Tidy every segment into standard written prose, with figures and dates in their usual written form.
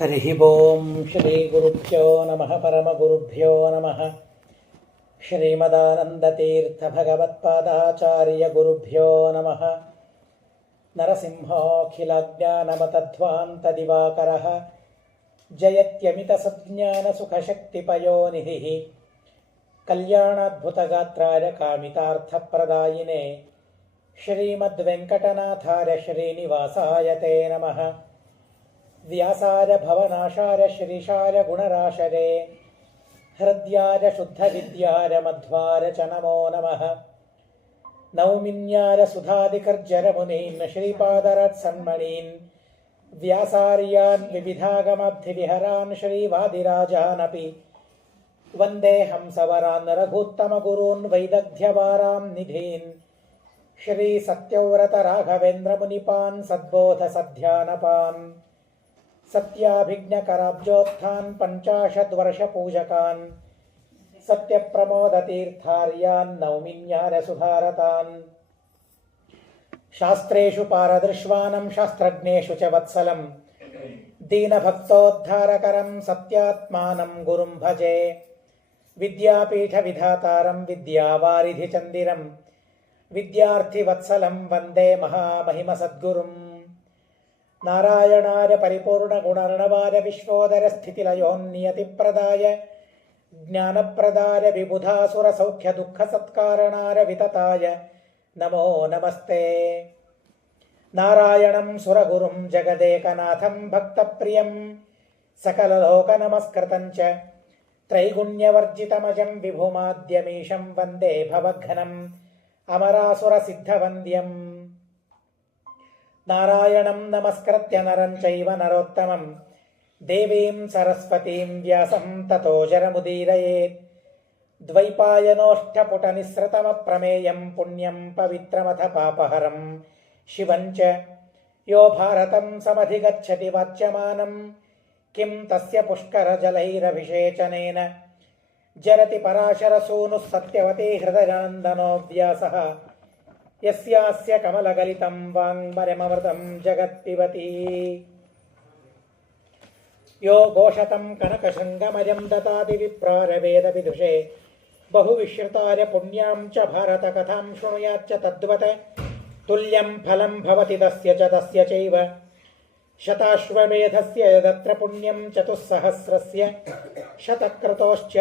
ಹರಿ ಓಂ ಶ್ರೀ ಗುರುಭ್ಯೋ ನಮಃ ಪರಮಗುರುಭ್ಯೋ ನಮಃ ಶ್ರೀಮದಾನಂದತೀರ್ಥ ಭಗವತ್ಪಾದಾಚಾರ್ಯ ಗುರುಭ್ಯೋ ನಮಃ ನರಸಿಂಹೋಖಿಲಜ್ಞಾನಮತಧ್ವಾಂತದಿವಾಕರಃ ಜಯತ್ಯಮಿತಸಜ್ಞಾನಸುಖಶಕ್ತಿಪಯೋನಿಧಿಃ ಕಲ್ಯಾಣಾದ್ಭುತಗಾತ್ರಾಯ ಕಾಮಿತಾರ್ಥಪ್ರದಾಯಿನೇ ಶ್ರೀಮದ್ವೆಂಕಟನಾಥಾರ್ಯ ಶ್ರೀನಿವಾಸಾಯ ತೇ ನಮಃ ವ್ಯಾಸಾಯ ಭವನಾಶಾಯ ಶ್ರೀಶಾಯ ಗುಣರಾಶರೇ ಹೃದ್ಯಾಯ ಶುದ್ಧವಿದ್ಯಾಯ ಮಧ್ವಾಯ ಚ ನಮೋ ನಮಃ ನೌಮಿನ್ಯಾಯ ಸುಧಾದಿಕರ್ಜರ ಮುನೀನ್ ಶ್ರೀಪಾದರತ್ಸನ್ಮಣೀನ್ ವ್ಯಾಸಾರ್ಯಾನ್ ವಿವಿಧಾಗಮಬ್ಧಿವಿಹರಾನ್ ಶ್ರೀವಾದಿರಾಜಾನಪಿ ವಂದೇ ಹಂಸವರಾನ್ ರಘೂತ್ತಮಗುರೂನ್ ವೈದಗ್ಧ್ಯವಾರಾಂ ನಿಧೀನ್ ಶ್ರೀ ಸತ್ಯವ್ರತ ರಾಘವೇಂದ್ರ ಮುನಿಪಾನ್ ಸದ್ಬೋಧ ಸಧ್ಯಾನಪಾನ್ ಸತ್ಯಾಭಿಜ್ಞಕರಾಬ್ಜೋತ್ಥಾನ್ ಪಂಚಾಶದ್ವರ್ಷಪೂಜಕಾನ್ ಸತ್ಯಪ್ರಮೋದತೀರ್ಥಾರ್ಯಾನ್ ನೌಮಿನ್ಯಾರ ಸುಧಾರತಾನ್ ಶಾಸ್ತ್ರೇಷು ಪಾರದೃಶ್ವಾನಂ ಶಾಸ್ತ್ರಜ್ಞೇಷು ಚ ವತ್ಸಲಂ ದೀನಭಕ್ತೋದ್ಧಾರಕರಂ ಸತ್ಯಾತ್ಮಾನಂ ಗುರುಂ ಭಜೆ ವಿದ್ಯಾಪೀಠವಿಧಾತಾರಂ ವಿದ್ಯಾವಾರಿಧಿಚಂದಿರಂ ವಿದ್ಯಾರ್ಥಿವತ್ಸಲಂ ವಂದೇ ಮಹಾಮಹಿಮಸದ್ಗುರುಂ ನಾರಾಯಣಾಯ ಪರಿಪೂರ್ಣಗುಣರ್ಣವಾಯ ವಿಶ್ವೋದರಸ್ಥಿತಿಲಯೋನ್ನಿಯತಿಪ್ರದಾಯ ಜ್ಞಾನಪ್ರದಾಯ ವಿಬುಧಾಸುರಸೌಖ್ಯದುಃಖಸತ್ಕಾರಣಾಯ ವಿತತಾಯ ನಮೋ ನಮಸ್ತೆ. ನಾರಾಯಣಂ ಸುರಗುರುಂ ಜಗದೇಕನಾಥಂ ಭಕ್ತಪ್ರಿಯಂ ಸಕಲಲೋಕನಮಸ್ಕೃತಂ ಚ ತ್ರೈಗುಣ್ಯವರ್ಜಿತಮಜಂ ವಿಭುಮಾದ್ಯಮೀಶಂ ವಂದೇ ಭವಘ್ನಂ ಅಮರಾಸುರಸಿದ್ಧವಂದ್ಯಂ. ನಾರಾಯಣಂ ನಮಸ್ಕೃತ್ಯ ನರಂ ಚೈವ ನರೋತ್ತಮಂ ದೇವೀಂ ಸರಸ್ವತೀಂ ವ್ಯಾಸಂ ತತೋ ಜರಮುದೀರಯೇತ್. ದ್ವೈಪಾಯನೋಷ್ಠಪುಟನಿಸ್ಸೃತಮಪ್ರಮೇಯಂ ಪುಣ್ಯಂ ಪವಿತ್ರಮಥ ಪಾಪಹರಂ ಶಿವಂ ಚ ಯೋ ಭಾರತಂ ಸಮಧಿಗಚ್ಚತಿ ವಾಚ್ಯಮಾನಂ ಕಿಂ ತಸ್ಯ ಪುಷ್ಕರಜಲೈರಭಿಷೇಚನೇನ ಜರತಿ ಪರಾಶರಸೂನುಃ ಸತ್ಯವತಿ ಹೃದಯಾನಂದನೋ ವ್ಯಾಸಃ ಯಸ್ಯಾಸ್ಯ ಕಮಲಗಲಿತಂ ವಾಂಗ್ಮಯಮೃತಂ ಜಗತ್ಪಿಬತಿ. ಯೋ ಘೋಷತಂ ಕನಕಶೃಂಗಮಯಂ ದದಾತಿ ವಿಪ್ರಾರ ವೇದವಿದುಷೇ ಬಹುವಿಶ್ರುತಾಯ ಪುಣ್ಯಾಂ ಚ ಭಾರತಕಥಾಂ ಶೃಣುಯಾಚ್ಚ ತದ್ವತ್ ತುಲ್ಯಂ ಫಲಂ ಭವತಿ ತಸ್ಯ ಚ ತಸ್ಯ ಚೈವ ಶತಾಶ್ವಮೇಧಸ್ಯ ಯದತ್ರ ಪುಣ್ಯಂ ಚತುಸ್ಸಹಸ್ರಸ್ಯ ಶತಕ್ರತೋಶ್ಚ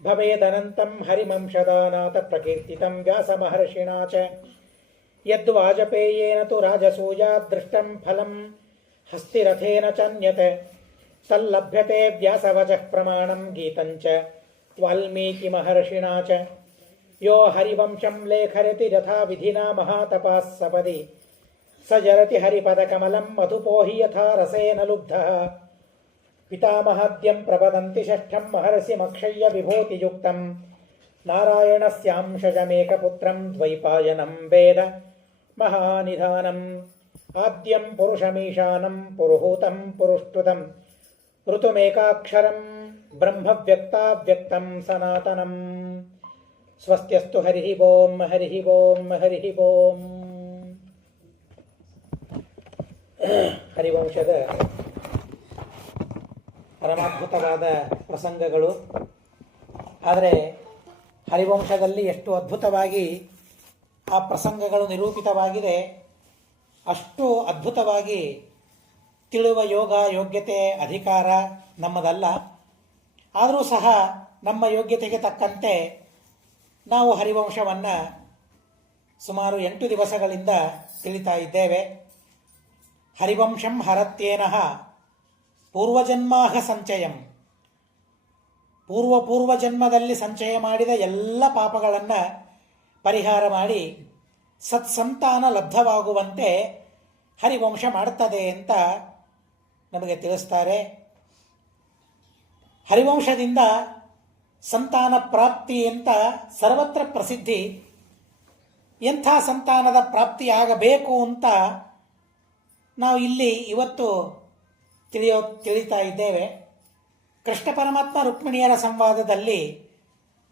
ಭವೇದನಂತಂ ಹರಿವಂಶದಾನಾಥ ಪ್ರಕೀರ್ತಿತಂ ವ್ಯಾಸಮಹರ್ಷಿಣಾ ಚ ಯದ್ವಾಜಪೇಯೇನ ತು ರಾಜಸೂಯಾತ್ ದೃಷ್ಟಂ ಫಲಂ ಹಸ್ತಿರಥೇನ ಚಾನ್ಯತ್ ತಲ್ಲಭ್ಯತೆ ವ್ಯಾಸವಚಃ ಪ್ರಮಾಣಂ ಗೀತಂ ಚ ವಾಲ್ಮೀಕಿಮಹರ್ಷಿಣಾ ಚ ಯೋ ಹರಿವಂಶಂ ಲೇಖರತಿ ಯಥಾ ವಿಧಿನಾ ಮಹಾತಪಾಃ ಸಪದಿ ಸ ಜರತಿ ಹರಿಪದಕಮಲಂ ಮಧುಪೋಹಿ ಯಥಾ ರಸೇನ ಲುಬ್ಧಃ. ಪಿತಾಮಹಾದ್ಯಂ ಪ್ರವದಂತಿ ಷಷ್ಠಂ ಮಹರ್ಷಿಮಕ್ಷಯ್ಯ ವಿಭೂತಿಯುಕ್ತಂ ನಾರಾಯಣಸ್ಯಾಂಶಜಮೇಕಪುತ್ರಂ ದ್ವೈಪಾಯನಂ ವೇದ ಮಹಾನಿಧಾನಂ. ಆದ್ಯಂ ಪುರುಷಮೀಶಾನಂ ಪುರುಹೂತಂ ಪುರುಷ್ಟುತಂ ಋತುಮೇಕಾಕ್ಷರಂ ಬ್ರಹ್ಮವ್ಯಕ್ತಾವ್ಯಕ್ತಂ ಸನಾತನಂ. ಸ್ವಸ್ತ್ಯಸ್ತು ಹರಿ ಓಂ ಹರಿ ಓಂ ಹರಿ ಓಂ. ಹರಿವಂಶದ ಪರಮಾದ್ಭುತವಾದ ಪ್ರಸಂಗಗಳು. ಆದರೆ ಹರಿವಂಶದಲ್ಲಿ ಎಷ್ಟು ಅದ್ಭುತವಾಗಿ ಆ ಪ್ರಸಂಗಗಳು ನಿರೂಪಿತವಾಗಿದೆ, ಅಷ್ಟು ಅದ್ಭುತವಾಗಿ ತಿಳುವ ಯೋಗ ಯೋಗ್ಯತೆ ಅಧಿಕಾರ ನಮ್ಮದಲ್ಲ. ಆದರೂ ಸಹ ನಮ್ಮ ಯೋಗ್ಯತೆಗೆ ತಕ್ಕಂತೆ ನಾವು ಹರಿವಂಶವನ್ನು ಸುಮಾರು 8 ದಿವಸಗಳಿಂದ ತಿಳಿತಾ ಇದ್ದೇವೆ. ಹರಿವಂಶಂ ಹರತ್ಯೇನಃ ಪೂರ್ವಜನ್ಮಾಹ ಸಂಚಯಂ. ಪೂರ್ವ ಜನ್ಮದಲ್ಲಿ ಸಂಚಯ ಮಾಡಿದ ಎಲ್ಲ ಪಾಪಗಳನ್ನು ಪರಿಹಾರ ಮಾಡಿ ಸತ್ಸಂತಾನ ಲಬ್ಧವಾಗುವಂತೆ ಹರಿವಂಶ ಮಾಡುತ್ತದೆ ಅಂತ ನಮಗೆ ತಿಳಿಸ್ತಾರೆ. ಹರಿವಂಶದಿಂದ ಸಂತಾನ ಪ್ರಾಪ್ತಿ ಅಂತ ಸರ್ವತ್ರ ಪ್ರಸಿದ್ಧಿ. ಎಂಥ ಸಂತಾನದ ಪ್ರಾಪ್ತಿಯಾಗಬೇಕು ಅಂತ ನಾವು ಇಲ್ಲಿ ಇವತ್ತು ತಿಳಿತಾ ಇದ್ದೇವೆ. ಕೃಷ್ಣ ಪರಮಾತ್ಮ ರುಕ್ಮಿಣಿಯರ ಸಂವಾದದಲ್ಲಿ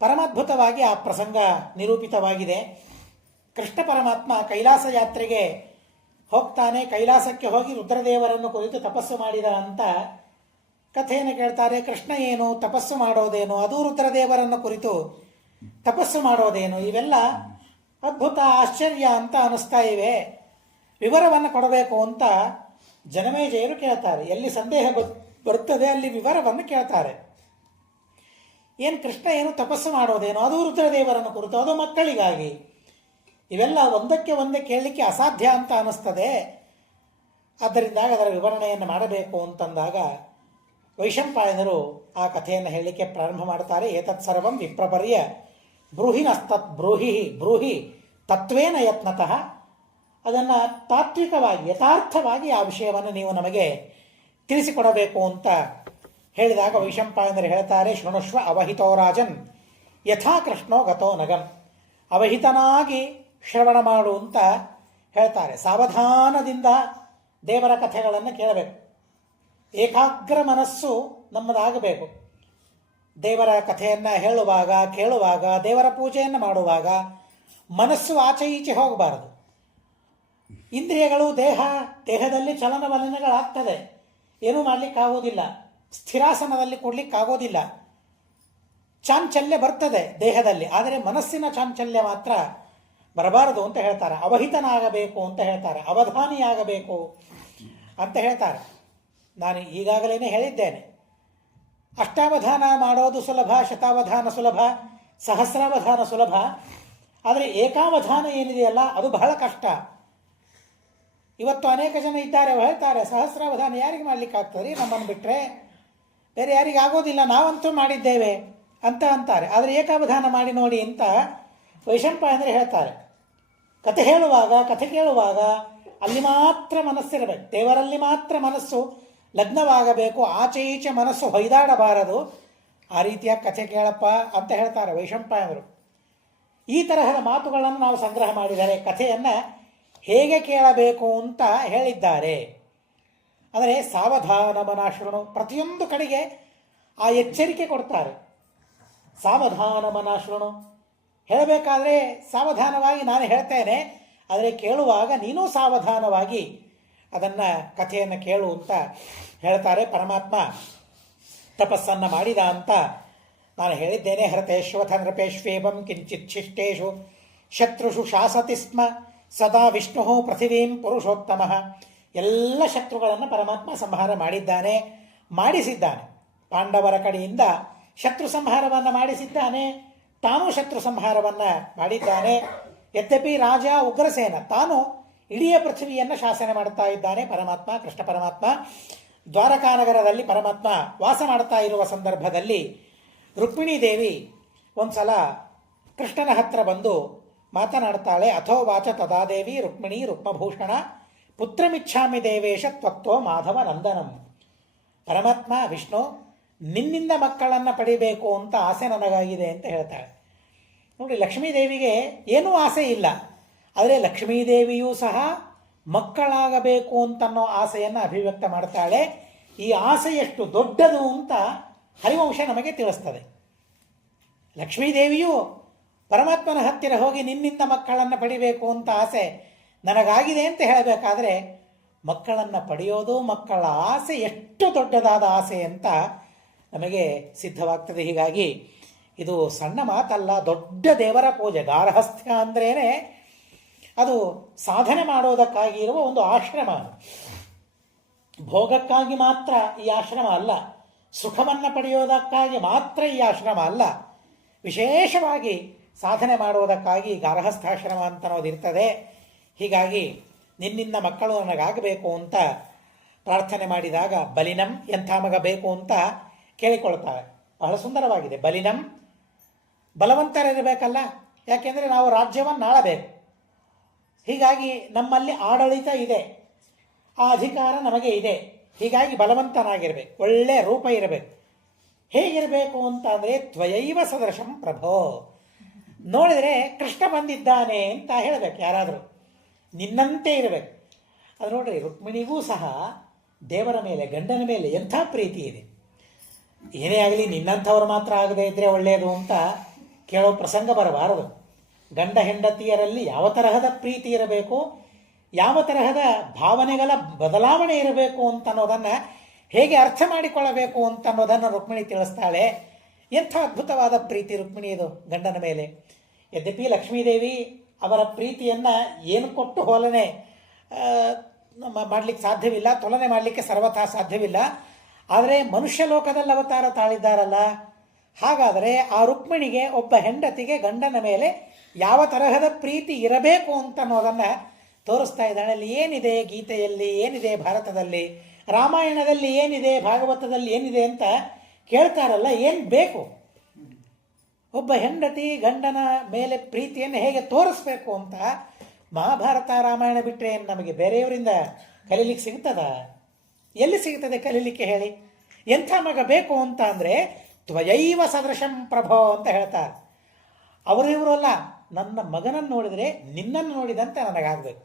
ಪರಮಾದ್ಭುತವಾಗಿ ಆ ಪ್ರಸಂಗ ನಿರೂಪಿತವಾಗಿದೆ. ಕೃಷ್ಣ ಪರಮಾತ್ಮ ಕೈಲಾಸ ಯಾತ್ರೆಗೆ ಹೋಗ್ತಾನೆ. ಕೈಲಾಸಕ್ಕೆ ಹೋಗಿ ರುದ್ರದೇವರನ್ನು ಕುರಿತು ತಪಸ್ಸು ಮಾಡಿದ ಅಂತ ಕಥೆಯನ್ನು ಕೇಳ್ತಾರೆ. ಕೃಷ್ಣ ಏನು ತಪಸ್ಸು ಮಾಡೋದೇನು, ಅದು ರುದ್ರದೇವರನ್ನು ಕುರಿತು ತಪಸ್ಸು ಮಾಡೋದೇನು, ಇವೆಲ್ಲ ಅದ್ಭುತ ಆಶ್ಚರ್ಯ ಅಂತ ಅನ್ನಿಸ್ತಾ ಇವೆ, ವಿವರವನ್ನು ಕೊಡಬೇಕು ಅಂತ ಜನಮೇಜಯರು ಕೇಳ್ತಾರೆ. ಎಲ್ಲಿ ಸಂದೇಹ ಬರುತ್ತದೆ ಅಲ್ಲಿ ವಿವರವನ್ನು ಕೇಳ್ತಾರೆ. ಏನು ಕೃಷ್ಣ ಏನು ತಪಸ್ಸು ಮಾಡೋದೇನು, ಅದು ರುದ್ರದೇವರನ್ನು ಕುರಿತು, ಅದು ಮಕ್ಕಳಿಗಾಗಿ, ಇವೆಲ್ಲ ಒಂದಕ್ಕೆ ಒಂದೇ ಕೇಳಲಿಕ್ಕೆ ಅಸಾಧ್ಯ ಅಂತ ಅನ್ನಿಸ್ತದೆ. ಆದ್ದರಿಂದಾಗ ಅದರ ವಿವರಣೆಯನ್ನು ಮಾಡಬೇಕು ಅಂತಂದಾಗ ವೈಶಂಪಾಯನರು ಆ ಕಥೆಯನ್ನು ಹೇಳಲಿಕ್ಕೆ ಪ್ರಾರಂಭ ಮಾಡ್ತಾರೆ. ಏತತ್ ಸರ್ವಂ ವಿಪ್ರಪರ್ಯ ಬ್ರೂಹಿನಸ್ತತ್ ಬ್ರೂಹಿ ತತ್ವೇನ ಯತ್ನತಃ, ಅದನ್ನು ತಾತ್ವಿಕವಾಗಿ ಯಥಾರ್ಥವಾಗಿ ಆ ವಿಷಯವನ್ನು ನೀವು ನಮಗೆ ತಿಳಿಸಿಕೊಡಬೇಕು ಅಂತ ಹೇಳಿದಾಗ ವೈಶಂಪಾಯನರು ಹೇಳ್ತಾರೆ, ಶೃಣುಷ್ವ ಅವಹಿತೋ ರಾಜನ್ ಯಥಾ ಕೃಷ್ಣೋ ಗತೋ ನಗಂ. ಅವಹಿತನಾಗಿ ಶ್ರವಣ ಮಾಡು ಅಂತ ಹೇಳ್ತಾರೆ. ಸಾವಧಾನದಿಂದ ದೇವರ ಕಥೆಗಳನ್ನು ಕೇಳಬೇಕು. ಏಕಾಗ್ರ ಮನಸ್ಸು ನಮ್ಮದಾಗಬೇಕು. ದೇವರ ಕಥೆಯನ್ನು ಹೇಳುವಾಗ ಕೇಳುವಾಗ ದೇವರ ಪೂಜೆಯನ್ನು ಮಾಡುವಾಗ ಮನಸ್ಸು ಆಚೆ ಈಚೆ ಹೋಗಬಾರದು. ಇಂದ್ರಿಯಗಳು ದೇಹದಲ್ಲಿ ಚಲನವಲನಗಳಾಗ್ತದೆ, ಏನೂ ಮಾಡಲಿಕ್ಕಾಗೋದಿಲ್ಲ, ಸ್ಥಿರಾಸನದಲ್ಲಿ ಕೊಡಲಿಕ್ಕಾಗೋದಿಲ್ಲ, ಚಾಂಚಲ್ಯ ಬರ್ತದೆ ದೇಹದಲ್ಲಿ, ಆದರೆ ಮನಸ್ಸಿನ ಚಾಂಚಲ್ಯ ಮಾತ್ರ ಬರಬಾರದು ಅಂತ ಹೇಳ್ತಾರೆ. ಅವಹಿತನಾಗಬೇಕು ಅಂತ ಹೇಳ್ತಾರೆ, ಅವಧಾನಿಯಾಗಬೇಕು ಅಂತ ಹೇಳ್ತಾರೆ. ನಾನು ಈಗಾಗಲೇ ಹೇಳಿದ್ದೇನೆ, ಅಷ್ಟಾವಧಾನ ಮಾಡೋದು ಸುಲಭ, ಶತಾವಧಾನ ಸುಲಭ, ಸಹಸ್ರಾವಧಾನ ಸುಲಭ, ಆದರೆ ಏಕಾವಧಾನ ಏನಿದೆಯಲ್ಲ ಅದು ಬಹಳ ಕಷ್ಟ. ಇವತ್ತು ಅನೇಕ ಜನ ಇದ್ದಾರೆ, ಹೇಳ್ತಾರೆ ಸಹಸ್ರಾವಧಾನ ಯಾರಿಗೆ ಮಾಡಲಿಕ್ಕಾಗ್ತದೆ ನಮ್ಮನ್ನು ಬಿಟ್ಟರೆ, ಬೇರೆ ಯಾರಿಗೆ ಆಗೋದಿಲ್ಲ, ನಾವಂತೂ ಮಾಡಿದ್ದೇವೆ ಅಂತ ಅಂತಾರೆ. ಆದರೆ ಏಕಾವಧಾನ ಮಾಡಿ ನೋಡಿ ಅಂತ ವೈಶಂಪಾಯನರು ಹೇಳ್ತಾರೆ. ಕಥೆ ಹೇಳುವಾಗ ಕಥೆ ಕೇಳುವಾಗ ಅಲ್ಲಿ ಮಾತ್ರ ಮನಸ್ಸಿರಬೇಕು, ದೇವರಲ್ಲಿ ಮಾತ್ರ ಮನಸ್ಸು ಲಗ್ನವಾಗಬೇಕು, ಆಚೆ ಈಚೆ ಮನಸ್ಸು ಹೊಯ್ದಾಡಬಾರದು. ಆ ರೀತಿಯ ಕಥೆ ಕೇಳಪ್ಪ ಅಂತ ಹೇಳ್ತಾರೆ ವೈಶಂಪಾಯನರು. ಈ ತರಹದ ಮಾತುಗಳನ್ನು ನಾವು ಸಂಗ್ರಹ ಮಾಡಿದ್ದಾರೆ. ಕಥೆಯನ್ನು ಹೇಗೆ ಕೇಳಬೇಕು ಅಂತ ಹೇಳಿದ್ದಾರೆ. ಅಂದರೆ ಸಾವಧಾನ ಮನಾಶೃಣು, ಪ್ರತಿಯೊಂದು ಕಡೆಗೆ ಆ ಎಚ್ಚರಿಕೆ ಕೊಡ್ತಾರೆ. ಸಾವಧಾನ ಮನಾಶೃಣು, ಹೇಳಬೇಕಾದ್ರೆ ಸಾವಧಾನವಾಗಿ ನಾನು ಹೇಳ್ತೇನೆ, ಆದರೆ ಕೇಳುವಾಗ ನೀನೂ ಸಾವಧಾನವಾಗಿ ಅದನ್ನು ಕಥೆಯನ್ನು ಕೇಳು ಅಂತ ಹೇಳ್ತಾರೆ. ಪರಮಾತ್ಮ ತಪಸ್ಸನ್ನು ಮಾಡಿದ ಅಂತ ನಾನು ಹೇಳಿದ್ದೇನೆ. ಹರತೇಶ್ವಥ ನೃಪೇಶ್ವೇವಂ ಕಿಂಚಿತ್ ಶಿಷ್ಟೇಶು ಶತ್ರುಷು ಶಾಸತಿ ಸ್ಮ ಸದಾ ವಿಷ್ಣು ಪೃಥಿವೀಂ ಪುರುಷೋತ್ತಮ. ಎಲ್ಲ ಶತ್ರುಗಳನ್ನು ಪರಮಾತ್ಮ ಸಂಹಾರ ಮಾಡಿದ್ದಾನೆ, ಮಾಡಿಸಿದ್ದಾನೆ. ಪಾಂಡವರ ಕಡೆಯಿಂದ ಶತ್ರು ಸಂಹಾರವನ್ನು ಮಾಡಿಸಿದ್ದಾನೆ, ತಾನು ಶತ್ರು ಸಂಹಾರವನ್ನು ಮಾಡಿದ್ದಾನೆ. ಯದ್ಯಪಿ ರಾಜ ಉಗ್ರಸೇನ ತಾನು ಇಡೀ ಪೃಥ್ವಿಯನ್ನು ಶಾಸನ ಮಾಡ್ತಾ ಇದ್ದಾನೆ ಪರಮಾತ್ಮ, ಕೃಷ್ಣ ಪರಮಾತ್ಮ. ದ್ವಾರಕಾನಗರದಲ್ಲಿ ಪರಮಾತ್ಮ ವಾಸ ಮಾಡ್ತಾ ಇರುವ ಸಂದರ್ಭದಲ್ಲಿ ರುಕ್ಮಿಣೀ ದೇವಿ ಒಂದು ಸಲ ಕೃಷ್ಣನ ಹತ್ರ ಬಂದು ಮಾತನಾಡ್ತಾಳೆ. ಅಥೋವಾಚ ತದಾದೇವಿ ರುಕ್ಮಿಣಿ ರುಕ್ಮಭೂಷಣ ಪುತ್ರಮಿಚ್ಛಾಮಿ ದೇವೇಶ ತ್ವಕ್ತೋ ಮಾಧವ ನಂದನಂ. ಪರಮಾತ್ಮ ವಿಷ್ಣು ನಿನ್ನಿಂದ ಮಕ್ಕಳನ್ನು ಪಡಿಬೇಕು ಅಂತ ಆಸೆ ನನಗಾಗಿದೆ ಅಂತ ಹೇಳ್ತಾಳೆ. ನೋಡಿ, ಲಕ್ಷ್ಮೀದೇವಿಗೆ ಏನೂ ಆಸೆ ಇಲ್ಲ, ಆದರೆ ಲಕ್ಷ್ಮೀದೇವಿಯೂ ಸಹ ಮಕ್ಕಳಾಗಬೇಕು ಅಂತನ್ನೋ ಆಸೆಯನ್ನು ಅಭಿವ್ಯಕ್ತ ಮಾಡ್ತಾಳೆ. ಈ ಆಸೆ ಎಷ್ಟು ದೊಡ್ಡದು ಅಂತ ಹರಿವಂಶ ನಮಗೆ ತಿಳಿಸ್ತದೆ. ಲಕ್ಷ್ಮೀದೇವಿಯು ಪರಮಾತ್ಮನ ಹತ್ತಿರ ಹೋಗಿ ನಿನ್ನಿಂದ ಮಕ್ಕಳನ್ನು ಪಡಿಬೇಕು ಅಂತ ಆಸೆ ನನಗಾಗಿದೆ ಅಂತ ಹೇಳಬೇಕಾದ್ರೆ ಮಕ್ಕಳನ್ನು ಪಡೆಯೋದು, ಮಕ್ಕಳ ಆಸೆ ಎಷ್ಟು ದೊಡ್ಡದಾದ ಆಸೆ ಅಂತ ನಮಗೆ ಸಿದ್ಧವಾಗ್ತದೆ. ಹೀಗಾಗಿ ಇದು ಸಣ್ಣ ಮಾತಲ್ಲ, ದೊಡ್ಡ ದೇವರ ಪೂಜೆ. ಗಾರ್ಹಸ್ಥ್ಯ ಅಂದ್ರೇ ಅದು ಸಾಧನೆ ಮಾಡೋದಕ್ಕಾಗಿ ಇರುವ ಒಂದು ಆಶ್ರಮ. ಭೋಗಕ್ಕಾಗಿ ಮಾತ್ರ ಈ ಆಶ್ರಮ ಅಲ್ಲ, ಸುಖವನ್ನು ಪಡೆಯೋದಕ್ಕಾಗಿ ಮಾತ್ರ ಈ ಆಶ್ರಮ ಅಲ್ಲ, ವಿಶೇಷವಾಗಿ ಸಾಧನೆ ಮಾಡುವುದಕ್ಕಾಗಿ ಗಾರ್ಹಸ್ಥಾಶ್ರಮ ಅಂತ ಅನ್ನೋದಿರ್ತದೆ. ಹೀಗಾಗಿ ನಿನ್ನಿಂದ ಮಕ್ಕಳು ನನಗಾಗಬೇಕು ಅಂತ ಪ್ರಾರ್ಥನೆ ಮಾಡಿದಾಗ ಬಲಿನಂ, ಎಂಥ ಮಗ ಬೇಕು ಅಂತ ಕೇಳಿಕೊಳ್ತಾಳೆ. ಬಹಳ ಸುಂದರವಾಗಿದೆ. ಬಲಿನಂ, ಬಲವಂತರಿರಬೇಕಲ್ಲ, ಯಾಕೆಂದರೆ ನಾವು ರಾಜ್ಯವನ್ನು ಆಳಬೇಕು. ಹೀಗಾಗಿ ನಮ್ಮಲ್ಲಿ ಆಡಳಿತ ಇದೆ, ಆ ಅಧಿಕಾರ ನಮಗೆ ಇದೆ. ಹೀಗಾಗಿ ಬಲವಂತನಾಗಿರಬೇಕು, ಒಳ್ಳೆಯ ರೂಪ ಇರಬೇಕು. ಹೇಗಿರಬೇಕು ಅಂತ ಅಂದರೆ ತ್ವಯೈವ ಸದೃಶಂ ಪ್ರಭೋ, ನೋಡಿದರೆ ಕೃಷ್ಣ ಬಂದಿದ್ದಾನೆ ಅಂತ ಹೇಳಬೇಕು. ಯಾರಾದರೂ ನಿನ್ನಂತೆ ಇರಬೇಕು. ಅದು ನೋಡ್ರಿ, ರುಕ್ಮಿಣಿಗೂ ಸಹ ದೇವರ ಮೇಲೆ, ಗಂಡನ ಮೇಲೆ ಎಂಥ ಪ್ರೀತಿ ಇದೆ. ಏನೇ ಆಗಲಿ ನಿನ್ನಂಥವ್ರು ಮಾತ್ರ ಆಗದೇ ಇದ್ದರೆ ಒಳ್ಳೆಯದು ಅಂತ ಕೇಳೋ ಪ್ರಸಂಗ ಬರಬಾರದು. ಗಂಡ ಹೆಂಡತಿಯರಲ್ಲಿ ಯಾವ ತರಹದ ಪ್ರೀತಿ ಇರಬೇಕು, ಯಾವ ತರಹದ ಭಾವನೆಗಳ ಬದಲಾವಣೆ ಇರಬೇಕು ಅಂತ ಅನ್ನೋದನ್ನು ಹೇಗೆ ಅರ್ಥ ಮಾಡಿಕೊಳ್ಳಬೇಕು ಅಂತ ಅನ್ನೋದನ್ನು ರುಕ್ಮಿಣಿ ತಿಳಿಸ್ತಾಳೆ. ಎಂಥ ಅದ್ಭುತವಾದ ಪ್ರೀತಿ ರುಕ್ಮಿಣಿಯದು ಗಂಡನ ಮೇಲೆ. ಯದ್ಯಪಿ ಲಕ್ಷ್ಮೀದೇವಿ ಅವರ ಪ್ರೀತಿಯನ್ನು ಏನು ಕೊಟ್ಟು ಹೋಲನೆ ಮಾಡಲಿಕ್ಕೆ ಸಾಧ್ಯವಿಲ್ಲ, ತುಲನೆ ಮಾಡಲಿಕ್ಕೆ ಸರ್ವಥಾ ಸಾಧ್ಯವಿಲ್ಲ. ಆದರೆ ಮನುಷ್ಯ ಲೋಕದಲ್ಲಿ ಅವತಾರ ತಾಳಿದ್ದಾರಲ್ಲ, ಹಾಗಾದರೆ ಆ ರುಕ್ಮಿಣಿಗೆ ಒಬ್ಬ ಹೆಂಡತಿಗೆ ಗಂಡನ ಮೇಲೆ ಯಾವ ತರಹದ ಪ್ರೀತಿ ಇರಬೇಕು ಅಂತ ಅನ್ನೋದನ್ನು ತೋರಿಸ್ತಾ ಇದ್ದಾಳೆ. ಅಲ್ಲಿ ಏನಿದೆ ಗೀತೆಯಲ್ಲಿ, ಏನಿದೆ ಭಾರತದಲ್ಲಿ, ರಾಮಾಯಣದಲ್ಲಿ ಏನಿದೆ, ಭಾಗವತದಲ್ಲಿ ಏನಿದೆ ಅಂತ ಕೇಳ್ತಾರಲ್ಲ, ಏನು ಬೇಕು? ಒಬ್ಬ ಹೆಂಡತಿ ಗಂಡನ ಮೇಲೆ ಪ್ರೀತಿಯನ್ನು ಹೇಗೆ ತೋರಿಸ್ಬೇಕು ಅಂತ ಮಹಾಭಾರತ ರಾಮಾಯಣ ಬಿಟ್ಟರೆ ನಮಗೆ ಬೇರೆಯವರಿಂದ ಕಲೀಲಿಕ್ಕೆ ಸಿಗ್ತದ? ಎಲ್ಲಿ ಸಿಗ್ತದೆ ಕಲೀಲಿಕ್ಕೆ ಹೇಳಿ? ಎಂಥ ಮಗ ಬೇಕು ಅಂತ ಅಂದರೆ ತ್ವಯೈವ ಸದೃಶಂ ಪ್ರಭೋ ಅಂತ ಹೇಳ್ತಾರೆ. ಅವರಿವರು ಅಲ್ಲ, ನನ್ನ ಮಗನನ್ನು ನೋಡಿದರೆ ನಿನ್ನನ್ನು ನೋಡಿದಂತೆ ನನಗಾಗಬೇಕು,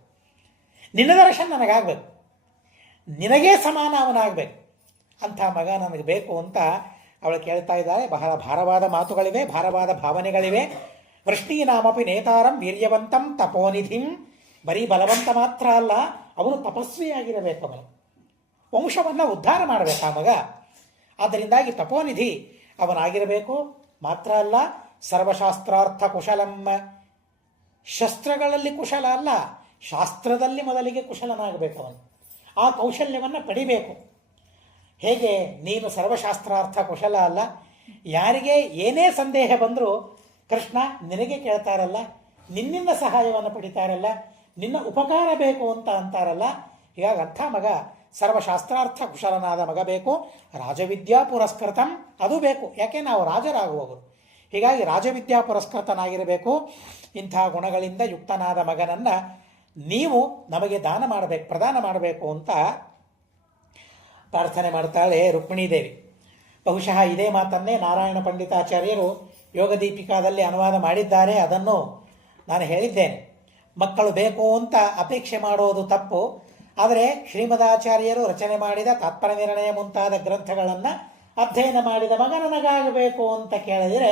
ನಿನ್ನ ದರ್ಶನ ನನಗಾಗಬೇಕು, ನಿನಗೇ ಸಮಾನ ಅವನಾಗಬೇಕು, ಅಂಥ ಮಗ ನನಗೆ ಬೇಕು ಅಂತ ಅವಳು ಕೇಳ್ತಾ ಇದ್ದಾಳೆ. ಬಹಳ ಭಾರವಾದ ಮಾತುಗಳಿವೆ, ಭಾರವಾದ ಭಾವನೆಗಳಿವೆ. ವೃಷ್ಣೀನಾಮಪಿ ನೇತಾರಂ ವೀರ್ಯವಂತಂ ತಪೋನಿಧಿಂ. ಬರೀ ಬಲವಂತ ಮಾತ್ರ ಅಲ್ಲ, ಅವನು ತಪಸ್ವಿಯಾಗಿರಬೇಕು, ಅವನು ವಂಶವನ್ನು ಉದ್ಧಾರ ಮಾಡಬೇಕು ಆ ಮಗ. ಆದ್ದರಿಂದಾಗಿ ತಪೋನಿಧಿ ಅವನಾಗಿರಬೇಕು. ಮಾತ್ರ ಅಲ್ಲ, ಸರ್ವಶಾಸ್ತ್ರಾರ್ಥ ಕುಶಲಂ. ಶಸ್ತ್ರಗಳಲ್ಲಿ ಕುಶಲ ಅಲ್ಲ, ಶಾಸ್ತ್ರದಲ್ಲಿ ಮೊದಲಿಗೆ ಕುಶಲನಾಗಬೇಕು ಅವನು. ಆ ಕೌಶಲ್ಯವನ್ನು ಪಡಿಬೇಕು. ಹೇಗೆ ನೀನು ಸರ್ವಶಾಸ್ತ್ರಾರ್ಥ ಕುಶಲ ಅಲ್ಲ, ಯಾರಿಗೆ ಏನೇ ಸಂದೇಹ ಬಂದರೂ ಕೃಷ್ಣ ನಿನಗೆ ಕೇಳ್ತಾರಲ್ಲ, ನಿನ್ನಿಂದ ಸಹಾಯವನ್ನು ಪಡಿತಾರಲ್ಲ, ನಿನ್ನ ಉಪಕಾರ ಬೇಕು ಅಂತ ಅಂತಾರಲ್ಲ. ಹೀಗಾಗಿ ಅಂಥ ಮಗ ಸರ್ವಶಾಸ್ತ್ರಾರ್ಥ ಕುಶಲನಾದ ಮಗ ಬೇಕು. ರಾಜವಿದ್ಯಾ ಪುರಸ್ಕೃತಂ ಅದು ಬೇಕು, ಯಾಕೆ ನಾವು ರಾಜರಾಗುವವರು. ಹೀಗಾಗಿ ರಾಜವಿದ್ಯಾ ಪುರಸ್ಕೃತನಾಗಿರಬೇಕು. ಇಂಥ ಗುಣಗಳಿಂದ ಯುಕ್ತನಾದ ಮಗನನ್ನು ನೀವು ನಮಗೆ ದಾನ ಮಾಡಬೇಕು, ಪ್ರದಾನ ಮಾಡಬೇಕು ಅಂತ ಪ್ರಾರ್ಥನೆ ಮಾಡ್ತಾಳೆ ರುಕ್ಮಿಣೀದೇವಿ. ಬಹುಶಃ ಇದೇ ಮಾತನ್ನೇ ನಾರಾಯಣ ಪಂಡಿತಾಚಾರ್ಯರು ಯೋಗದೀಪಿಕಾದಲ್ಲಿ ಅನುವಾದ ಮಾಡಿದ್ದಾರೆ. ಅದನ್ನು ನಾನು ಹೇಳಿದ್ದೇನೆ. ಮಕ್ಕಳು ಬೇಕು ಅಂತ ಅಪೇಕ್ಷೆ ಮಾಡೋದು ತಪ್ಪು. ಆದರೆ ಶ್ರೀಮದಾಚಾರ್ಯರು ರಚನೆ ಮಾಡಿದ ತಾತ್ಪರ್ಯ ನಿರ್ಣಯ ಮುಂತಾದ ಗ್ರಂಥಗಳನ್ನು ಅಧ್ಯಯನ ಮಾಡಿದ ಮಗ ನನಗಾಗಬೇಕು ಅಂತ ಕೇಳಿದರೆ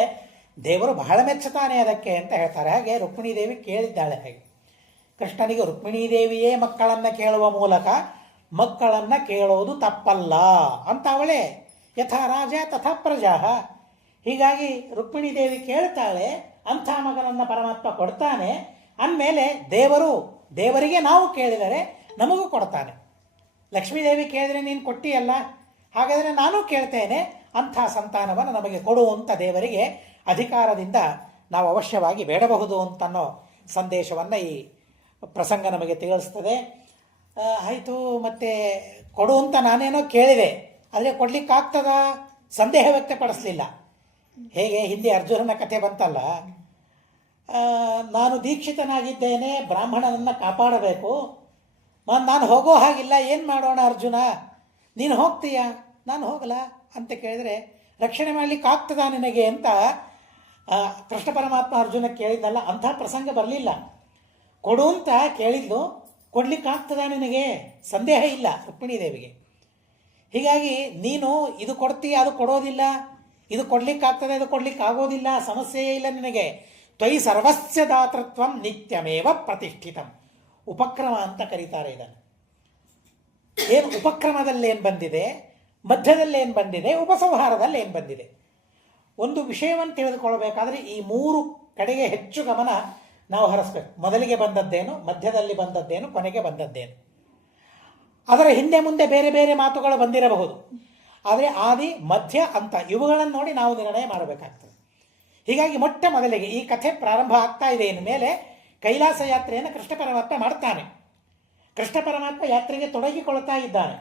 ದೇವರು ಬಹಳ ಮೆಚ್ಚುತ್ತಾನೆ ಅದಕ್ಕೆ ಅಂತ ಹೇಳ್ತಾರೆ. ಹಾಗೆ ರುಕ್ಮಿಣೀದೇವಿ ಕೇಳಿದ್ದಾಳೆ. ಹಾಗೆ ಕೃಷ್ಣನಿಗೆ ರುಕ್ಮಿಣೀದೇವಿಯೇ ಮಕ್ಕಳನ್ನು ಕೇಳುವ ಮೂಲಕ ಮಕ್ಕಳನ್ನು ಕೇಳೋದು ತಪ್ಪಲ್ಲ ಅಂತ ಅವಳೇ ಯಥಾ ರಾಜ ತಥಾ ಪ್ರಜಾ. ಹೀಗಾಗಿ ರುಕ್ಮಿಣೀದೇವಿ ಕೇಳ್ತಾಳೆ, ಅಂಥ ಮಗನನ್ನು ಪರಮಾತ್ಮ ಕೊಡ್ತಾನೆ ಅಂದಮೇಲೆ ದೇವರಿಗೆ ನಾವು ಕೇಳಿದರೆ ನಮಗೂ ಕೊಡ್ತಾನೆ. ಲಕ್ಷ್ಮೀದೇವಿ ಕೇಳಿದರೆ ನೀನು ಕೊಟ್ಟಿಯಲ್ಲ, ಹಾಗಾದರೆ ನಾನು ಕೇಳ್ತೇನೆ, ಅಂಥ ಸಂತಾನವನ್ನು ನಮಗೆ ಕೊಡುವಂಥ ದೇವರಿಗೆ ಅಧಿಕಾರದಿಂದ ನಾವು ಅವಶ್ಯವಾಗಿ ಬೇಡಬಹುದು ಅಂತನ್ನೋ ಸಂದೇಶವನ್ನು ಈ ಪ್ರಸಂಗ ನಮಗೆ ತಿಳಿಸ್ತದೆ. ಆಯಿತು, ಮತ್ತು ಕೊಡು ಅಂತ ನಾನೇನೋ ಕೇಳಿದೆ, ಆದರೆ ಕೊಡಲಿಕ್ಕಾಗ್ತದ ಸಂದೇಹ ವ್ಯಕ್ತಪಡಿಸಲಿಲ್ಲ. ಹೇಗೆ ಹಿಂದೆ ಅರ್ಜುನನ ಕಥೆ ಬಂತಲ್ಲ, ನಾನು ದೀಕ್ಷಿತನಾಗಿದ್ದೇನೆ, ಬ್ರಾಹ್ಮಣನನ್ನು ಕಾಪಾಡಬೇಕು, ನಾನು ಹೋಗೋ ಹಾಗಿಲ್ಲ, ಏನು ಮಾಡೋಣ ಅರ್ಜುನ, ನೀನು ಹೋಗ್ತೀಯಾ, ನಾನು ಹೋಗಲ್ಲ ಅಂತ ಕೇಳಿದರೆ ರಕ್ಷಣೆ ಮಾಡಲಿಕ್ಕೆ ಆಗ್ತದಾ ನಿನಗೆ ಅಂತ ಕೃಷ್ಣ ಪರಮಾತ್ಮ ಅರ್ಜುನ ಕೇಳಿದ್ನಲ್ಲ, ಅಂಥ ಪ್ರಸಂಗ ಬರಲಿಲ್ಲ. ಕೊಡು ಅಂತ ಕೇಳಿದ್ದು, ಕೊಡ್ಲಿಕ್ಕಾಗ್ತದಾ ನಿನಗೆ ಸಂದೇಹ ಇಲ್ಲ ರುಕ್ಮಿಣೀದೇವಿಗೆ. ಹೀಗಾಗಿ ನೀನು ಇದು ಕೊಡ್ತೀಯ, ಅದು ಕೊಡೋದಿಲ್ಲ, ಇದು ಕೊಡ್ಲಿಕ್ಕಾಗ್ತದೆ, ಅದು ಕೊಡ್ಲಿಕ್ಕಾಗೋದಿಲ್ಲ, ಸಮಸ್ಯೆಯೇ ಇಲ್ಲ ನಿನಗೆ. ತ್ವಯಿ ಸರ್ವಸ್ಯ ದಾತೃತ್ವಂ ನಿತ್ಯಮೇವ ಪ್ರತಿಷ್ಠಿತಂ. ಉಪಕ್ರಮ ಅಂತ ಕರೀತಾರೆ ಇದನ್ನು. ಏನು ಉಪಕ್ರಮದಲ್ಲಿ ಏನು ಬಂದಿದೆ, ಮಧ್ಯದಲ್ಲಿ ಏನು ಬಂದಿದೆ, ಉಪಸಂಹಾರದಲ್ಲಿ ಏನು ಬಂದಿದೆ. ಒಂದು ವಿಷಯವನ್ನು ತಿಳಿದುಕೊಳ್ಳಬೇಕಾದ್ರೆ ಈ ಮೂರು ಕಡೆಗೆ ಹೆಚ್ಚು ಗಮನ ನಾವು ಹರಿಸ್ಬೇಕು. ಮೊದಲಿಗೆ ಬಂದದ್ದೇನು, ಮಧ್ಯದಲ್ಲಿ ಬಂದದ್ದೇನು, ಕೊನೆಗೆ ಬಂದದ್ದೇನು. ಅದರ ಹಿಂದೆ ಮುಂದೆ ಬೇರೆ ಬೇರೆ ಮಾತುಗಳು ಬಂದಿರಬಹುದು, ಆದರೆ ಆದಿ ಮಧ್ಯ ಅಂತ ಇವುಗಳನ್ನು ನೋಡಿ ನಾವು ನಿರ್ಣಯ ಮಾಡಬೇಕಾಗ್ತದೆ. ಹೀಗಾಗಿ ಮೊಟ್ಟ ಮೊದಲಿಗೆ ಈ ಕಥೆ ಪ್ರಾರಂಭ ಆಗ್ತಾ ಇದೆ ಮೇಲೆ ಕೈಲಾಸ ಯಾತ್ರೆಯನ್ನು ಕೃಷ್ಣ ಪರಮಾತ್ಮ ಮಾಡ್ತಾನೆ. ಕೃಷ್ಣ ಪರಮಾತ್ಮ ಯಾತ್ರೆಗೆ ತೊಡಗಿಕೊಳ್ತಾ ಇದ್ದಾನೆ.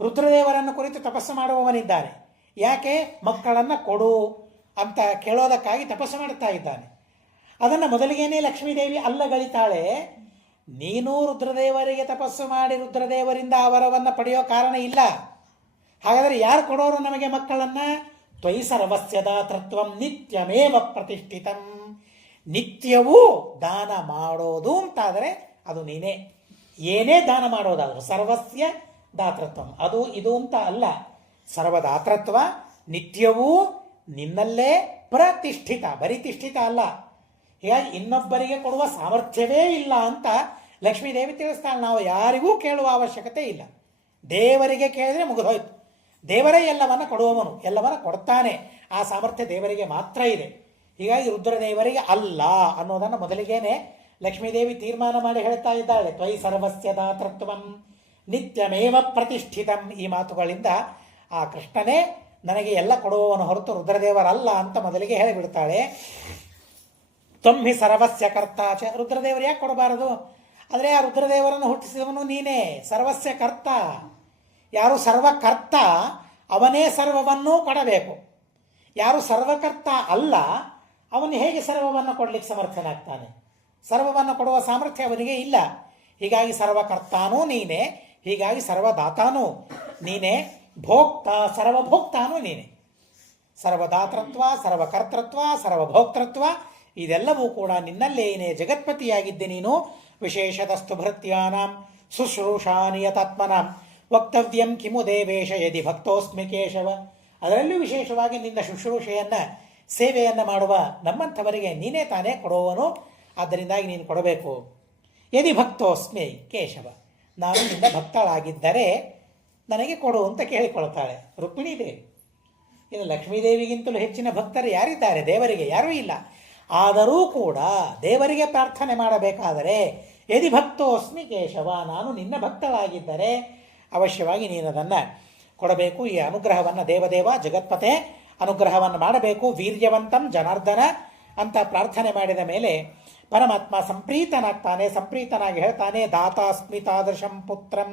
ರುದ್ರದೇವರನ್ನು ಕುರಿತು ತಪಸ್ಸು ಮಾಡುವವನಿದ್ದಾನೆ. ಯಾಕೆ? ಮಕ್ಕಳನ್ನು ಕೊಡು ಅಂತ ಕೇಳೋದಕ್ಕಾಗಿ ತಪಸ್ಸು ಮಾಡುತ್ತಾ ಇದ್ದಾನೆ. ಅದನ್ನು ಮೊದಲಿಗೇನೆ ಲಕ್ಷ್ಮೀದೇವಿ ಅಲ್ಲಗಳಿತಾಳೆ. ನೀನು ರುದ್ರದೇವರಿಗೆ ತಪಸ್ಸು ಮಾಡಿ ರುದ್ರದೇವರಿಂದ ಅವರವನ್ನು ಪಡೆಯೋ ಕಾರಣ ಇಲ್ಲ. ಹಾಗಾದರೆ ಯಾರು ಕೊಡೋರು ನಮಗೆ ಮಕ್ಕಳನ್ನು? ತ್ವಯಿ ಸರ್ವಸ್ಯ ದಾತೃತ್ವಂ ನಿತ್ಯಮೇವ ಪ್ರತಿಷ್ಠಿತಂ. ನಿತ್ಯವೂ ದಾನ ಮಾಡೋದು ಅಂತಾದರೆ ಅದು ನೀನೇ. ಏನೇ ದಾನ ಮಾಡೋದಾದರೂ ಸರ್ವಸ್ಯ ದಾತೃತ್ವಂ, ಅದು ಇದು ಅಂತ ಅಲ್ಲ, ಸರ್ವದಾತೃತ್ವ ನಿತ್ಯವೂ ನಿನ್ನಲ್ಲೇ ಪ್ರತಿಷ್ಠಿತ, ಬರೀ ತಿಷ್ಠಿತ ಅಲ್ಲ. ಹೀಗಾಗಿ ಇನ್ನೊಬ್ಬರಿಗೆ ಕೊಡುವ ಸಾಮರ್ಥ್ಯವೇ ಇಲ್ಲ ಅಂತ ಲಕ್ಷ್ಮೀದೇವಿ ತಿಳಿಸ್ತಾಳೆ. ನಾವು ಯಾರಿಗೂ ಕೇಳುವ ಅವಶ್ಯಕತೆ ಇಲ್ಲ, ದೇವರಿಗೆ ಕೇಳಿದರೆ ಮುಗಿದೋಯ್ತು. ದೇವರೇ ಎಲ್ಲವನ್ನ ಕೊಡುವವನು, ಎಲ್ಲವನ್ನ ಕೊಡ್ತಾನೆ. ಆ ಸಾಮರ್ಥ್ಯ ದೇವರಿಗೆ ಮಾತ್ರ ಇದೆ. ಹೀಗಾಗಿ ರುದ್ರದೇವರಿಗೆ ಅಲ್ಲ ಅನ್ನೋದನ್ನು ಮೊದಲಿಗೇನೆ ಲಕ್ಷ್ಮೀದೇವಿ ತೀರ್ಮಾನ ಮಾಡಿ ಹೇಳ್ತಾ ಇದ್ದಾಳೆ. ತ್ವಯಿ ಸರ್ವಸ್ಯ ದಾತೃತ್ವಂ ನಿತ್ಯಮೇವ ಪ್ರತಿಷ್ಠಿತಂ. ಈ ಮಾತುಗಳಿಂದ ಆ ಕೃಷ್ಣನೇ ನನಗೆ ಎಲ್ಲ ಕೊಡುವವನು ಹೊರತು ರುದ್ರದೇವರಲ್ಲ ಅಂತ ಮೊದಲಿಗೆ ಹೇಳಿಬಿಡ್ತಾಳೆ. ತ್ವಮ್ಮಿ ಸರ್ವಸ್ಯ ಕರ್ತಾಚ. ರುದ್ರದೇವರು ಯಾಕೆ ಕೊಡಬಾರದು? ಆದರೆ ಆ ರುದ್ರದೇವರನ್ನು ಹುಟ್ಟಿಸಿದವನು ನೀನೇ, ಸರ್ವಸ್ಯ ಕರ್ತ. ಯಾರು ಸರ್ವಕರ್ತ ಅವನೇ ಸರ್ವವನ್ನೂ ಕೊಡಬೇಕು. ಯಾರು ಸರ್ವಕರ್ತ ಅಲ್ಲ ಅವನು ಹೇಗೆ ಸರ್ವವನ್ನು ಕೊಡಲಿಕ್ಕೆ ಸಮರ್ಥನಾಗ್ತಾನೆ? ಸರ್ವವನ್ನು ಕೊಡುವ ಸಾಮರ್ಥ್ಯ ಅವನಿಗೆ ಇಲ್ಲ. ಹೀಗಾಗಿ ಸರ್ವಕರ್ತಾನೂ ನೀನೇ, ಹೀಗಾಗಿ ಸರ್ವದಾತಾನೂ ನೀನೇ, ಭೋಕ್ತ ಸರ್ವಭೋಕ್ತಾನೂ ನೀನೇ. ಸರ್ವದಾತೃತ್ವ, ಸರ್ವಕರ್ತೃತ್ವ, ಸರ್ವಭೋಕ್ತೃತ್ವ ಇದೆಲ್ಲವೂ ಕೂಡ ನಿನ್ನಲ್ಲೇನೇ ಜಗತ್ಪತಿಯಾಗಿದ್ದೆ ನೀನು. ವಿಶೇಷತಸ್ತು ಭೃತ್ಯಾನಾಂ ಶುಶ್ರೂಷಾನಿಯತಾತ್ಮನಾಂ ವಕ್ತವ್ಯಂ ಕಿಮು ದೇವೇಶ ಯದಿ ಭಕ್ತೋಸ್ಮಿ ಕೇಶವ. ಅದರಲ್ಲೂ ವಿಶೇಷವಾಗಿ ನಿನ್ನ ಶುಶ್ರೂಷೆಯನ್ನು, ಸೇವೆಯನ್ನು ಮಾಡುವ ನಮ್ಮಂಥವರಿಗೆ ನೀನೇ ತಾನೇ ಕೊಡುವವನು. ಆದ್ದರಿಂದಾಗಿ ನೀನು ಕೊಡಬೇಕು. ಯದಿ ಭಕ್ತೋಸ್ಮಿ ಕೇಶವ, ನಾನು ನಿನ್ನ ಭಕ್ತಳಾಗಿದ್ದರೆ ನನಗೆ ಕೊಡು ಅಂತ ಕೇಳಿಕೊಳ್ತಾಳೆ ರುಕ್ಮಿಣೀ ದೇವಿ. ಇನ್ನು ಲಕ್ಷ್ಮೀದೇವಿಗಿಂತಲೂ ಹೆಚ್ಚಿನ ಭಕ್ತರು ಯಾರಿದ್ದಾರೆ? ದೇವರಿಗೆ ಯಾರೂ ಇಲ್ಲ. ಆದರೂ ಕೂಡ ದೇವರಿಗೆ ಪ್ರಾರ್ಥನೆ ಮಾಡಬೇಕಾದರೆ ಯದಿ ಭಕ್ತೋಸ್ಮಿ ಕೇಶವ, ನಾನು ನಿನ್ನ ಭಕ್ತಳಾಗಿದ್ದರೆ ಅವಶ್ಯವಾಗಿ ನೀನು ಅದನ್ನು ಕೊಡಬೇಕು. ಈ ಅನುಗ್ರಹವನ್ನು ದೇವದೇವ ಜಗತ್ಪತೆ ಅನುಗ್ರಹವನ್ನು ಮಾಡಬೇಕು. ವೀರ್ಯವಂತಂ ಜನಾರ್ದನ ಅಂತ ಪ್ರಾರ್ಥನೆ ಮಾಡಿದ ಮೇಲೆ ಪರಮಾತ್ಮ ಸಂಪ್ರೀತನಾಗ್ತಾನೆ. ಸಂಪ್ರೀತನಾಗಿ ಹೇಳ್ತಾನೆ, ದಾತಾಸ್ಮಿ ತಾದೃಶಂ ಪುತ್ರಂ.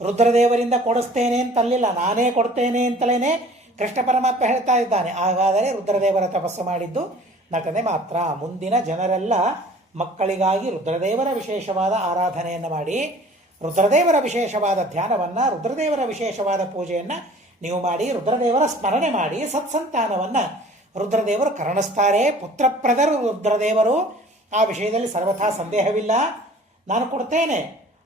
ರುದ್ರದೇವರಿಂದ ಕೊಡಿಸ್ತೇನೆ ಅಂತಲ್ಲಿಲ್ಲ, ನಾನೇ ಕೊಡ್ತೇನೆ ಅಂತಲೇ ಕೃಷ್ಣ ಪರಮಾತ್ಮ ಹೇಳ್ತಾ ಇದ್ದಾನೆ. ಹಾಗಾದರೆ ರುದ್ರದೇವರ ತಪಸ್ಸು ಮಾಡಿದ್ದು ನಟನೆ ಮಾತ್ರ. ಮುಂದಿನ ಜನರೆಲ್ಲ ಮಕ್ಕಳಿಗಾಗಿ ರುದ್ರದೇವರ ವಿಶೇಷವಾದ ಆರಾಧನೆಯನ್ನು ಮಾಡಿ, ರುದ್ರದೇವರ ವಿಶೇಷವಾದ ಧ್ಯಾನವನ್ನು, ರುದ್ರದೇವರ ವಿಶೇಷವಾದ ಪೂಜೆಯನ್ನು ನೀವು ಮಾಡಿ, ರುದ್ರದೇವರ ಸ್ಮರಣೆ ಮಾಡಿ ಸತ್ಸಂತಾನವನ್ನು ರುದ್ರದೇವರು ಕರುಣಿಸ್ತಾರೆ. ಪುತ್ರಪ್ರದರು ರುದ್ರದೇವರು, ಆ ವಿಷಯದಲ್ಲಿ ಸರ್ವಥಾ ಸಂದೇಹವಿಲ್ಲ. ನಾನು ಕೊಡ್ತೇನೆ,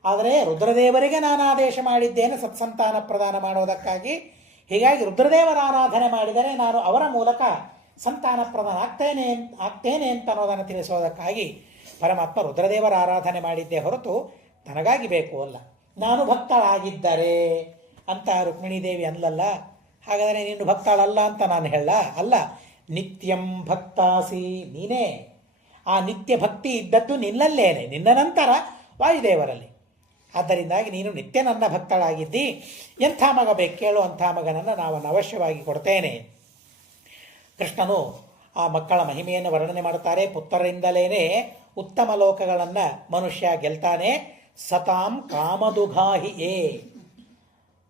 ಆದರೆ ರುದ್ರದೇವರಿಗೆ ನಾನು ಆದೇಶ ಮಾಡಿದ್ದೇನೆ ಸತ್ಸಂತಾನ ಪ್ರದಾನ ಮಾಡೋದಕ್ಕಾಗಿ. ಹೀಗಾಗಿ ರುದ್ರದೇವರ ಆರಾಧನೆ ಮಾಡಿದರೆ ನಾನು ಅವರ ಮೂಲಕ ಸಂತಾನ ಪ್ರದಾನ ಆಗ್ತೇನೆ ಅಂತ ಅನ್ನೋದನ್ನು ತಿಳಿಸೋದಕ್ಕಾಗಿ ಪರಮಾತ್ಮ ರುದ್ರದೇವರ ಆರಾಧನೆ ಮಾಡಿದ್ದೇ ಹೊರತು ತನಗಾಗಿ ಬೇಕು ಅಲ್ಲ. ನಾನು ಭಕ್ತಳಾಗಿದ್ದರೆ ಅಂತ ರುಕ್ಮಿಣೀ ದೇವಿ ಅಲ್ಲಲ್ಲ. ಹಾಗಾದರೆ ನೀನು ಭಕ್ತಳಲ್ಲ ಅಂತ ನಾನು ಹೇಳ ಅಲ್ಲ. ನಿತ್ಯಂ ಭಕ್ತಾಸಿ, ನೀನೇ ಆ ನಿತ್ಯ ಭಕ್ತಿ ಇದ್ದದ್ದು ನಿನ್ನಲ್ಲೇನೆ, ನಿನ್ನ ನಂತರ ವಾಯುದೇವರಲ್ಲಿ. ಆದ್ದರಿಂದಾಗಿ ನೀನು ನಿತ್ಯ ನನ್ನ ಭಕ್ತಳಾಗಿದ್ದಿ. ಎಂಥ ಮಗ ಬೇಕು ಕೇಳು, ಅಂಥ ಮಗನನ್ನು ನಾನು ಅವಶ್ಯವಾಗಿ ಕೊಡ್ತೇನೆ. ಕೃಷ್ಣನು ಆ ಮಕ್ಕಳ ಮಹಿಮೆಯನ್ನು ವರ್ಣನೆ ಮಾಡುತ್ತಾರೆ. ಪುತ್ರರಿಂದಲೇ ಉತ್ತಮ ಲೋಕಗಳನ್ನು ಮನುಷ್ಯ ಗೆಲ್ತಾನೆ. ಸತಾಂ ಕಾಮದುಘಾಹಿಯೇ,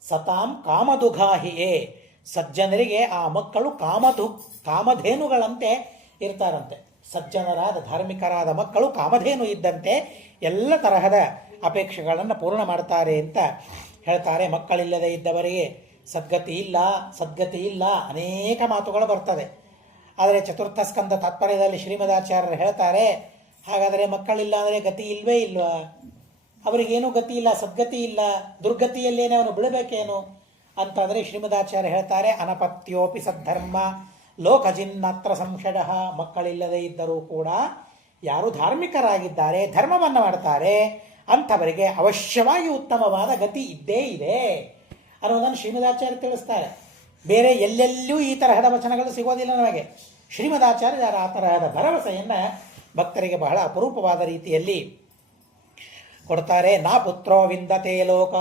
ಸತಾಂ ಕಾಮದುಘಾಹಿಯೇ. ಸಜ್ಜನರಿಗೆ ಆ ಮಕ್ಕಳು ಕಾಮಧೇನುಗಳಂತೆ ಇರ್ತಾರಂತೆ. ಸಜ್ಜನರಾದ ಧಾರ್ಮಿಕರಾದ ಮಕ್ಕಳು ಕಾಮಧೇನು ಇದ್ದಂತೆ ಎಲ್ಲ ತರಹದ ಅಪೇಕ್ಷೆಗಳನ್ನು ಪೂರ್ಣ ಮಾಡ್ತಾರೆ ಅಂತ ಹೇಳ್ತಾರೆ. ಮಕ್ಕಳಿಲ್ಲದೆ ಇದ್ದವರಿಗೆ ಸದ್ಗತಿ ಇಲ್ಲ ಅನೇಕ ಮಾತುಗಳು ಬರ್ತದೆ. ಆದರೆ ಚತುರ್ಥ ಸ್ಕಂದ ತಾತ್ಪರ್ಯದಲ್ಲಿ ಶ್ರೀಮದಾಚಾರ್ಯರು ಹೇಳ್ತಾರೆ, ಹಾಗಾದರೆ ಮಕ್ಕಳಿಲ್ಲ ಅಂದರೆ ಗತಿ ಇಲ್ವೇ ಇಲ್ವಾ? ಅವರಿಗೇನೂ ಗತಿ ಇಲ್ಲ, ಸದ್ಗತಿ ಇಲ್ಲ, ದುರ್ಗತಿಯಲ್ಲೇನೆ ಅವನು ಬಿಡಬೇಕೇನು ಅಂತಂದರೆ ಶ್ರೀಮದಾಚಾರ್ಯ ಹೇಳ್ತಾರೆ, ಅನಪತ್ಯೋಪಿ ಸದ್ಧರ್ಮ ಲೋಕಜಿನ್ನತ್ರ ಸಂಶಯ. ಮಕ್ಕಳಿಲ್ಲದೆ ಇದ್ದರೂ ಕೂಡ ಯಾರು ಧಾರ್ಮಿಕರಾಗಿದ್ದಾರೆ, ಧರ್ಮವನ್ನು ಮಾಡ್ತಾರೆ ಅಂಥವರಿಗೆ ಅವಶ್ಯವಾಗಿ ಉತ್ತಮವಾದ ಗತಿ ಇದ್ದೇ ಇದೆ ಅನ್ನೋದನ್ನು ಶ್ರೀಮದಾಚಾರ್ಯ ತಿಳಿಸ್ತಾರೆ. ಬೇರೆ ಎಲ್ಲೆಲ್ಲೂ ಈ ತರಹದ ವಚನಗಳು ಸಿಗೋದಿಲ್ಲ ನಮಗೆ. ಶ್ರೀಮದಾಚಾರ್ಯರ ಆ ತರಹದ ಭರವಸೆಯನ್ನು ಭಕ್ತರಿಗೆ ಬಹಳ ಅಪರೂಪವಾದ ರೀತಿಯಲ್ಲಿ ಕೊಡ್ತಾರೆ. ನಾ ಪುತ್ರೋ ವಿಂದತೆ ಲೋಕ.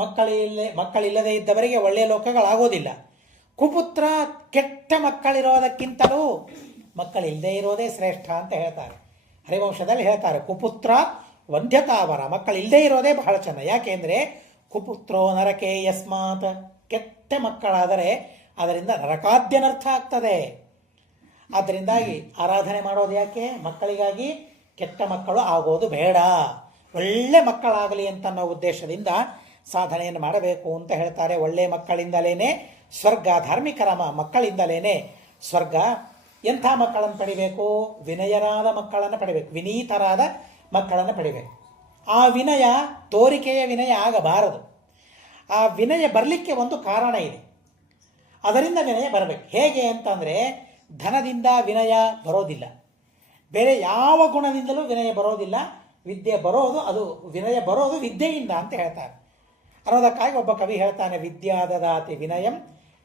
ಮಕ್ಕಳಿಲ್ಲದೆ ಇದ್ದವರಿಗೆ ಒಳ್ಳೆಯ ಲೋಕಗಳಾಗೋದಿಲ್ಲ. ಕುಪುತ್ರ, ಕೆಟ್ಟ ಮಕ್ಕಳಿರೋದಕ್ಕಿಂತಲೂ ಮಕ್ಕಳಿಲ್ಲದೆ ಇರೋದೇ ಶ್ರೇಷ್ಠ ಅಂತ ಹೇಳ್ತಾರೆ. ಹರಿವಂಶದಲ್ಲಿ ಹೇಳ್ತಾರೆ, ಕುಪುತ್ರ ವಂದ್ಯತಾವರ. ಮಕ್ಕಳಿಲ್ಲದೆ ಇರೋದೇ ಬಹಳ ಚೆನ್ನ. ಯಾಕೆಂದರೆ ಕುಪುತ್ರೋ ನರಕೆ ಯಸ್ಮಾತ್. ಕೆಟ್ಟ ಮಕ್ಕಳಾದರೆ ಅದರಿಂದ ನರಕಾದ್ಯನರ್ಥ ಆಗ್ತದೆ. ಆದ್ದರಿಂದಾಗಿ ಆರಾಧನೆ ಮಾಡೋದು ಯಾಕೆ? ಮಕ್ಕಳಿಗಾಗಿ. ಕೆಟ್ಟ ಮಕ್ಕಳು ಆಗೋದು ಬೇಡ, ಒಳ್ಳೆ ಮಕ್ಕಳಾಗಲಿ ಅಂತನ್ನೋ ಉದ್ದೇಶದಿಂದ ಸಾಧನೆಯನ್ನು ಮಾಡಬೇಕು ಅಂತ ಹೇಳ್ತಾರೆ. ಒಳ್ಳೆಯ ಮಕ್ಕಳಿಂದಲೇ ಸ್ವರ್ಗ, ಧಾರ್ಮಿಕರ ಮಕ್ಕಳಿಂದಲೇ ಸ್ವರ್ಗ. ಎಂಥ ಮಕ್ಕಳನ್ನು ಪಡಿಬೇಕು? ವಿನಯರಾದ ಮಕ್ಕಳನ್ನು ಪಡಿಬೇಕು, ವಿನೀತರಾದ ಮಕ್ಕಳನ್ನು ಪಡಿಬೇಕು. ಆ ವಿನಯ ತೋರಿಕೆಯ ವಿನಯ ಆಗಬಾರದು. ಆ ವಿನಯ ಬರಲಿಕ್ಕೆ ಒಂದು ಕಾರಣ ಇದೆ, ಅದರಿಂದ ವಿನಯ ಬರಬೇಕು. ಹೇಗೆ ಅಂತಂದರೆ, ಧನದಿಂದ ವಿನಯ ಬರೋದಿಲ್ಲ, ಬೇರೆ ಯಾವ ಗುಣದಿಂದಲೂ ವಿನಯ ಬರೋದಿಲ್ಲ. ವಿದ್ಯೆ ಬರೋದು, ಅದು ವಿನಯ ಬರೋದು ವಿದ್ಯೆಯಿಂದ ಅಂತ ಹೇಳ್ತಾರೆ. ಅನ್ನೋದಕ್ಕಾಗಿ ಒಬ್ಬ ಕವಿ ಹೇಳ್ತಾನೆ, ವಿದ್ಯಾ ದದಾತಿ ವಿನಯಂ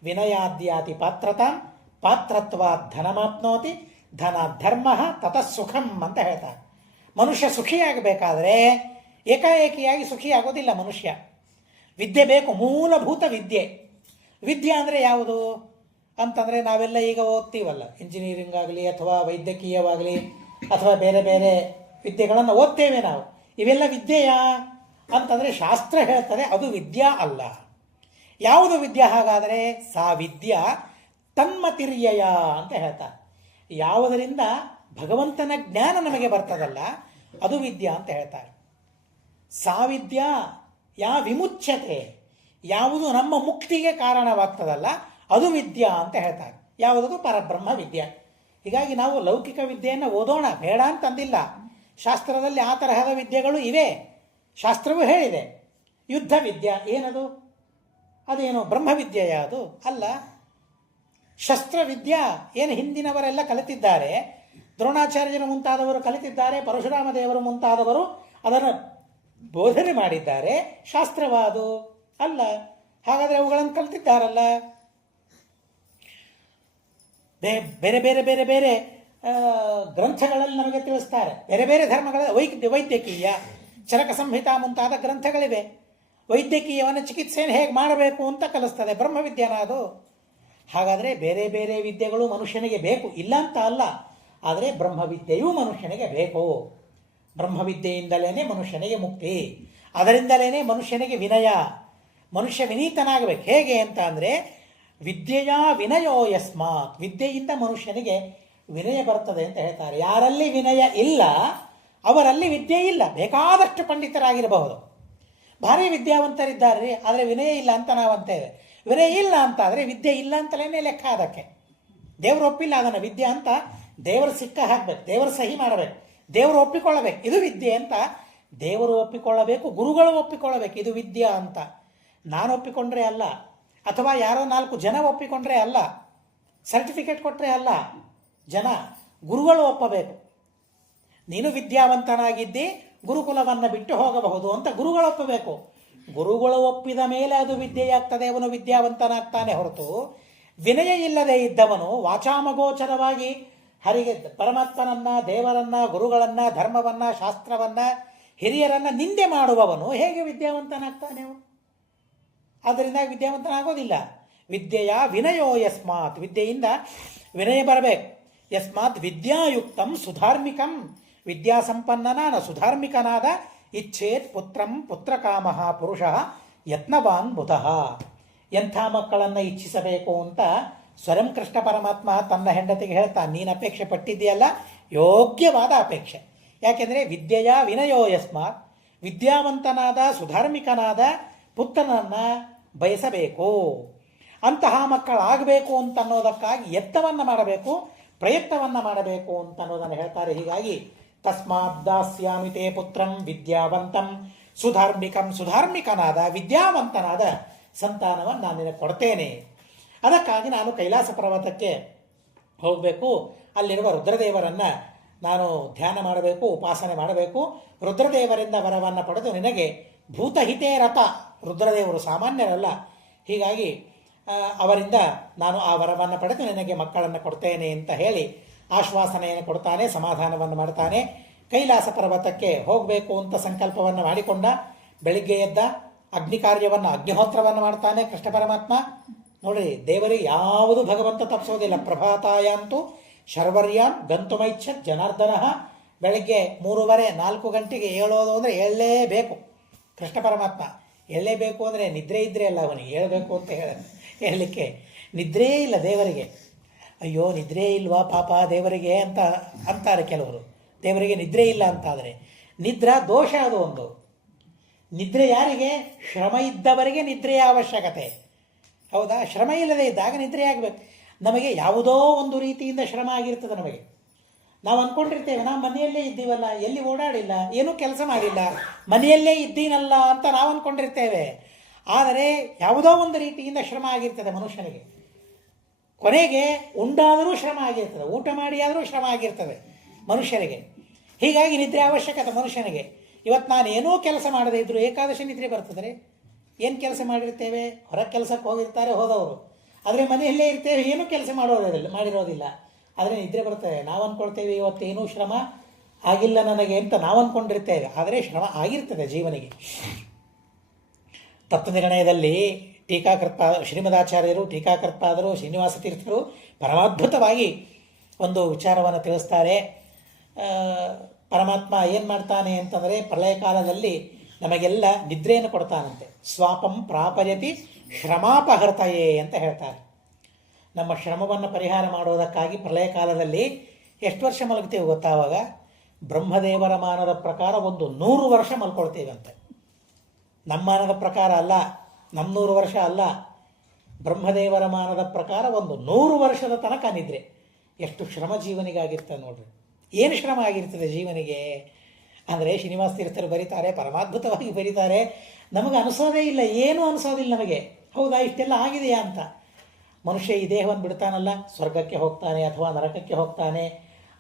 ವಿನಯಾದ್ಯಾತಿ ಪಾತ್ರತಾಂ ಪಾತ್ರತ್ವಾತ್ ಧನಮಾಪ್ನೋತಿ ಧನ ಧರ್ಮ ತತಃ ಸುಖಂ ಅಂತ ಹೇಳ್ತಾರೆ. ಮನುಷ್ಯ ಸುಖಿಯಾಗಬೇಕಾದ್ರೆ ಏಕಾಏಕಿಯಾಗಿ ಸುಖಿಯಾಗೋದಿಲ್ಲ ಮನುಷ್ಯ. ವಿದ್ಯೆ ಬೇಕು, ಮೂಲಭೂತ ವಿದ್ಯೆ. ವಿದ್ಯೆ ಅಂದರೆ ಯಾವುದು ಅಂತಂದರೆ ನಾವೆಲ್ಲ ಈಗ ಓದ್ತೀವಲ್ಲ, ಇಂಜಿನಿಯರಿಂಗ್ ಆಗಲಿ ಅಥವಾ ವೈದ್ಯಕೀಯವಾಗಲಿ ಅಥವಾ ಬೇರೆ ಬೇರೆ ವಿದ್ಯೆಗಳನ್ನು ಓದ್ತೇವೆ ನಾವು. ಇವೆಲ್ಲ ವಿದ್ಯೆಯಾ ಅಂತಂದರೆ ಶಾಸ್ತ್ರ ಹೇಳ್ತದೆ ಅದು ವಿದ್ಯಾ ಅಲ್ಲ. ಯಾವುದು ವಿದ್ಯಾ ಹಾಗಾದರೆ? ಸಾ ವಿದ್ಯಾ ತನ್ಮತಿರ್ಯಯ ಅಂತ ಹೇಳ್ತಾರೆ. ಯಾವುದರಿಂದ ಭಗವಂತನ ಜ್ಞಾನ ನಮಗೆ ಬರ್ತದಲ್ಲ ಅದು ವಿದ್ಯಾ ಅಂತ ಹೇಳ್ತಾರೆ. ಸಾ ವಿದ್ಯಾ ಯಾ ವಿಮುಚ್ಯತೆ, ಯಾವುದು ನಮ್ಮ ಮುಕ್ತಿಗೆ ಕಾರಣವಾಗ್ತದಲ್ಲ ಅದು ವಿದ್ಯಾ ಅಂತ ಹೇಳ್ತಾರೆ. ಯಾವುದದು? ಪರಬ್ರಹ್ಮ ವಿದ್ಯೆ. ಹೀಗಾಗಿ ನಾವು ಲೌಕಿಕ ವಿದ್ಯೆಯನ್ನು ಓದೋಣ, ಬೇಡ ಅಂತಂದಿಲ್ಲ. ಶಾಸ್ತ್ರದಲ್ಲಿ ಆ ತರಹದ ವಿದ್ಯೆಗಳು ಇವೆ, ಶಾಸ್ತ್ರವೂ ಹೇಳಿದೆ. ಯುದ್ಧ ವಿದ್ಯೆ ಏನದು? ಅದೇನು ಬ್ರಹ್ಮವಿದ್ಯೆಯ? ಅದು ಅಲ್ಲ. ಶಸ್ತ್ರವಿದ್ಯಾ ಏನು ಹಿಂದಿನವರೆಲ್ಲ ಕಲಿತಿದ್ದಾರೆ, ದ್ರೋಣಾಚಾರ್ಯರು ಮುಂತಾದವರು ಕಲಿತಿದ್ದಾರೆ, ಪರಶುರಾಮ ದೇವರು ಮುಂತಾದವರು ಅದನ್ನು ಬೋಧನೆ ಮಾಡಿದ್ದಾರೆ. ಶಾಸ್ತ್ರವಾದು ಅಲ್ಲ. ಹಾಗಾದರೆ ಅವುಗಳನ್ನು ಕಲಿತಿದ್ದಾರಲ್ಲ. ಬೇರೆ ಬೇರೆ ಬೇರೆ ಬೇರೆ ಗ್ರಂಥಗಳಲ್ಲಿ ನಮಗೆ ತಿಳಿಸ್ತಾರೆ. ಬೇರೆ ಬೇರೆ ಧರ್ಮಗಳ ವೈದ್ಯಕೀಯ, ಚರಕ ಸಂಹಿತಾ ಮುಂತಾದ ಗ್ರಂಥಗಳಿವೆ. ವೈದ್ಯಕೀಯವನ್ನು ಚಿಕಿತ್ಸೆಯನ್ನು ಹೇಗೆ ಮಾಡಬೇಕು ಅಂತ ಕಲಿಸ್ತದೆ. ಬ್ರಹ್ಮವಿದ್ಯಾನ ಅದು. ಹಾಗಾದರೆ ಬೇರೆ ಬೇರೆ ವಿದ್ಯೆಗಳು ಮನುಷ್ಯನಿಗೆ ಬೇಕು, ಇಲ್ಲ ಅಂತ ಅಲ್ಲ. ಆದರೆ ಬ್ರಹ್ಮವಿದ್ಯೆಯೂ ಮನುಷ್ಯನಿಗೆ ಬೇಕು. ಬ್ರಹ್ಮವಿದ್ಯೆಯಿಂದಲೇ ಮನುಷ್ಯನಿಗೆ ಮುಕ್ತಿ, ಅದರಿಂದಲೇ ಮನುಷ್ಯನಿಗೆ ವಿನಯ. ಮನುಷ್ಯ ವಿನೀತನಾಗಬೇಕು. ಹೇಗೆ ಅಂತ ಅಂದರೆ ವಿದ್ಯೆಯ ವಿನಯೋ ಯಸ್ಮಾತ್, ವಿದ್ಯೆಯಿಂದ ಮನುಷ್ಯನಿಗೆ ವಿನಯ ಬರ್ತದೆ ಅಂತ ಹೇಳ್ತಾರೆ. ಯಾರಲ್ಲಿ ವಿನಯ ಇಲ್ಲ ಅವರಲ್ಲಿ ವಿದ್ಯೆ ಇಲ್ಲ. ಬೇಕಾದಷ್ಟು ಪಂಡಿತರಾಗಿರಬಹುದು, ಭಾರಿ ವಿದ್ಯಾವಂತರಿದ್ದಾರೆ, ಆದರೆ ವಿನಯ ಇಲ್ಲ ಅಂತ ನಾವು ಅಂತೇವೆ. ವಿನಯ ಇಲ್ಲ ಅಂತ ಆದರೆ ವಿದ್ಯೆ ಇಲ್ಲ ಅಂತಲೇ ಲೆಕ್ಕ. ಅದಕ್ಕೆ ದೇವರು ಒಪ್ಪಿಲ್ಲ ಅದನ್ನು ವಿದ್ಯೆ ಅಂತ. ದೇವರು ಸಿಕ್ಕ ಹಾಕಬೇಕು, ದೇವರು ಸಹಿ ಮಾಡಬೇಕು, ದೇವರು ಒಪ್ಪಿಕೊಳ್ಳಬೇಕು ಇದು ವಿದ್ಯೆ ಅಂತ. ದೇವರು ಒಪ್ಪಿಕೊಳ್ಳಬೇಕು, ಗುರುಗಳು ಒಪ್ಪಿಕೊಳ್ಳಬೇಕು ಇದು ವಿದ್ಯಾ ಅಂತ. ನಾನು ಒಪ್ಪಿಕೊಂಡ್ರೆ ಅಲ್ಲ, ಅಥವಾ ಯಾರೋ 4 ಜನ ಒಪ್ಪಿಕೊಂಡ್ರೆ ಅಲ್ಲ, ಸರ್ಟಿಫಿಕೇಟ್ ಕೊಟ್ಟರೆ ಅಲ್ಲ. ಜನ ಗುರುಗಳು ಒಪ್ಪಬೇಕು. ನೀನು ವಿದ್ಯಾವಂತನಾಗಿದ್ದಿ, ಗುರುಕುಲವನ್ನು ಬಿಟ್ಟು ಹೋಗಬಹುದು ಅಂತ ಗುರುಗಳು ಒಪ್ಪಬೇಕು. ಗುರುಗಳು ಒಪ್ಪಿದ ಮೇಲೆ ಅದು ವಿದ್ಯೆಯಾಗ್ತದೆ, ಅವನು ವಿದ್ಯಾವಂತನಾಗ್ತಾನೆ. ಹೊರತು ವಿನಯ ಇಲ್ಲದೆ ಇದ್ದವನು ವಾಚಾಮಗೋಚರವಾಗಿ ಹರಿಗೆ ಪರಮಾತ್ಮನನ್ನ, ದೇವರನ್ನ, ಗುರುಗಳನ್ನ, ಧರ್ಮವನ್ನ, ಶಾಸ್ತ್ರವನ್ನ, ಹಿರಿಯರನ್ನ ನಿಂದೆ ಮಾಡುವವನು ಹೇಗೆ ವಿದ್ಯಾವಂತನಾಗ್ತಾನೆ? ಅವನು ಆದ್ದರಿಂದ ವಿದ್ಯಾವಂತನಾಗೋದಿಲ್ಲ. ವಿದ್ಯೆಯ ವಿನಯೋ ಯಸ್ಮಾತ್, ವಿದ್ಯೆಯಿಂದ ವಿನಯ ಬರಬೇಕು. ಯಸ್ಮಾತ್ ವಿದ್ಯಾಯುಕ್ತಂ ಸುಧಾರ್ಮಿಕಂ, ವಿದ್ಯಾಸಂಪನ್ನನಾದ ಸುಧಾರ್ಮಿಕನಾದ ಇಚ್ಛೇತ್ ಪುತ್ರಂ ಪುತ್ರಕಾಮಃ ಪುರುಷ ಯತ್ನವಾನ್ ಬುಧಃ. ಎಂಥ ಮಕ್ಕಳನ್ನು ಇಚ್ಛಿಸಬೇಕು ಅಂತ ಸ್ವಯಂ ಕೃಷ್ಣ ಪರಮಾತ್ಮ ತನ್ನ ಹೆಂಡತಿಗೆ ಹೇಳ್ತಾನೆ. ನೀನು ಅಪೇಕ್ಷೆ ಪಟ್ಟಿದ್ದೀಯಲ್ಲ, ಯೋಗ್ಯವಾದ ಅಪೇಕ್ಷೆ. ಯಾಕೆಂದರೆ ವಿದ್ಯೆಯ ವಿನಯೋ ಯಸ್ಮಾತ್, ವಿದ್ಯಾವಂತನಾದ ಸುಧಾರ್ಮಿಕನಾದ ಪುತ್ರನನ್ನು ಬಯಸಬೇಕು. ಅಂತಹ ಮಕ್ಕಳಾಗಬೇಕು ಅಂತ ಅನ್ನೋದಕ್ಕಾಗಿ ಯತ್ನವನ್ನು ಮಾಡಬೇಕು, ಪ್ರಯತ್ನವನ್ನು ಮಾಡಬೇಕು ಅಂತ ಅನ್ನೋದನ್ನು ಹೇಳ್ತಾರೆ. ಹೀಗಾಗಿ ತಸ್ಮಾತ್ ದಾಸ್ಯಾಮಿ ತೇ ಪುತ್ರಂ ವಿದ್ಯಾವಂತಂ ಸುಧಾರ್ಮಿಕಂ, ಸುಧಾರ್ಮಿಕನಾದ ವಿದ್ಯಾವಂತನಾದ ಸಂತಾನವನ್ನು ನಾನು ನಿನಗೆ ಕೊಡ್ತೇನೆ. ಅದಕ್ಕಾಗಿ ನಾನು ಕೈಲಾಸ ಪರ್ವತಕ್ಕೆ ಹೋಗಬೇಕು, ಅಲ್ಲಿರುವ ರುದ್ರದೇವರನ್ನು ನಾನು ಧ್ಯಾನ ಮಾಡಬೇಕು, ಉಪಾಸನೆ ಮಾಡಬೇಕು. ರುದ್ರದೇವರಿಂದ ವರವನ್ನು ಪಡೆದು ನಿನಗೆ ಭೂತಹಿತೇ ರಥ, ರುದ್ರದೇವರು ಸಾಮಾನ್ಯರಲ್ಲ, ಹೀಗಾಗಿ ಅವರಿಂದ ನಾನು ಆ ವರವನ್ನು ಪಡೆದು ನಿನಗೆ ಮಕ್ಕಳನ್ನು ಕೊಡ್ತೇನೆ ಅಂತ ಹೇಳಿ ಆಶ್ವಾಸನೆಯನ್ನು ಕೊಡ್ತಾನೆ, ಸಮಾಧಾನವನ್ನು ಮಾಡ್ತಾನೆ. ಕೈಲಾಸ ಪರ್ವತಕ್ಕೆ ಹೋಗಬೇಕು ಅಂತ ಸಂಕಲ್ಪವನ್ನು ಮಾಡಿಕೊಂಡ. ಬೆಳಿಗ್ಗೆ ಎದ್ದ ಅಗ್ನಿ ಕಾರ್ಯವನ್ನು, ಅಗ್ನಿಹೋತ್ರವನ್ನು ಮಾಡ್ತಾನೆ ಕೃಷ್ಣ ಪರಮಾತ್ಮ. ನೋಡಿ, ದೇವರಿಗೆ ಯಾವುದು ಭಗವಂತ ತಪ್ಪಿಸೋದಿಲ್ಲ. ಪ್ರಭಾತಾಯಾಂತೂ ಶರ್ವರ್ಯಾಂ ಗಂತುಮೈಚ್ಛತ್ ಜನಾರ್ದನ. ಬೆಳಗ್ಗೆ 3:30-4 ಗಂಟೆಗೆ ಹೇಳೋದು ಅಂದರೆ ಹೇಳಲೇಬೇಕು. ಕೃಷ್ಣ ಪರಮಾತ್ಮ ಹೇಳಲೇಬೇಕು ಅಂದರೆ ನಿದ್ರೆ ಇದ್ದರೆ ಅಲ್ಲ, ಅವನಿಗೆ ಹೇಳಬೇಕು ಅಂತ ಹೇಳಲಿಕ್ಕೆ ನಿದ್ರೇ ಇಲ್ಲ ದೇವರಿಗೆ. ಅಯ್ಯೋ ನಿದ್ರೆ ಇಲ್ವಾ ಪಾಪ ದೇವರಿಗೆ ಅಂತ ಅಂತಾರೆ ಕೆಲವರು. ದೇವರಿಗೆ ನಿದ್ರೆ ಇಲ್ಲ ಅಂತಾದರೆ ನಿದ್ರಾ ದೋಷ ಅದು ಒಂದು. ನಿದ್ರೆ ಯಾರಿಗೆ? ಶ್ರಮ ಇದ್ದವರಿಗೆ ನಿದ್ರೆಯ ಅವಶ್ಯಕತೆ. ಹೌದಾ? ಶ್ರಮ ಇಲ್ಲದೆ ಇದ್ದಾಗ ನಿದ್ರೆ ಆಗಬೇಕು. ನಮಗೆ ಯಾವುದೋ ಒಂದು ರೀತಿಯಿಂದ ಶ್ರಮ ಆಗಿರ್ತದೆ. ನಮಗೆ ನಾವು ಅಂದ್ಕೊಂಡಿರ್ತೇವೆ ನಾವು ಮನೆಯಲ್ಲೇ ಇದ್ದೀವಲ್ಲ, ಎಲ್ಲಿ ಓಡಾಡಿಲ್ಲ, ಏನೂ ಕೆಲಸ ಮಾಡಿಲ್ಲ, ಮನೆಯಲ್ಲೇ ಇದ್ದೀನಲ್ಲ ಅಂತ ನಾವು ಅಂದ್ಕೊಂಡಿರ್ತೇವೆ. ಆದರೆ ಯಾವುದೋ ಒಂದು ರೀತಿಯಿಂದ ಶ್ರಮ ಆಗಿರ್ತದೆ ಮನುಷ್ಯನಿಗೆ. ಕೊನೆಗೆ ಉಂಡಾದರೂ ಶ್ರಮ ಆಗಿರ್ತದೆ, ಊಟ ಮಾಡಿಯಾದರೂ ಶ್ರಮ ಆಗಿರ್ತದೆ ಮನುಷ್ಯನಿಗೆ. ಹೀಗಾಗಿ ನಿದ್ರೆ ಅವಶ್ಯಕತೆ ಮನುಷ್ಯನಿಗೆ. ಇವತ್ತು ನಾನು ಏನೂ ಕೆಲಸ ಮಾಡದೇ ಇದ್ದರೂ ಏಕಾದಶಿ ನಿದ್ರೆ ಬರ್ತದೆ. ಏನು ಕೆಲಸ ಮಾಡಿರ್ತೇವೆ? ಹೊರಗೆ ಕೆಲಸಕ್ಕೆ ಹೋಗಿರ್ತಾರೆ ಹೋದವರು, ಆದರೆ ಮನೆಯಲ್ಲೇ ಇರ್ತೇವೆ, ಏನೂ ಕೆಲಸ ಮಾಡಿರೋದಿಲ್ಲ. ಆದರೆ ನಿದ್ರೆ ಬರ್ತೇವೆ. ನಾವು ಅಂದ್ಕೊಳ್ತೇವೆ ಇವತ್ತೇನೂ ಶ್ರಮ ಆಗಿಲ್ಲ ನನಗೆ ಅಂತ ನಾವು ಅಂದ್ಕೊಂಡಿರ್ತೇವೆ, ಆದರೆ ಶ್ರಮ ಆಗಿರ್ತದೆ ಜೀವನಿಗೆ. ತತ್ವನಿರ್ಣಯದಲ್ಲಿ ಶ್ರೀಮದಾಚಾರ್ಯರು ಟೀಕಾಕರ್ತಾದರು ಶ್ರೀನಿವಾಸ ತೀರ್ಥರು ಪರಮಾದ್ಭುತವಾಗಿ ಒಂದು ವಿಚಾರವನ್ನು ತಿಳಿಸ್ತಾರೆ. ಪರಮಾತ್ಮ ಏನು ಮಾಡ್ತಾನೆ ಅಂತಂದರೆ ಪ್ರಳಯ ಕಾಲದಲ್ಲಿ ನಮಗೆಲ್ಲ ನಿದ್ರೆಯನ್ನು ಕೊಡ್ತಾನಂತೆ. ಸ್ವಾಪಂ ಪ್ರಾಪಯತಿ ಶ್ರಮಾಪಹರ್ತಯೇ ಅಂತ ಹೇಳ್ತಾರೆ. ನಮ್ಮ ಶ್ರಮವನ್ನು ಪರಿಹಾರ ಮಾಡೋದಕ್ಕಾಗಿ ಪ್ರಳಯ ಕಾಲದಲ್ಲಿ ಎಷ್ಟು ವರ್ಷ ಮಲಗ್ತೇವೆ ಗೊತ್ತಾ? ಆವಾಗ ಬ್ರಹ್ಮದೇವರ ಮಾನದ ಪ್ರಕಾರ 100 ವರ್ಷ ಮಲ್ಕೊಳ್ತೇವಂತೆ. ನಮ್ಮ ಮಾನದ ಪ್ರಕಾರ ಅಲ್ಲ, ನಮ್ಮ 100 ವರ್ಷ ಅಲ್ಲ, ಬ್ರಹ್ಮದೇವರ ಮಾನದ ಪ್ರಕಾರ 100 ವರ್ಷದ ತನಕ ನಿದ್ರೆ. ಎಷ್ಟು ಶ್ರಮ ಜೀವನಿಗಾಗಿರ್ತದೆ ನೋಡ್ರಿ. ಏನು ಶ್ರಮ ಆಗಿರ್ತದೆ ಜೀವನಿಗೆ ಅಂದರೆ ಶ್ರೀನಿವಾಸ ತೀರ್ಥರು ಬರೀತಾರೆ, ಪರಮಾದ್ಭುತವಾಗಿ ಬರೀತಾರೆ. ನಮಗೆ ಅನಿಸೋದೇ ಇಲ್ಲ, ಏನೂ ಅನಿಸೋದಿಲ್ಲ ನಮಗೆ. ಹೌದಾ, ಇಷ್ಟೆಲ್ಲ ಆಗಿದೆಯಾ ಅಂತ. ಮನುಷ್ಯ ಈ ದೇಹವನ್ನು ಬಿಡ್ತಾನಲ್ಲ, ಸ್ವರ್ಗಕ್ಕೆ ಹೋಗ್ತಾನೆ ಅಥವಾ ನರಕಕ್ಕೆ ಹೋಗ್ತಾನೆ,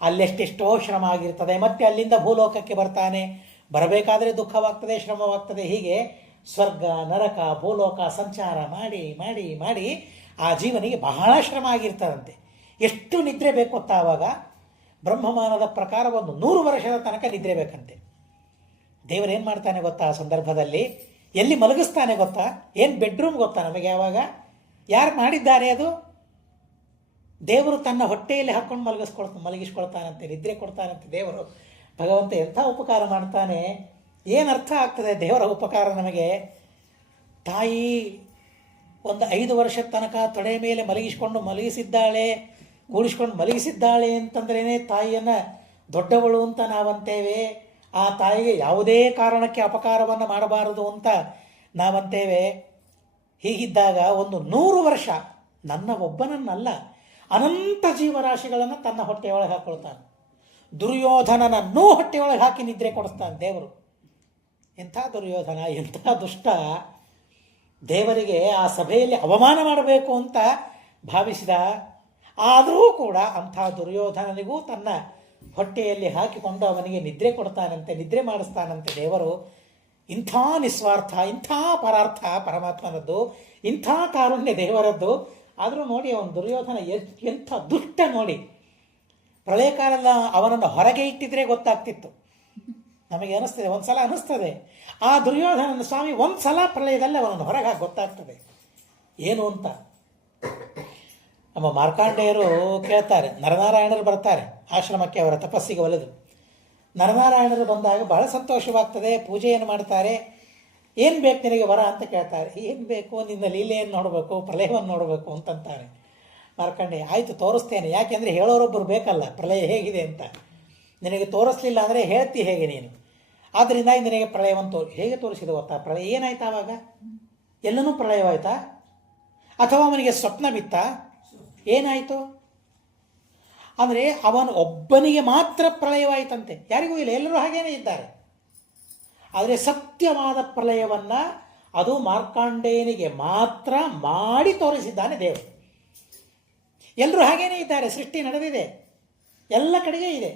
ಅಲ್ಲೆಷ್ಟೆಷ್ಟೋ ಶ್ರಮ ಆಗಿರ್ತದೆ. ಮತ್ತೆ ಅಲ್ಲಿಂದ ಭೂಲೋಕಕ್ಕೆ ಬರ್ತಾನೆ, ಬರಬೇಕಾದರೆ ದುಃಖವಾಗ್ತದೆ, ಶ್ರಮವಾಗ್ತದೆ. ಹೀಗೆ ಸ್ವರ್ಗ ನರಕ ಭೂಲೋಕ ಸಂಚಾರ ಮಾಡಿ ಮಾಡಿ ಮಾಡಿ ಆ ಜೀವನಿಗೆ ಬಹಳ ಶ್ರಮ ಆಗಿರ್ತದಂತೆ. ಎಷ್ಟು ನಿದ್ರೆ ಬೇಕು ಗೊತ್ತಾ? ಆವಾಗ ಬ್ರಹ್ಮಮಾನದ ಪ್ರಕಾರ 100 ವರ್ಷದ ತನಕ ನಿದ್ರೆ ಬೇಕಂತೆ. ದೇವರೇನು ಮಾಡ್ತಾನೆ ಗೊತ್ತಾ? ಆ ಸಂದರ್ಭದಲ್ಲಿ ಎಲ್ಲಿ ಮಲಗಿಸ್ತಾನೆ ಗೊತ್ತಾ? ಏನು ಬೆಡ್ರೂಮ್ ಗೊತ್ತಾ ನಮಗೆ? ಯಾವಾಗ ಯಾರು ಮಾಡಿದ್ದಾರೆ ಅದು? ದೇವರು ತನ್ನ ಹೊಟ್ಟೆಯಲ್ಲಿ ಹಾಕ್ಕೊಂಡು ಮಲಗಿಸ್ಕೊಳ್ತಾನಂತೆ, ನಿದ್ರೆ ಕೊಡ್ತಾನಂತೆ ದೇವರು. ಭಗವಂತ ಎಂಥ ಉಪಕಾರ ಮಾಡ್ತಾನೆ, ಏನು ಅರ್ಥ ಆಗ್ತದೆ ದೇವರ ಉಪಕಾರ ನಮಗೆ. ತಾಯಿ 5 ವರ್ಷದ ತನಕ ತೊಡೆ ಮೇಲೆ ಕೂಡಿಸ್ಕೊಂಡು ಮಲಗಿಸಿದ್ದಾಳೆ ಅಂತಂದ್ರೇ ತಾಯಿಯನ್ನು ದೊಡ್ಡವಳು ಅಂತ ನಾವಂತೇವೆ. ಆ ತಾಯಿಗೆ ಯಾವುದೇ ಕಾರಣಕ್ಕೆ ಅಪಕಾರವನ್ನು ಮಾಡಬಾರದು ಅಂತ ನಾವಂತೇವೆ. ಹೀಗಿದ್ದಾಗ 100 ವರ್ಷ ನನ್ನ ಒಬ್ಬನನ್ನಲ್ಲ, ಅನಂತ ಜೀವರಾಶಿಗಳನ್ನು ತನ್ನ ಹೊಟ್ಟೆಯೊಳಗೆ ಹಾಕ್ಕೊಳ್ತಾನೆ. ದುರ್ಯೋಧನನನ್ನೂ ಹೊಟ್ಟೆಯೊಳಗೆ ಹಾಕಿ ನಿದ್ರೆ ಕೊಡಿಸ್ತಾನೆ ದೇವರು. ಎಂಥ ದುರ್ಯೋಧನ, ಎಂಥ ದುಷ್ಟ! ದೇವರಿಗೆ ಆ ಸಭೆಯಲ್ಲಿ ಅವಮಾನ ಮಾಡಬೇಕು ಅಂತ ಭಾವಿಸಿದ. ಆದರೂ ಕೂಡ ಅಂಥ ದುರ್ಯೋಧನನಿಗೂ ತನ್ನ ಹೊಟ್ಟೆಯಲ್ಲಿ ಹಾಕಿಕೊಂಡು ಅವನಿಗೆ ನಿದ್ರೆ ಕೊಡ್ತಾನಂತೆ, ನಿದ್ರೆ ಮಾಡಿಸ್ತಾನಂತೆ ದೇವರು. ಇಂಥ ನಿಸ್ವಾರ್ಥ, ಇಂಥ ಪರಾರ್ಥ ಪರಮಾತ್ಮನದ್ದು, ಇಂಥ ಕಾರುಣ್ಯ ದೇವರದ್ದು. ಆದರೂ ನೋಡಿ ಅವನು ದುರ್ಯೋಧನ ಎಂಥ ದುಷ್ಟ ನೋಡಿ. ಪ್ರಳಯ ಕಾಲದ ಅವನನ್ನು ಹೊರಗೆ ಇಟ್ಟಿದ್ರೆ ಗೊತ್ತಾಗ್ತಿತ್ತು. ನಮಗೆ ಅನಿಸ್ತದೆ, ಒಂದು ಸಲ ಅನಿಸ್ತದೆ ಆ ದುರ್ಯೋಧನನ ಸ್ವಾಮಿ ಒಂದು ಸಲ ಪ್ರಳಯದಲ್ಲಿ ಅವನನ್ನು ಹೊರಗೆ ಹಾಕಿ ಗೊತ್ತಾಗ್ತದೆ ಏನು ಅಂತ. ನಮ್ಮ ಮಾರ್ಕಾಂಡೇಯರು ಕೇಳ್ತಾರೆ, ನರನಾರಾಯಣರು ಬರ್ತಾರೆ ಆಶ್ರಮಕ್ಕೆ ಅವರ ತಪಸ್ಸಿಗೆ ಒಲಿದು. ನರನಾರಾಯಣರು ಬಂದಾಗ ಬಹಳ ಸಂತೋಷವಾಗ್ತದೆ, ಪೂಜೆಯನ್ನು ಮಾಡ್ತಾರೆ. ಏನು ಬೇಕು ನಿನಗೆ ವರ ಅಂತ ಕೇಳ್ತಾರೆ. ಏನು ಬೇಕು? ನಿನ್ನ ಲೀಲೆಯನ್ನು ನೋಡಬೇಕು, ಪ್ರಳಯವನ್ನು ನೋಡಬೇಕು ಅಂತಂತಾರೆ. ಮಾರ್ಕಂಡೇಯ ಆಯಿತು ತೋರಿಸ್ತೇನೆ, ಯಾಕೆಂದರೆ ಹೇಳೋರೊಬ್ಬರು ಬೇಕಲ್ಲ ಪ್ರಳಯ ಹೇಗಿದೆ ಅಂತ. ನಿನಗೆ ತೋರಿಸ್ಲಿಲ್ಲ ಅಂದರೆ ಹೇಳ್ತಿ ಹೇಗೆ ನೀನು? ಆದ್ದರಿಂದ ನಿನಗೆ ಪ್ರಳಯವನ್ನು ಹೇಗೆ ತೋರಿಸಿದ ಗೊತ್ತಾ? ಪ್ರಳಯ ಏನಾಯ್ತಾ ಆವಾಗ? ಎಲ್ಲನೂ ಪ್ರಳಯವಾಯ್ತಾ ಅಥವಾ ಅವನಿಗೆ ಸ್ವಪ್ನ ಬಿತ್ತ? ಏನಾಯಿತು ಅಂದರೆ ಅವನು ಒಬ್ಬನಿಗೆ ಮಾತ್ರ ಪ್ರಳಯವಾಯಿತಂತೆ, ಯಾರಿಗೂ ಇಲ್ಲ, ಎಲ್ಲರೂ ಹಾಗೇನೇ ಇದ್ದಾರೆ. ಆದರೆ ಸತ್ಯವಾದ ಪ್ರಳಯವನ್ನು ಅದು ಮಾರ್ಕಾಂಡೇಯನಿಗೆ ಮಾತ್ರ ಮಾಡಿ ತೋರಿಸಿದ್ದಾನೆ ದೇವರು. ಎಲ್ಲರೂ ಹಾಗೇನೇ ಇದ್ದಾರೆ, ಸೃಷ್ಟಿ ನಡೆದಿದೆ, ಎಲ್ಲ ಕಡೆಗೆ ಇದೆ,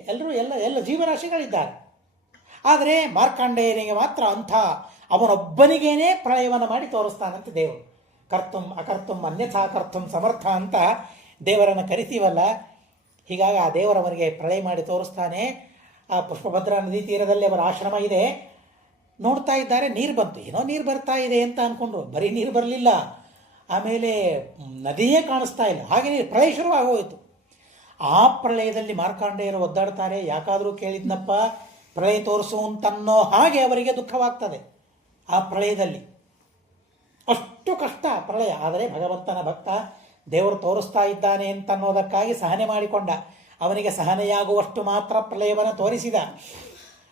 ಎಲ್ಲ ಜೀವರಾಶಿಗಳಿದ್ದಾರೆ. ಆದರೆ ಮಾರ್ಕಾಂಡೇಯನಿಗೆ ಮಾತ್ರ ಅಂಥ ಅವನೊಬ್ಬನಿಗೇನೆ ಪ್ರಳಯವನ್ನು ಮಾಡಿ ತೋರಿಸ್ತಾನಂತೆ ದೇವರು. ಕರ್ತುಂ ಅಕರ್ತುಂ ಅನ್ಯಥಾ ಕರ್ತುಂ ಸಮರ್ಥ ಅಂತ ದೇವರನ್ನು ಕರಿತೀವಲ್ಲ, ಹೀಗಾಗಿ ಆ ದೇವರವನಿಗೆ ಪ್ರಳಯ ಮಾಡಿ ತೋರಿಸ್ತಾನೆ. ಆ ಪುಷ್ಪಭದ್ರಾ ನದಿ ತೀರದಲ್ಲಿ ಅವರ ಆಶ್ರಮ ಇದೆ. ನೋಡ್ತಾ ಇದ್ದಾರೆ, ನೀರು ಬಂತು, ಏನೋ ನೀರು ಬರ್ತಾ ಇದೆ ಅಂತ ಅಂದ್ಕೊಂಡ್ರು. ಬರೀ ನೀರು ಬರಲಿಲ್ಲ, ಆಮೇಲೆ ನದಿಯೇ ಕಾಣಿಸ್ತಾ ಇಲ್ಲ. ಹಾಗೆ ನೀರು ಪ್ರಳಯ ಶುರುವಾಗೋಯಿತು. ಆ ಪ್ರಳಯದಲ್ಲಿ ಮಾರ್ಕಾಂಡೇಯರು ಒದ್ದಾಡ್ತಾರೆ. ಯಾಕಾದರೂ ಕೇಳಿದ್ನಪ್ಪ ಪ್ರಳಯ ತೋರಿಸು ಅಂತನ್ನೋ ಹಾಗೆ ಅವರಿಗೆ ದುಃಖವಾಗ್ತದೆ. ಆ ಪ್ರಳಯದಲ್ಲಿ ಅಷ್ಟು ಕಷ್ಟ ಪ್ರಳಯ. ಆದರೆ ಭಗವಂತನ ಭಕ್ತ ದೇವರು ತೋರಿಸ್ತಾ ಇದ್ದಾನೆ ಅಂತನ್ನೋದಕ್ಕಾಗಿ ಸಹನೆ ಮಾಡಿಕೊಂಡ. ಅವನಿಗೆ ಸಹನೆಯಾಗುವಷ್ಟು ಮಾತ್ರ ಪ್ರಳಯವನ್ನು ತೋರಿಸಿದ.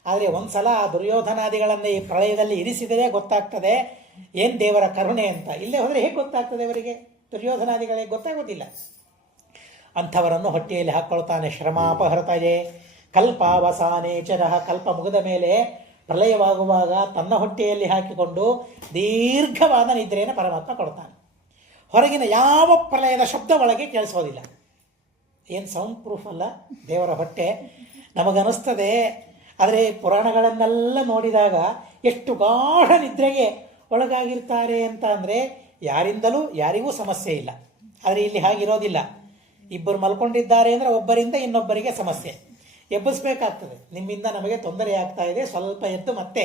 ಆದರೆ ಒಂದು ಸಲ ಆ ದುರ್ಯೋಧನಾದಿಗಳನ್ನು ಈ ಪ್ರಳಯದಲ್ಲಿ ಇರಿಸಿದರೆ ಗೊತ್ತಾಗ್ತದೆ ಏನು ದೇವರ ಕರುಣೆ ಅಂತ. ಇಲ್ಲೇ ಹೋದರೆ ಹೇಗೆ ಗೊತ್ತಾಗ್ತದೆ ಅವರಿಗೆ? ದುರ್ಯೋಧನಾದಿಗಳಿಗೆ ಗೊತ್ತಾಗೋದಿಲ್ಲ. ಅಂಥವರನ್ನು ಹೊಟ್ಟೆಯಲ್ಲಿ ಹಾಕ್ಕೊಳ್ತಾನೆ. ಶ್ರಮಾಪಹೃತಯೇ ಕಲ್ಪಾವಸಾನೇಚರಃ. ಕಲ್ಪ ಮುಗಿದ ಮೇಲೆ ಪ್ರಳಯವಾಗುವಾಗ ತನ್ನ ಹೊಟ್ಟೆಯಲ್ಲಿ ಹಾಕಿಕೊಂಡು ದೀರ್ಘವಾದ ನಿದ್ರೆಯನ್ನು ಪರಮಾತ್ಮ ಕೊಡ್ತಾನೆ. ಹೊರಗಿನ ಯಾವ ಪ್ರಳಯದ ಶಬ್ದ ಒಳಗೆ ಕೇಳಿಸೋದಿಲ್ಲ. ಏನು ಸೌಂಡ್ ಪ್ರೂಫ್ ಅಲ್ಲ ದೇವರ ಹೊಟ್ಟೆ, ನಮಗನಿಸ್ತದೆ. ಆದರೆ ಪುರಾಣಗಳನ್ನೆಲ್ಲ ನೋಡಿದಾಗ ಎಷ್ಟು ಗಾಢ ನಿದ್ರೆಗೆ ಒಳಗಾಗಿರ್ತಾರೆ ಅಂತ ಅಂದರೆ ಯಾರಿಂದಲೂ ಯಾರಿಗೂ ಸಮಸ್ಯೆ ಇಲ್ಲ. ಆದರೆ ಇಲ್ಲಿ ಹಾಗಿರೋದಿಲ್ಲ. ಇಬ್ಬರು ಮಲ್ಕೊಂಡಿದ್ದಾರೆ ಅಂದರೆ ಒಬ್ಬರಿಂದ ಇನ್ನೊಬ್ಬರಿಗೆ ಸಮಸ್ಯೆ. ಎಬ್ಬಿಸ್ಬೇಕಾಗ್ತದೆ, ನಿಮ್ಮಿಂದ ನಮಗೆ ತೊಂದರೆ ಆಗ್ತಾ ಇದೆ, ಸ್ವಲ್ಪ ಎದ್ದು ಮತ್ತೆ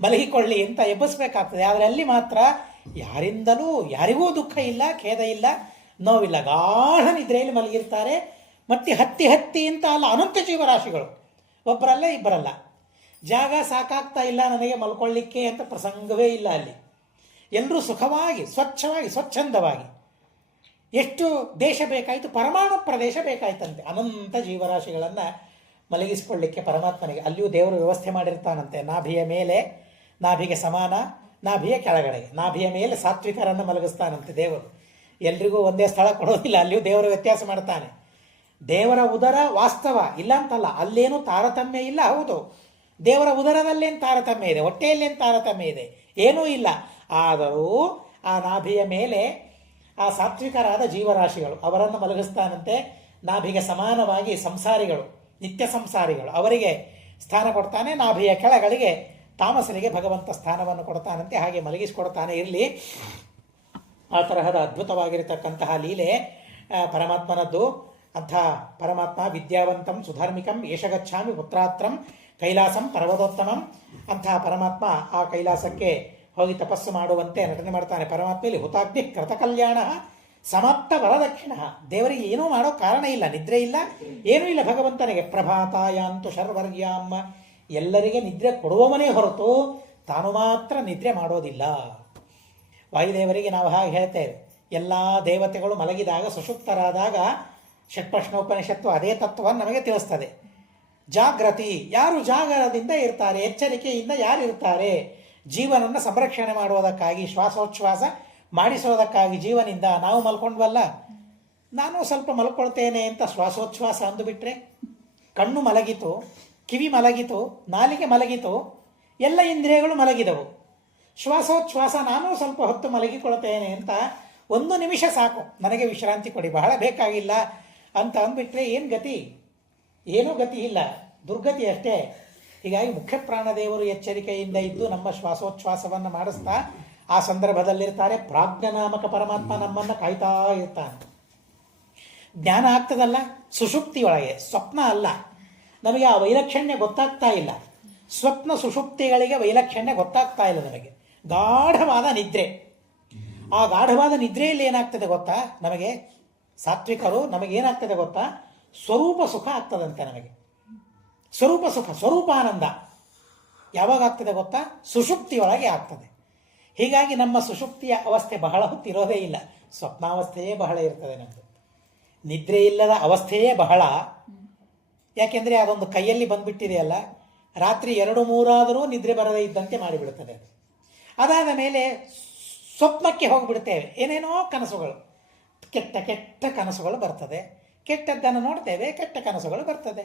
ಮಲಗಿಕೊಳ್ಳಿ ಅಂತ ಎಬ್ಬಿಸ್ಬೇಕಾಗ್ತದೆ. ಆದರೆ ಅಲ್ಲಿ ಮಾತ್ರ ಯಾರಿಂದಲೂ ಯಾರಿಗೂ ದುಃಖ ಇಲ್ಲ, ಖೇದ ಇಲ್ಲ, ನೋವಿಲ್ಲ. ಗಾಢ ನಿದ್ರೆಯಲ್ಲಿ ಮಲಗಿರ್ತಾರೆ. ಮತ್ತೆ ಹತ್ತಿ ಅಂತ ಅಲ್ಲ, ಅನಂತ ಜೀವರಾಶಿಗಳು, ಒಬ್ಬರಲ್ಲ ಇಬ್ಬರಲ್ಲ. ಜಾಗ ಸಾಕಾಗ್ತಾ ಇಲ್ಲ ನನಗೆ ಮಲ್ಕೊಳ್ಳಿಕ್ಕೆ ಅಂತ ಪ್ರಸಂಗವೇ ಇಲ್ಲ ಅಲ್ಲಿ. ಎಲ್ಲರೂ ಸುಖವಾಗಿ, ಸ್ವಚ್ಛವಾಗಿ, ಸ್ವಚ್ಛಂದವಾಗಿ. ಎಷ್ಟು ದೇಶ ಬೇಕಾಯಿತು, ಪರಮಾಣು ಪ್ರದೇಶ ಬೇಕಾಯ್ತಂತೆ ಅನಂತ ಜೀವರಾಶಿಗಳನ್ನು ಮಲಗಿಸಿಕೊಳ್ಳಿಕ್ಕೆ ಪರಮಾತ್ಮನಿಗೆ. ಅಲ್ಲಿಯೂ ದೇವರು ವ್ಯವಸ್ಥೆ ಮಾಡಿರ್ತಾನಂತೆ. ನಾಭಿಯ ಮೇಲೆ, ನಾಭಿಗೆ ಸಮಾನ, ನಾಭಿಯ ಕೆಳಗಡೆ. ನಾಭಿಯ ಮೇಲೆ ಸಾತ್ವಿಕರನ್ನು ಮಲಗಿಸ್ತಾನಂತೆ ದೇವರು. ಎಲ್ರಿಗೂ ಒಂದೇ ಸ್ಥಳ ಕೊಡೋದಿಲ್ಲ, ಅಲ್ಲಿಯೂ ದೇವರು ವ್ಯತ್ಯಾಸ ಮಾಡ್ತಾನೆ. ದೇವರ ಉದರ ವಾಸ್ತವ ಇಲ್ಲ ಅಂತಲ್ಲ, ಅಲ್ಲೇನು ತಾರತಮ್ಯ ಇಲ್ಲ. ಹೌದು, ದೇವರ ಉದರದಲ್ಲೇನು ತಾರತಮ್ಯ ಇದೆ, ಹೊಟ್ಟೆಯಲ್ಲೇನು ತಾರತಮ್ಯ ಇದೆ, ಏನೂ ಇಲ್ಲ. ಆದರೂ ಆ ನಾಭಿಯ ಮೇಲೆ ಆ ಸಾತ್ವಿಕರಾದ ಜೀವರಾಶಿಗಳು ಅವರನ್ನು ಮಲಗಿಸ್ತಾನಂತೆ. ನಾಭಿಗೆ ಸಮಾನವಾಗಿ ಸಂಸಾರಿಗಳು, ನಿತ್ಯ ಸಂಸಾರಿಗಳು, ಅವರಿಗೆ ಸ್ಥಾನ ಕೊಡ್ತಾನೆ. ನಾಭಿಯ ಕೆಳಗಳಿಗೆ ತಾಮಸರಿಗೆ ಭಗವಂತ ಸ್ಥಾನವನ್ನು ಕೊಡ್ತಾನಂತೆ. ಹಾಗೆ ಮಲಗಿಸಿಕೊಡ್ತಾನೆ. ಇರಲಿ, ಆ ತರಹದ ಅದ್ಭುತವಾಗಿರತಕ್ಕಂತಹ ಲೀಲೆ ಪರಮಾತ್ಮನದ್ದು. ಅಂಥ ಪರಮಾತ್ಮ ವಿದ್ಯಾವಂತಂ ಸುಧಾರ್ಮಿಕಂ ಯಶಗಚ್ಛಾಮಿ ಪುತ್ರಾತ್ರಂ ಕೈಲಾಸಂ ಪರ್ವತೋತ್ತಮಂ. ಅಂತಹ ಪರಮಾತ್ಮ ಆ ಕೈಲಾಸಕ್ಕೆ ಹೋಗಿ ತಪಸ್ಸು ಮಾಡುವಂತೆ ನಟನೆ ಮಾಡ್ತಾನೆ. ಪರಮಾತ್ಮೆಯಲ್ಲಿ ಹುತಾಗ್ನಿ ಕೃತಕಲ್ಯಾಣ ಸಮಾಪ್ತ ವರದಕ್ಷಿಣ. ದೇವರಿಗೆ ಏನೂ ಮಾಡೋ ಕಾರಣ ಇಲ್ಲ, ನಿದ್ರೆ ಇಲ್ಲ, ಏನೂ ಇಲ್ಲ ಭಗವಂತನಿಗೆ. ಪ್ರಭಾತಾಯಾಂತು ಶರ್ವರ್ಯಾಮ್ಮ, ಎಲ್ಲರಿಗೆ ನಿದ್ರೆ ಕೊಡುವವನೇ ಹೊರತು ತಾನು ಮಾತ್ರ ನಿದ್ರೆ ಮಾಡೋದಿಲ್ಲ. ವಾಯುದೇವರಿಗೆ ನಾವು ಹಾಗೆ ಹೇಳ್ತೇವೆ, ಎಲ್ಲ ದೇವತೆಗಳು ಮಲಗಿದಾಗ ಸುಷುಪ್ತರಾದಾಗ ಷಟ್ಪ್ರಶ್ನೋಪನಿಷತ್ತು ಅದೇ ತತ್ವವನ್ನು ನಮಗೆ ತಿಳಿಸ್ತದೆ. ಜಾಗೃತಿ, ಯಾರು ಜಾಗರದಿಂದ ಇರ್ತಾರೆ, ಎಚ್ಚರಿಕೆಯಿಂದ ಯಾರು ಇರ್ತಾರೆ, ಜೀವನವನ್ನು ಸಂರಕ್ಷಣೆ ಮಾಡುವುದಕ್ಕಾಗಿ, ಶ್ವಾಸೋಚ್ಛ್ವಾಸ ಮಾಡಿಸೋದಕ್ಕಾಗಿ ಜೀವನಿಂದ. ನಾವು ಮಲ್ಕೊಂಡ್ವಲ್ಲ, ನಾನು ಸ್ವಲ್ಪ ಮಲ್ಕೊಳ್ತೇನೆ ಅಂತ ಶ್ವಾಸೋಚ್ಛ್ವಾಸ ಅಂದುಬಿಟ್ರೆ, ಕಣ್ಣು ಮಲಗಿತು, ಕಿವಿ ಮಲಗಿತು, ನಾಲಿಗೆ ಮಲಗಿತು, ಎಲ್ಲ ಇಂದ್ರಿಯಗಳು ಮಲಗಿದವು. ಶ್ವಾಸೋಚ್ಛ್ವಾಸ ನಾನು ಸ್ವಲ್ಪ ಹೊತ್ತು ಮಲಗಿಕೊಳ್ತೇನೆ ಅಂತ 1 ನಿಮಿಷ ಸಾಕು, ನನಗೆ ವಿಶ್ರಾಂತಿ ಕೊಡಿ, ಬಹಳ ಬೇಕಾಗಿಲ್ಲ ಅಂತ ಅಂದ್ಬಿಟ್ರೆ ಏನು ಗತಿ? ಏನೂ ಗತಿ ಇಲ್ಲ, ದುರ್ಗತಿ ಅಷ್ಟೇ. ಹೀಗಾಗಿ ಮುಖ್ಯ ಪ್ರಾಣದೇವರು ಎಚ್ಚರಿಕೆಯಿಂದ ಇದ್ದು ನಮ್ಮ ಶ್ವಾಸೋಚ್ಛ್ವಾಸವನ್ನು ಮಾಡಿಸ್ತಾ ಆ ಸಂದರ್ಭದಲ್ಲಿರ್ತಾರೆ. ಪ್ರಾಜ್ಞನಾಮಕ ಪರಮಾತ್ಮ ನಮ್ಮನ್ನು ಕಾಯ್ತಾ ಇರ್ತಾನೆ. ಜ್ಞಾನ ಆಗ್ತದಲ್ಲ ಸುಷುಪ್ತಿಯೊಳಗೆ, ಸ್ವಪ್ನ ಅಲ್ಲ. ನಮಗೆ ಆ ವೈಲಕ್ಷಣ್ಯ ಗೊತ್ತಾಗ್ತಾ ಇಲ್ಲ. ಸ್ವಪ್ನ ಸುಷುಪ್ತಿಗಳಿಗೆ ವೈಲಕ್ಷಣ್ಯ ಗೊತ್ತಾಗ್ತಾ ಇಲ್ಲ ನಮಗೆ. ಗಾಢವಾದ ನಿದ್ರೆ. ಆ ಗಾಢವಾದ ನಿದ್ರೆಯಲ್ಲಿ ಏನಾಗ್ತದೆ ಗೊತ್ತಾ? ನಮಗೆ ಸಾತ್ವಿಕರು ನಮಗೇನಾಗ್ತದೆ ಗೊತ್ತಾ? ಸ್ವರೂಪ ಸುಖ ಆಗ್ತದಂತೆ ನಮಗೆ. ಸ್ವರೂಪ ಸುಖ, ಸ್ವರೂಪಾನಂದ ಯಾವಾಗ ಆಗ್ತದೆ ಗೊತ್ತಾ? ಸುಷುಪ್ತಿಯೊಳಗೆ ಆಗ್ತದೆ. ಹೀಗಾಗಿ ನಮ್ಮ ಸುಷುಪ್ತಿಯ ಅವಸ್ಥೆ ಬಹಳ ಹೊತ್ತಿರೋದೇ ಇಲ್ಲ, ಸ್ವಪ್ನಾವಸ್ಥೆಯೇ ಬಹಳ ಇರ್ತದೆ ನಮ್ಮದು. ನಿದ್ರೆ ಇಲ್ಲದ ಅವಸ್ಥೆಯೇ ಬಹಳ. ಯಾಕೆಂದರೆ ಅದೊಂದು ಕೈಯಲ್ಲಿ ಬಂದ್ಬಿಟ್ಟಿದೆಯಲ್ಲ, ರಾತ್ರಿ 2-3 ಆದರೂ ನಿದ್ರೆ ಬರದೇ ಇದ್ದಂತೆ ಮಾಡಿಬಿಡುತ್ತದೆ. ಅದಾದ ಮೇಲೆ ಸ್ವಪ್ನಕ್ಕೆ ಹೋಗಿಬಿಡ್ತೇವೆ. ಏನೇನೋ ಕನಸುಗಳು, ಕೆಟ್ಟ ಕೆಟ್ಟ ಕನಸುಗಳು ಬರ್ತದೆ. ಕೆಟ್ಟದ್ದನ್ನು ನೋಡ್ತೇವೆ, ಕೆಟ್ಟ ಕನಸುಗಳು ಬರ್ತದೆ,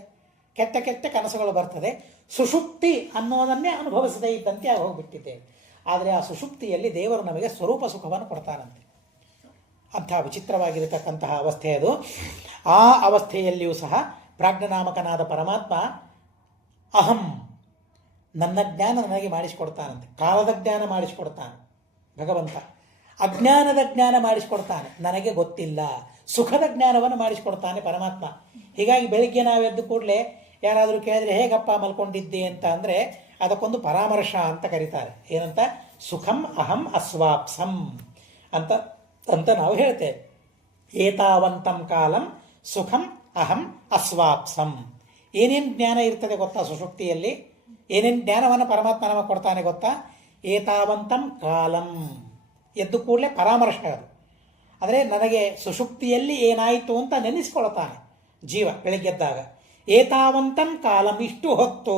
ಕೆಟ್ಟ ಕೆಟ್ಟ ಕನಸುಗಳು ಬರ್ತದೆ. ಸುಷುಪ್ತಿ ಅನ್ನೋದನ್ನೇ ಅನುಭವಿಸದೇ ಇದ್ದಂತೆ ಹೋಗಿಬಿಟ್ಟಿದ್ದೇವೆ. ಆದರೆ ಆ ಸುಷುಪ್ತಿಯಲ್ಲಿ ದೇವರು ನಮಗೆ ಸ್ವರೂಪ ಸುಖವನ್ನು ಕೊಡ್ತಾನಂತೆ. ಅಂಥ ವಿಚಿತ್ರವಾಗಿರತಕ್ಕಂತಹ ಅವಸ್ಥೆ ಅದು. ಆ ಅವಸ್ಥೆಯಲ್ಲಿಯೂ ಸಹ ಪ್ರಾಜ್ಞನಾಮಕನಾದ ಪರಮಾತ್ಮ ಅಹಂ, ನನ್ನ ಜ್ಞಾನ ನನಗೆ ಮಾಡಿಸಿಕೊಡ್ತಾನಂತೆ. ಕಾಲದ ಜ್ಞಾನ ಮಾಡಿಸಿಕೊಡ್ತಾನೆ ಭಗವಂತ, ಅಜ್ಞಾನದ ಜ್ಞಾನ ಮಾಡಿಸಿಕೊಡ್ತಾನೆ, ನನಗೆ ಗೊತ್ತಿಲ್ಲ. ಸುಖದ ಜ್ಞಾನವನ್ನು ಮಾಡಿಸಿಕೊಡ್ತಾನೆ ಪರಮಾತ್ಮ. ಹೀಗಾಗಿ ಬೆಳಿಗ್ಗೆ ನಾವೆದ್ದು ಕೂಡಲೇ ಯಾರಾದರೂ ಕೇಳಿದ್ರೆ ಹೇಗಪ್ಪ ಮಲ್ಕೊಂಡಿದ್ದೆ ಅಂತ ಅಂದರೆ ಅದಕ್ಕೊಂದು ಪರಾಮರ್ಶ ಅಂತ ಕರೀತಾರೆ. ಏನಂತ? ಸುಖಂ ಅಹಂ ಅಸ್ವಾಪ್ಸಂ ಅಂತ ಅಂತ ನಾವು ಹೇಳ್ತೇವೆ. ಏತಾವಂತಂ ಕಾಲಂ ಸುಖಂ ಅಹಂ ಅಸ್ವಾಪ್ಸಂ. ಏನೇನು ಜ್ಞಾನ ಇರ್ತದೆ ಗೊತ್ತಾ ಸುಷುಪ್ತಿಯಲ್ಲಿ? ಏನೇನು ಜ್ಞಾನವನ್ನು ಪರಮಾತ್ಮ ನಮಗೆ ಕೊಡ್ತಾನೆ ಗೊತ್ತಾ? ಏತಾವಂತಂ ಕಾಲಂ, ಎದ್ದು ಕೂಡಲೇ ಪರಾಮರ್ಶ ಅದು. ಅಂದರೆ ನನಗೆ ಸುಷುಪ್ತಿಯಲ್ಲಿ ಏನಾಯಿತು ಅಂತ ನೆನೆಸ್ಕೊಳ್ತಾನೆ ಜೀವ ಬೆಳಗ್ಗೆದ್ದಾಗ. ಏತಾವಂತಂ ಕಾಲಂ, ಇಷ್ಟು ಹೊತ್ತು.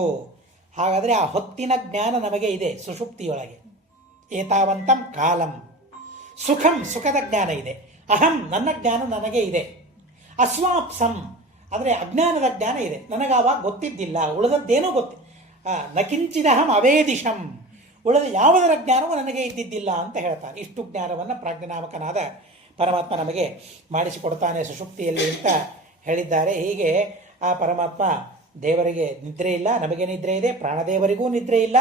ಹಾಗಾದರೆ ಆ ಹೊತ್ತಿನ ಜ್ಞಾನ ನಮಗೆ ಇದೆ ಸುಷುಪ್ತಿಯೊಳಗೆ. ಏತಾವಂತಂ ಕಾಲಂ. ಸುಖಂ, ಸುಖದ ಜ್ಞಾನ ಇದೆ. ಅಹಂ, ನನ್ನ ಜ್ಞಾನ ನನಗೆ ಇದೆ. ಅಸ್ವಾಪ್ಸಂ, ಆದರೆ ಅಜ್ಞಾನದ ಜ್ಞಾನ ಇದೆ. ನನಗಾವಾಗ ಗೊತ್ತಿದ್ದಿಲ್ಲ, ಉಳಿದದ್ದೇನೂ ನಕಿಂಚಿದಹಂ ಅವೇದಿಶಂ, ಉಳಿದ ಯಾವುದರ ಜ್ಞಾನವೂ ನನಗೆ ಇದ್ದಿದ್ದಿಲ್ಲ ಅಂತ ಹೇಳ್ತಾನೆ. ಇಷ್ಟು ಜ್ಞಾನವನ್ನು ಪ್ರಾಜ್ಞನಾಮಕನಾದ ಪರಮಾತ್ಮ ನಮಗೆ ಮಾಡಿಸಿಕೊಡ್ತಾನೆ ಸುಷುಪ್ತಿಯಲ್ಲಿ ಅಂತ ಹೇಳಿದ್ದಾರೆ. ಹೀಗೆ ಆ ಪರಮಾತ್ಮ, ದೇವರಿಗೆ ನಿದ್ರೆ ಇಲ್ಲ, ನಮಗೆ ನಿದ್ರೆ ಇದೆ, ಪ್ರಾಣದೇವರಿಗೂ ನಿದ್ರೆ ಇಲ್ಲ.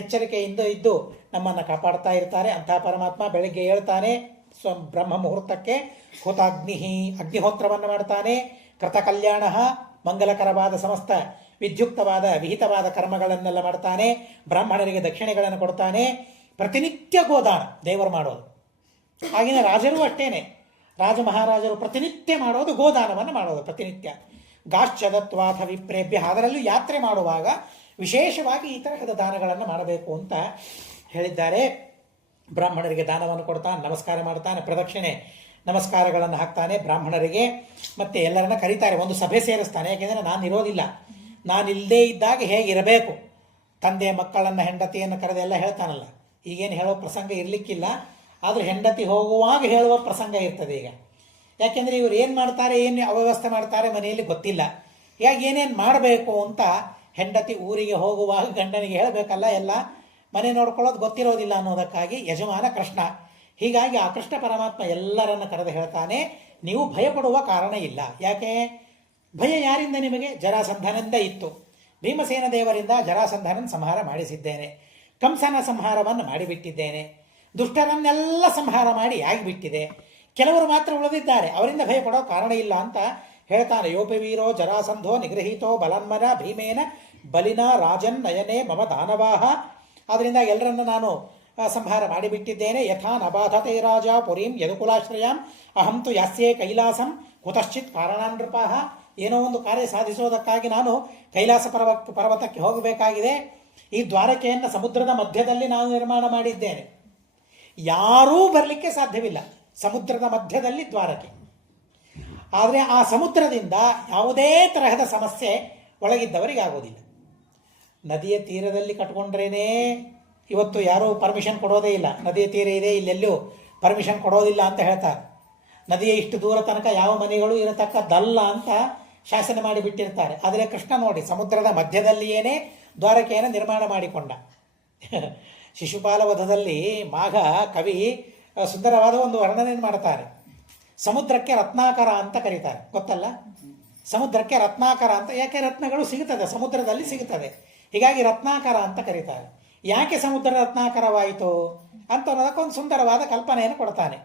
ಎಚ್ಚರಿಕೆಯಿಂದ ಇದ್ದು ನಮ್ಮನ್ನು ಕಾಪಾಡ್ತಾ ಇರ್ತಾರೆ. ಅಂತಹ ಪರಮಾತ್ಮ ಬೆಳಗ್ಗೆ ಹೇಳ್ತಾನೆ ಬ್ರಹ್ಮ ಮುಹೂರ್ತಕ್ಕೆ ಹುತಾಗ್ನಿ, ಅಗ್ನಿಹೋತ್ರವನ್ನು ಮಾಡ್ತಾನೆ. ಕೃತಕಲ್ಯಾಣ, ಮಂಗಲಕರವಾದ ಸಮಸ್ತ ವಿದ್ಯುಕ್ತವಾದ ವಿಹಿತವಾದ ಕರ್ಮಗಳನ್ನೆಲ್ಲ ಮಾಡ್ತಾನೆ. ಬ್ರಾಹ್ಮಣರಿಗೆ ದಕ್ಷಿಣೆಗಳನ್ನು ಕೊಡ್ತಾನೆ. ಪ್ರತಿನಿತ್ಯ ಗೋದಾನ ದೇವರು ಮಾಡೋದು. ಹಾಗೆಯೇ ರಾಜರು ಅಷ್ಟೇನೆ, ರಾಜ ಮಹಾರಾಜರು ಪ್ರತಿನಿತ್ಯ ಮಾಡೋದು ಗೋದಾನವನ್ನು ಮಾಡೋದು ಪ್ರತಿನಿತ್ಯ. ಗಾಶ್ಚದತ್ವಾಥ ವಿಪ್ರೇಭ್ಯ, ಅದರಲ್ಲೂ ಯಾತ್ರೆ ಮಾಡುವಾಗ ವಿಶೇಷವಾಗಿ ಈ ತರಹದ ದಾನಗಳನ್ನು ಮಾಡಬೇಕು ಅಂತ ಹೇಳಿದ್ದಾರೆ. ಬ್ರಾಹ್ಮಣರಿಗೆ ದಾನವನ್ನು ಕೊಡ್ತಾನೆ, ನಮಸ್ಕಾರ ಮಾಡ್ತಾನೆ, ಪ್ರದಕ್ಷಿಣೆ ನಮಸ್ಕಾರಗಳನ್ನು ಹಾಕ್ತಾನೆ ಬ್ರಾಹ್ಮಣರಿಗೆ. ಮತ್ತೆ ಎಲ್ಲರನ್ನ ಕರೀತಾರೆ, ಒಂದು ಸಭೆ ಸೇರಿಸ್ತಾನೆ. ಯಾಕೆಂದರೆ ನಾನು ಇರೋದಿಲ್ಲ, ನಾನು ಇಲ್ಲದೇ ಇದ್ದಾಗ ಹೇಗಿರಬೇಕು, ತಂದೆ ಮಕ್ಕಳನ್ನು ಹೆಂಡತಿಯನ್ನು ಕರೆದೆಲ್ಲ ಹೇಳ್ತಾನಲ್ಲ. ಈಗೇನು ಹೇಳೋ ಪ್ರಸಂಗ ಇರಲಿಕ್ಕಿಲ್ಲ, ಆದರೆ ಹೆಂಡತಿ ಹೋಗುವಾಗ ಹೇಳುವ ಪ್ರಸಂಗ ಇರ್ತದೆ ಈಗ. ಯಾಕೆಂದರೆ ಇವರು ಏನು ಮಾಡ್ತಾರೆ, ಏನು ಅವ್ಯವಸ್ಥೆ ಮಾಡ್ತಾರೆ ಮನೆಯಲ್ಲಿ ಗೊತ್ತಿಲ್ಲ. ಹೀಗಾಗಿ ಏನೇನು ಮಾಡಬೇಕು ಅಂತ ಹೆಂಡತಿ ಊರಿಗೆ ಹೋಗುವಾಗ ಗಂಡನಿಗೆ ಹೇಳಬೇಕಲ್ಲ, ಎಲ್ಲ ಮನೆ ನೋಡ್ಕೊಳ್ಳೋದು ಗೊತ್ತಿರೋದಿಲ್ಲ ಅನ್ನೋದಕ್ಕಾಗಿ ಯಜಮಾನ ಕೃಷ್ಣ. ಹೀಗಾಗಿ ಆ ಕೃಷ್ಣ ಪರಮಾತ್ಮ ಎಲ್ಲರನ್ನು ಕರೆದು ಹೇಳ್ತಾನೆ, ನೀವು ಭಯಪಡುವ ಕಾರಣ ಇಲ್ಲ. ಯಾಕೆ ಭಯ ಯಾರಿಂದ ನಿಮಗೆ? ಜರಾಸಂಧನಿಂದ ಇತ್ತು. ಭೀಮಸೇನ ದೇವರಿಂದ ಜರಾಸಂಧನನ್ನು ಸಂಹಾರ ಮಾಡಿಸಿದ್ದೇನೆ, ಕಂಸನ ಸಂಹಾರವನ್ನು ಮಾಡಿಬಿಟ್ಟಿದ್ದೇನೆ, ದುಷ್ಟರನ್ನೆಲ್ಲ ಸಂಹಾರ ಮಾಡಿ ಆಗಿಬಿಟ್ಟಿದೆ. ಕೆಲವರು ಮಾತ್ರ ಉಳಿದಿದ್ದಾರೆ, ಅವರಿಂದ ಭಯಪಡೋ ಕಾರಣ ಇಲ್ಲ ಅಂತ ಹೇಳ್ತಾನೆ. ಯೋಪವೀರೋ ಜರಾಸಂಧೋ ನಿಗೃಹೀತೋ ಬಲನ್ಮನ ಭೀಮೇನ ಬಲಿನ ರಾಜನ್ ನಯನೇ ಮಮ ದಾನವಾಹ. ಆದ್ದರಿಂದ ಎಲ್ಲರನ್ನು ನಾನು ಸಂಹಾರ ಮಾಡಿಬಿಟ್ಟಿದ್ದೇನೆ. ಯಥಾ ನಬಾಧತೆ ರಾಜ ಪುರೀಂ ಯದುಕುಲಾಶ್ರಯಾಂ ಅಹಂತು ಯಾಸ್ಯೇ ಕೈಲಾಸಂ ಕುತಶ್ಚಿತ್ ಕಾರಣಾನೃಪಾಹ. ಏನೋ ಒಂದು ಕಾರ್ಯ ಸಾಧಿಸೋದಕ್ಕಾಗಿ ನಾನು ಕೈಲಾಸ ಪರ್ವತಕ್ಕೆ ಹೋಗಬೇಕಾಗಿದೆ. ಈ ದ್ವಾರಕೆಯನ್ನು ಸಮುದ್ರದ ಮಧ್ಯದಲ್ಲಿ ನಾನು ನಿರ್ಮಾಣ ಮಾಡಿದ್ದೇನೆ, ಯಾರೂ ಬರಲಿಕ್ಕೆ ಸಾಧ್ಯವಿಲ್ಲ. ಸಮುದ್ರದ ಮಧ್ಯದಲ್ಲಿ ದ್ವಾರಕೆ. ಆದರೆ ಆ ಸಮುದ್ರದಿಂದ ಯಾವುದೇ ತರಹದ ಸಮಸ್ಯೆ ಒಳಗಿದ್ದವರಿಗೆ ಆಗೋದಿಲ್ಲ. ನದಿಯ ತೀರದಲ್ಲಿ ಕಟ್ಕೊಂಡ್ರೇನೇ ಇವತ್ತು ಯಾರೂ ಪರ್ಮಿಷನ್ ಕೊಡೋದೇ ಇಲ್ಲ. ನದಿಯ ತೀರ ಇದೆ, ಇಲ್ಲೆಲ್ಲೂ ಪರ್ಮಿಷನ್ ಕೊಡೋದಿಲ್ಲ ಅಂತ ಹೇಳ್ತಾರೆ. ನದಿಯ ಇಷ್ಟು ದೂರ ತನಕ ಯಾವ ಮನೆಗಳು ಇರತಕ್ಕದ್ದಲ್ಲ ಅಂತ ಶಾಸನ ಮಾಡಿಬಿಟ್ಟಿರ್ತಾರೆ. ಆದರೆ ಕೃಷ್ಣ ನೋಡಿ ಸಮುದ್ರದ ಮಧ್ಯದಲ್ಲಿಯೇ ದ್ವಾರಕೆಯನ್ನು ನಿರ್ಮಾಣ ಮಾಡಿಕೊಂಡ. ಶಿಶುಪಾಲ ವಧದಲ್ಲಿ ಮಾಘ ಕವಿ ಸುಂದರವಾದ ಒಂದು ವರ್ಣನೆ ಮಾಡ್ತಾರೆ. ಸಮುದ್ರಕ್ಕೆ ರತ್ನಾಕರ ಅಂತ ಕರೀತಾರೆ, ಗೊತ್ತಲ್ಲ? ಸಮುದ್ರಕ್ಕೆ ರತ್ನಾಕರ ಅಂತ. ಯಾಕೆ? ರತ್ನಗಳು ಸಿಗುತ್ತದೆ, ಸಮುದ್ರದಲ್ಲಿ ಸಿಗುತ್ತದೆ. ಹೀಗಾಗಿ ರತ್ನಾಕರ ಅಂತ ಕರೀತಾರೆ. ಯಾಕೆ ಸಮುದ್ರ ರತ್ನಾಕರವಾಯಿತು ಅಂತ ಅನ್ನೋದಕ್ಕೊಂದು ಸುಂದರವಾದ ಕಲ್ಪನೆಯನ್ನು ಕೊಡ್ತಾನೆ.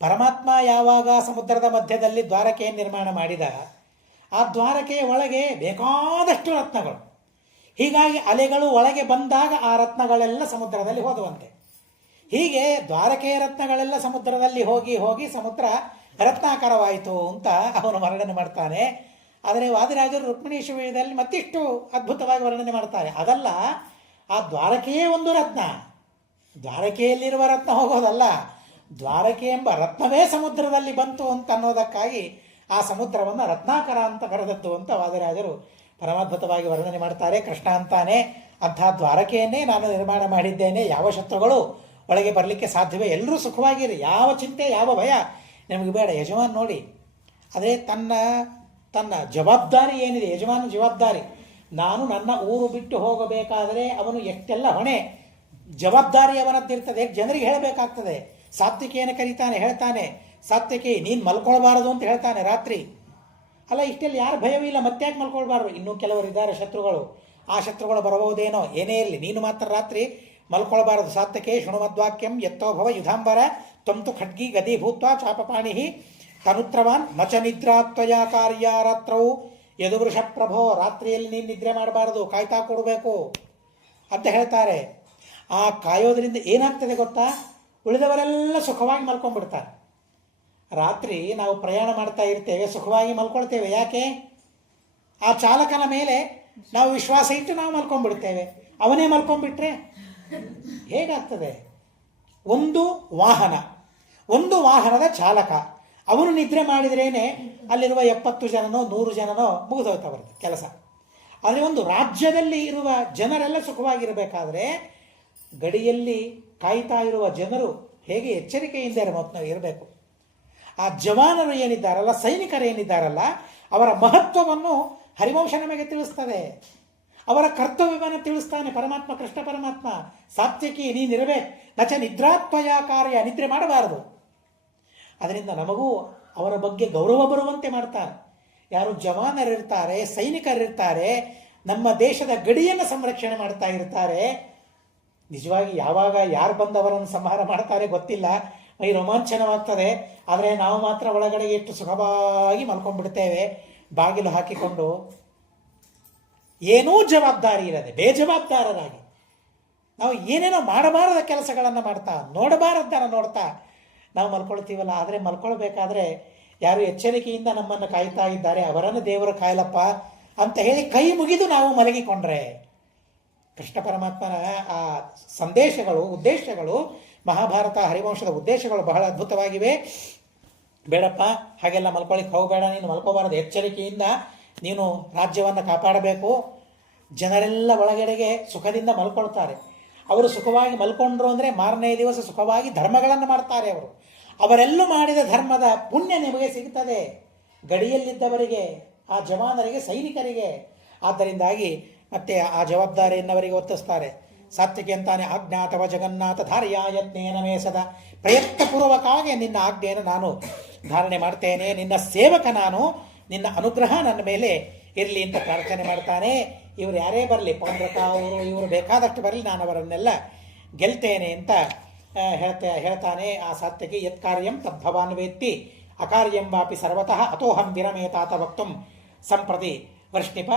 ಪರಮಾತ್ಮ ಯಾವಾಗ ಸಮುದ್ರದ ಮಧ್ಯದಲ್ಲಿ ದ್ವಾರಕೆಯನ್ನು ನಿರ್ಮಾಣ ಮಾಡಿದ, ಆ ದ್ವಾರಕೆಯ ಒಳಗೆ ಬೇಕಾದಷ್ಟು ರತ್ನಗಳು. ಹೀಗಾಗಿ ಅಲೆಗಳು ಒಳಗೆ ಬಂದಾಗ ಆ ರತ್ನಗಳೆಲ್ಲ ಸಮುದ್ರದಲ್ಲಿ ಹೋದುವಂತೆ. ಹೀಗೆ ದ್ವಾರಕೆಯ ರತ್ನಗಳೆಲ್ಲ ಸಮುದ್ರದಲ್ಲಿ ಹೋಗಿ ಹೋಗಿ ಸಮುದ್ರ ರತ್ನಾಕರವಾಯಿತು ಅಂತ ಅವನು ವರ್ಣನೆ ಮಾಡ್ತಾನೆ. ಆದರೆ ವಾದಿರಾಜರು ರುಕ್ಮಿಣೀಶ ವೇದದಲ್ಲಿ ಮತ್ತಿಷ್ಟು ಅದ್ಭುತವಾಗಿ ವರ್ಣನೆ ಮಾಡ್ತಾರೆ. ಅದಲ್ಲ, ಆ ದ್ವಾರಕೆಯೇ ಒಂದು ರತ್ನ, ದ್ವಾರಕೆಯಲ್ಲಿರುವ ರತ್ನ ಹೋಗೋದಲ್ಲ, ದ್ವಾರಕೆ ಎಂಬ ರತ್ನವೇ ಸಮುದ್ರದಲ್ಲಿ ಬಂತು ಅಂತ ಅನ್ನೋದಕ್ಕಾಗಿ ಆ ಸಮುದ್ರವನ್ನು ರತ್ನಾಕರ ಅಂತ ಕರೆದದ್ದು ಅಂತ ವಾದಿರಾಜರು ಪರಮಾದ್ಭುತವಾಗಿ ವರ್ಣನೆ ಮಾಡ್ತಾರೆ. ಕೃಷ್ಣ ಅಂತಾನೆ, ಅಂಥ ದ್ವಾರಕೆಯನ್ನೇ ನಾನು ನಿರ್ಮಾಣ ಮಾಡಿದ್ದೇನೆ, ಯಾವ ಶತ್ರುಗಳು ಒಳಗೆ ಬರಲಿಕ್ಕೆ ಸಾಧ್ಯವೇ, ಎಲ್ಲರೂ ಸುಖವಾಗಿರಿ, ಯಾವ ಚಿಂತೆ ಯಾವ ಭಯ ನಿಮಗೆ ಬೇಡ. ಯಜಮಾನ್ ನೋಡಿ, ಅದೇ ತನ್ನ ಜವಾಬ್ದಾರಿ ಏನಿದೆ, ಯಜಮಾನ ಜವಾಬ್ದಾರಿ. ನಾನು ನನ್ನ ಊರು ಬಿಟ್ಟು ಹೋಗಬೇಕಾದರೆ ಅವನು ಎಷ್ಟೆಲ್ಲ ಹೊಣೆ ಜವಾಬ್ದಾರಿ ಅವನದ್ದಿರ್ತದೆ, ಜನರಿಗೆ ಹೇಳಬೇಕಾಗ್ತದೆ. ಸಾತ್ವಿಕೆಯನ್ನು ಕರೀತಾನೆ, ಹೇಳ್ತಾನೆ, ಸಾತ್ವಿಕೆ ನೀನು ಮಲ್ಕೊಳ್ಬಾರದು ಅಂತ ಹೇಳ್ತಾನೆ ರಾತ್ರಿ. ಅಲ್ಲ, ಇಷ್ಟೆಲ್ಲ ಯಾರು ಭಯವಿಲ್ಲ, ಮತ್ತ್ಯಾಕೆ ಮಲ್ಕೊಳ್ಬಾರ್ದು? ಇನ್ನೂ ಕೆಲವರು ಇದ್ದಾರೆ ಶತ್ರುಗಳು, ಆ ಶತ್ರುಗಳು ಬರಬಹುದೇನೋ, ಏನೇ ಇರಲಿ, ನೀನು ಮಾತ್ರ ರಾತ್ರಿ ಮಲ್ಕೊಳ್ಬಾರದು. ಸಾತ್ವಿಕೆ ಶೃಣುಮದ್ವಾಕ್ಯಂ ಯತ್ತೋಭವ ಯುಧಾಂಬರ ತ್ವಂತು ಖಡ್ಗಿ ಗದಿ ಭೂತ್ವ ಚಾಪಪಾಣಿ ತನುತ್ರವಾನ್ ನಚ ನಿದ್ರಾತ್ವಯ ಕಾರ್ಯ ರಾತ್ರವು ಯದುವೃಷ ಪ್ರಭೋ. ರಾತ್ರಿಯಲ್ಲಿ ನೀನು ನಿದ್ರೆ ಮಾಡಬಾರದು, ಕಾಯ್ತಾ ಕೊಡಬೇಕು ಅಂತ ಹೇಳ್ತಾರೆ. ಆ ಕಾಯೋದ್ರಿಂದ ಏನಾಗ್ತದೆ ಗೊತ್ತಾ? ಉಳಿದವರೆಲ್ಲ ಸುಖವಾಗಿ ಮಲ್ಕೊಂಡ್ಬಿಡ್ತಾರೆ. ರಾತ್ರಿ ನಾವು ಪ್ರಯಾಣ ಮಾಡ್ತಾ ಇರ್ತೇವೆ, ಸುಖವಾಗಿ ಮಲ್ಕೊಳ್ತೇವೆ. ಯಾಕೆ? ಆ ಚಾಲಕನ ಮೇಲೆ ನಾವು ವಿಶ್ವಾಸ ಇಟ್ಟು ನಾವು ಮಲ್ಕೊಂಡ್ಬಿಡ್ತೇವೆ. ಅವನೇ ಮಲ್ಕೊಂಡ್ಬಿಟ್ರೆ ಹೇಗಾಗ್ತದೆ? ಒಂದು ವಾಹನದ ಚಾಲಕ ಅವನು ನಿದ್ರೆ ಮಾಡಿದ್ರೇನೆ ಅಲ್ಲಿರುವ 70 ಜನನೋ 100 ಜನನೋ ಮುಗಿದೋಯ್ತವ್ರದ್ದು ಕೆಲಸ. ಆದರೆ ಒಂದು ರಾಜ್ಯದಲ್ಲಿ ಇರುವ ಜನರೆಲ್ಲ ಸುಖವಾಗಿರಬೇಕಾದ್ರೆ ಗಡಿಯಲ್ಲಿ ಕಾಯ್ತಾ ಇರುವ ಜನರು ಹೇಗೆ ಎಚ್ಚರಿಕೆಯಿಂದ ಇರಬೇಕು. ಆ ಜವಾನರು ಏನಿದ್ದಾರಲ್ಲ, ಸೈನಿಕರು ಏನಿದ್ದಾರಲ್ಲ, ಅವರ ಮಹತ್ವವನ್ನು ಹರಿವಂಶ ನಮಗೆ ತಿಳಿಸ್ತದೆ. ಅವರ ಕರ್ತವ್ಯವನ್ನು ತಿಳಿಸ್ತಾನೆ ಪರಮಾತ್ಮ, ಕೃಷ್ಣ ಪರಮಾತ್ಮ. ಸಾತ್ವಿಕಿ ನೀನಿರಬೇಕು, ನಚ ನಿದ್ರಾತ್ವಯ ಕಾರ್ಯ, ನಿದ್ರೆ ಮಾಡಬಾರದು. ಅದರಿಂದ ನಮಗೂ ಅವರ ಬಗ್ಗೆ ಗೌರವ ಬರುವಂತೆ ಮಾಡ್ತಾನೆ. ಯಾರು ಜವಾನರಿರ್ತಾರೆ, ಸೈನಿಕರಿರ್ತಾರೆ, ನಮ್ಮ ದೇಶದ ಗಡಿಯನ್ನು ಸಂರಕ್ಷಣೆ ಮಾಡ್ತಾ ಇರ್ತಾರೆ, ನಿಜವಾಗಿ ಯಾವಾಗ ಯಾರು ಬಂದು ಅವರನ್ನು ಸಂಹಾರ ಮಾಡ್ತಾರೆ ಗೊತ್ತಿಲ್ಲ, ಮೈ ರೋಮಾಂಚನವಾಗ್ತದೆ. ಆದರೆ ನಾವು ಮಾತ್ರ ಒಳಗಡೆ ಎಷ್ಟು ಸುಖವಾಗಿ ಮಲ್ಕೊಂಡ್ಬಿಡ್ತೇವೆ ಬಾಗಿಲು ಹಾಕಿಕೊಂಡು, ಏನೂ ಜವಾಬ್ದಾರಿ ಇರದೆ ಬೇಜವಾಬ್ದಾರರಾಗಿ ನಾವು ಏನೇನೋ ಮಾಡಬಾರದ ಕೆಲಸಗಳನ್ನು ಮಾಡ್ತಾ, ನೋಡಬಾರದ್ದನ್ನು ನೋಡ್ತಾ ನಾವು ಮಲ್ಕೊಳ್ತೀವಲ್ಲ. ಆದರೆ ಮಲ್ಕೊಳ್ಬೇಕಾದ್ರೆ ಯಾರು ಎಚ್ಚರಿಕೆಯಿಂದ ನಮ್ಮನ್ನು ಕಾಯ್ತಾ ಇದ್ದಾರೆ ಅವರನ್ನು ದೇವರು ಕಾಯಲಪ್ಪ ಅಂತ ಹೇಳಿ ಕೈ ಮುಗಿದು ನಾವು ಮಲಗಿಕೊಂಡ್ರೆ, ಕೃಷ್ಣ ಪರಮಾತ್ಮನ ಆ ಸಂದೇಶಗಳು, ಉದ್ದೇಶಗಳು, ಮಹಾಭಾರತ ಹರಿವಂಶದ ಉದ್ದೇಶಗಳು ಬಹಳ ಅದ್ಭುತವಾಗಿವೆ. ಬೇಡಪ್ಪ ಹಾಗೆಲ್ಲ ಮಲ್ಕೊಳ್ಳಿಕ್ಕೆ ಹೋಗಬೇಡ, ನೀನು ಮಲ್ಕೋಬಾರದು, ಎಚ್ಚರಿಕೆಯಿಂದ ನೀನು ರಾಜ್ಯವನ್ನು ಕಾಪಾಡಬೇಕು. ಜನರೆಲ್ಲ ಒಳಗಡೆಗೆ ಸುಖದಿಂದ ಮಲ್ಕೊಳ್ತಾರೆ. ಅವರು ಸುಖವಾಗಿ ಮಲ್ಕೊಂಡ್ರು ಅಂದರೆ ಮಾರನೇ ದಿವಸ ಸುಖವಾಗಿ ಧರ್ಮಗಳನ್ನು ಮಾಡ್ತಾರೆ. ಅವರೆಲ್ಲೂ ಮಾಡಿದ ಧರ್ಮದ ಪುಣ್ಯ ನಿಮಗೆ ಸಿಗ್ತದೆ, ಗಡಿಯಲ್ಲಿದ್ದವರಿಗೆ, ಆ ಜವಾನರಿಗೆ, ಸೈನಿಕರಿಗೆ. ಆದ್ದರಿಂದಾಗಿ ಮತ್ತೆ ಆ ಜವಾಬ್ದಾರಿಯನ್ನು ಅವರಿಗೆ ಒತ್ತಿಸ್ತಾರೆ. ಸಾತ್ವಿಕೆ ಅಂತಾನೆ ಆಜ್ಞಾತವ ಜಗನ್ನಾಥ ಧಾರ್ಯ ಯತ್ನೇನ ಮೇ ಸದಾ, ಪ್ರಯತ್ನಪೂರ್ವಕವಾಗಿ ನಿನ್ನ ಆಜ್ಞೆಯನ್ನು ನಾನು ಧಾರಣೆ ಮಾಡ್ತೇನೆ, ನಿನ್ನ ಸೇವಕ ನಾನು, ನಿನ್ನ ಅನುಗ್ರಹ ನನ್ನ ಮೇಲೆ ಇರಲಿ ಅಂತ ಪ್ರಾರ್ಥನೆ ಮಾಡ್ತಾನೆ. ಇವರು ಯಾರೇ ಬರಲಿ, ಪೌಂಡ್ರಕ ಅವರು ಇವರು ಬೇಕಾದಷ್ಟು ಬರಲಿ, ನಾನು ಅವರನ್ನೆಲ್ಲ ಗೆಲ್ತೇನೆ ಅಂತ ಹೇಳ್ತಾನೆ. ಆ ಸಾತ್ವಿಕೆ ಯತ್ ಕಾರ್ಯಂ ತದ್ಭವಾನ್ ವೇತ್ತಿ ಅಕಾರ್ಯಂ ವಾಪಿ ಸರ್ವತಃ ಅತೋಹಂ ವಿರಮೇತಾತ ವಕ್ತುಂ ಸಂಪ್ರತಿ ವರ್ಷಿಪ.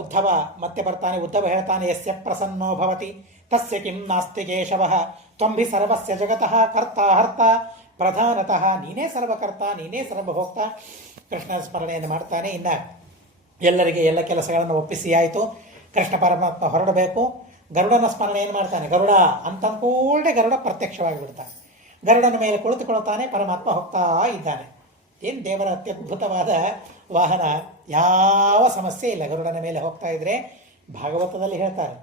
ಉದ್ಧವ ಮತ್ತೆ ಬರ್ತಾನೆ. ಉದ್ಧವ ಹೇಳ್ತಾನೆ, ಯಸ್ಯ ಪ್ರಸನ್ನೋ ಭವತಿ ತಸ್ಯ ಕಿಂ ನಾಸ್ತಿ ಕೇಶವಃ ತ್ವಂಭಿ ಸರ್ವಸ್ಯ ಜಗತಃ ಕರ್ತ ಹರ್ತ ಪ್ರಧಾನತಃ, ನೀನೇ ಸರ್ವಕರ್ತ, ನೀನೇ ಸರ್ವಭೋಕ್ತ. ಕೃಷ್ಣ ಸ್ಮರಣೆಯನ್ನು ಮಾಡ್ತಾನೆ. ಇನ್ನು ಎಲ್ಲರಿಗೆ ಎಲ್ಲ ಕೆಲಸಗಳನ್ನು ಒಪ್ಪಿಸಿ ಆಯಿತು. ಕೃಷ್ಣ ಪರಮಾತ್ಮ ಹೊರಡಬೇಕು. ಗರುಡನ ಸ್ಮರಣೆಯನ್ನು ಮಾಡ್ತಾನೆ. ಗರುಡ ಅಂತಂದ್ಕೊಳ್ಳೆ ಗರುಡ ಪ್ರತ್ಯಕ್ಷವಾಗಿ ಬಿಡ್ತಾನೆ. ಗರುಡನ ಮೇಲೆ ಕುಳಿತುಕೊಳ್ತಾನೆ. ಪರಮಾತ್ಮ ಹೋಗ್ತಾ ಇದ್ದಾನೆ. ಏನು ದೇವರ ಅತ್ಯದ್ಭುತವಾದ ವಾಹನ, ಯಾವ ಸಮಸ್ಯೆ ಇಲ್ಲ. ಗರುಡನ ಮೇಲೆ ಹೋಗ್ತಾ ಇದ್ರೆ ಭಾಗವತದಲ್ಲಿ ಹೇಳ್ತಾರೆ,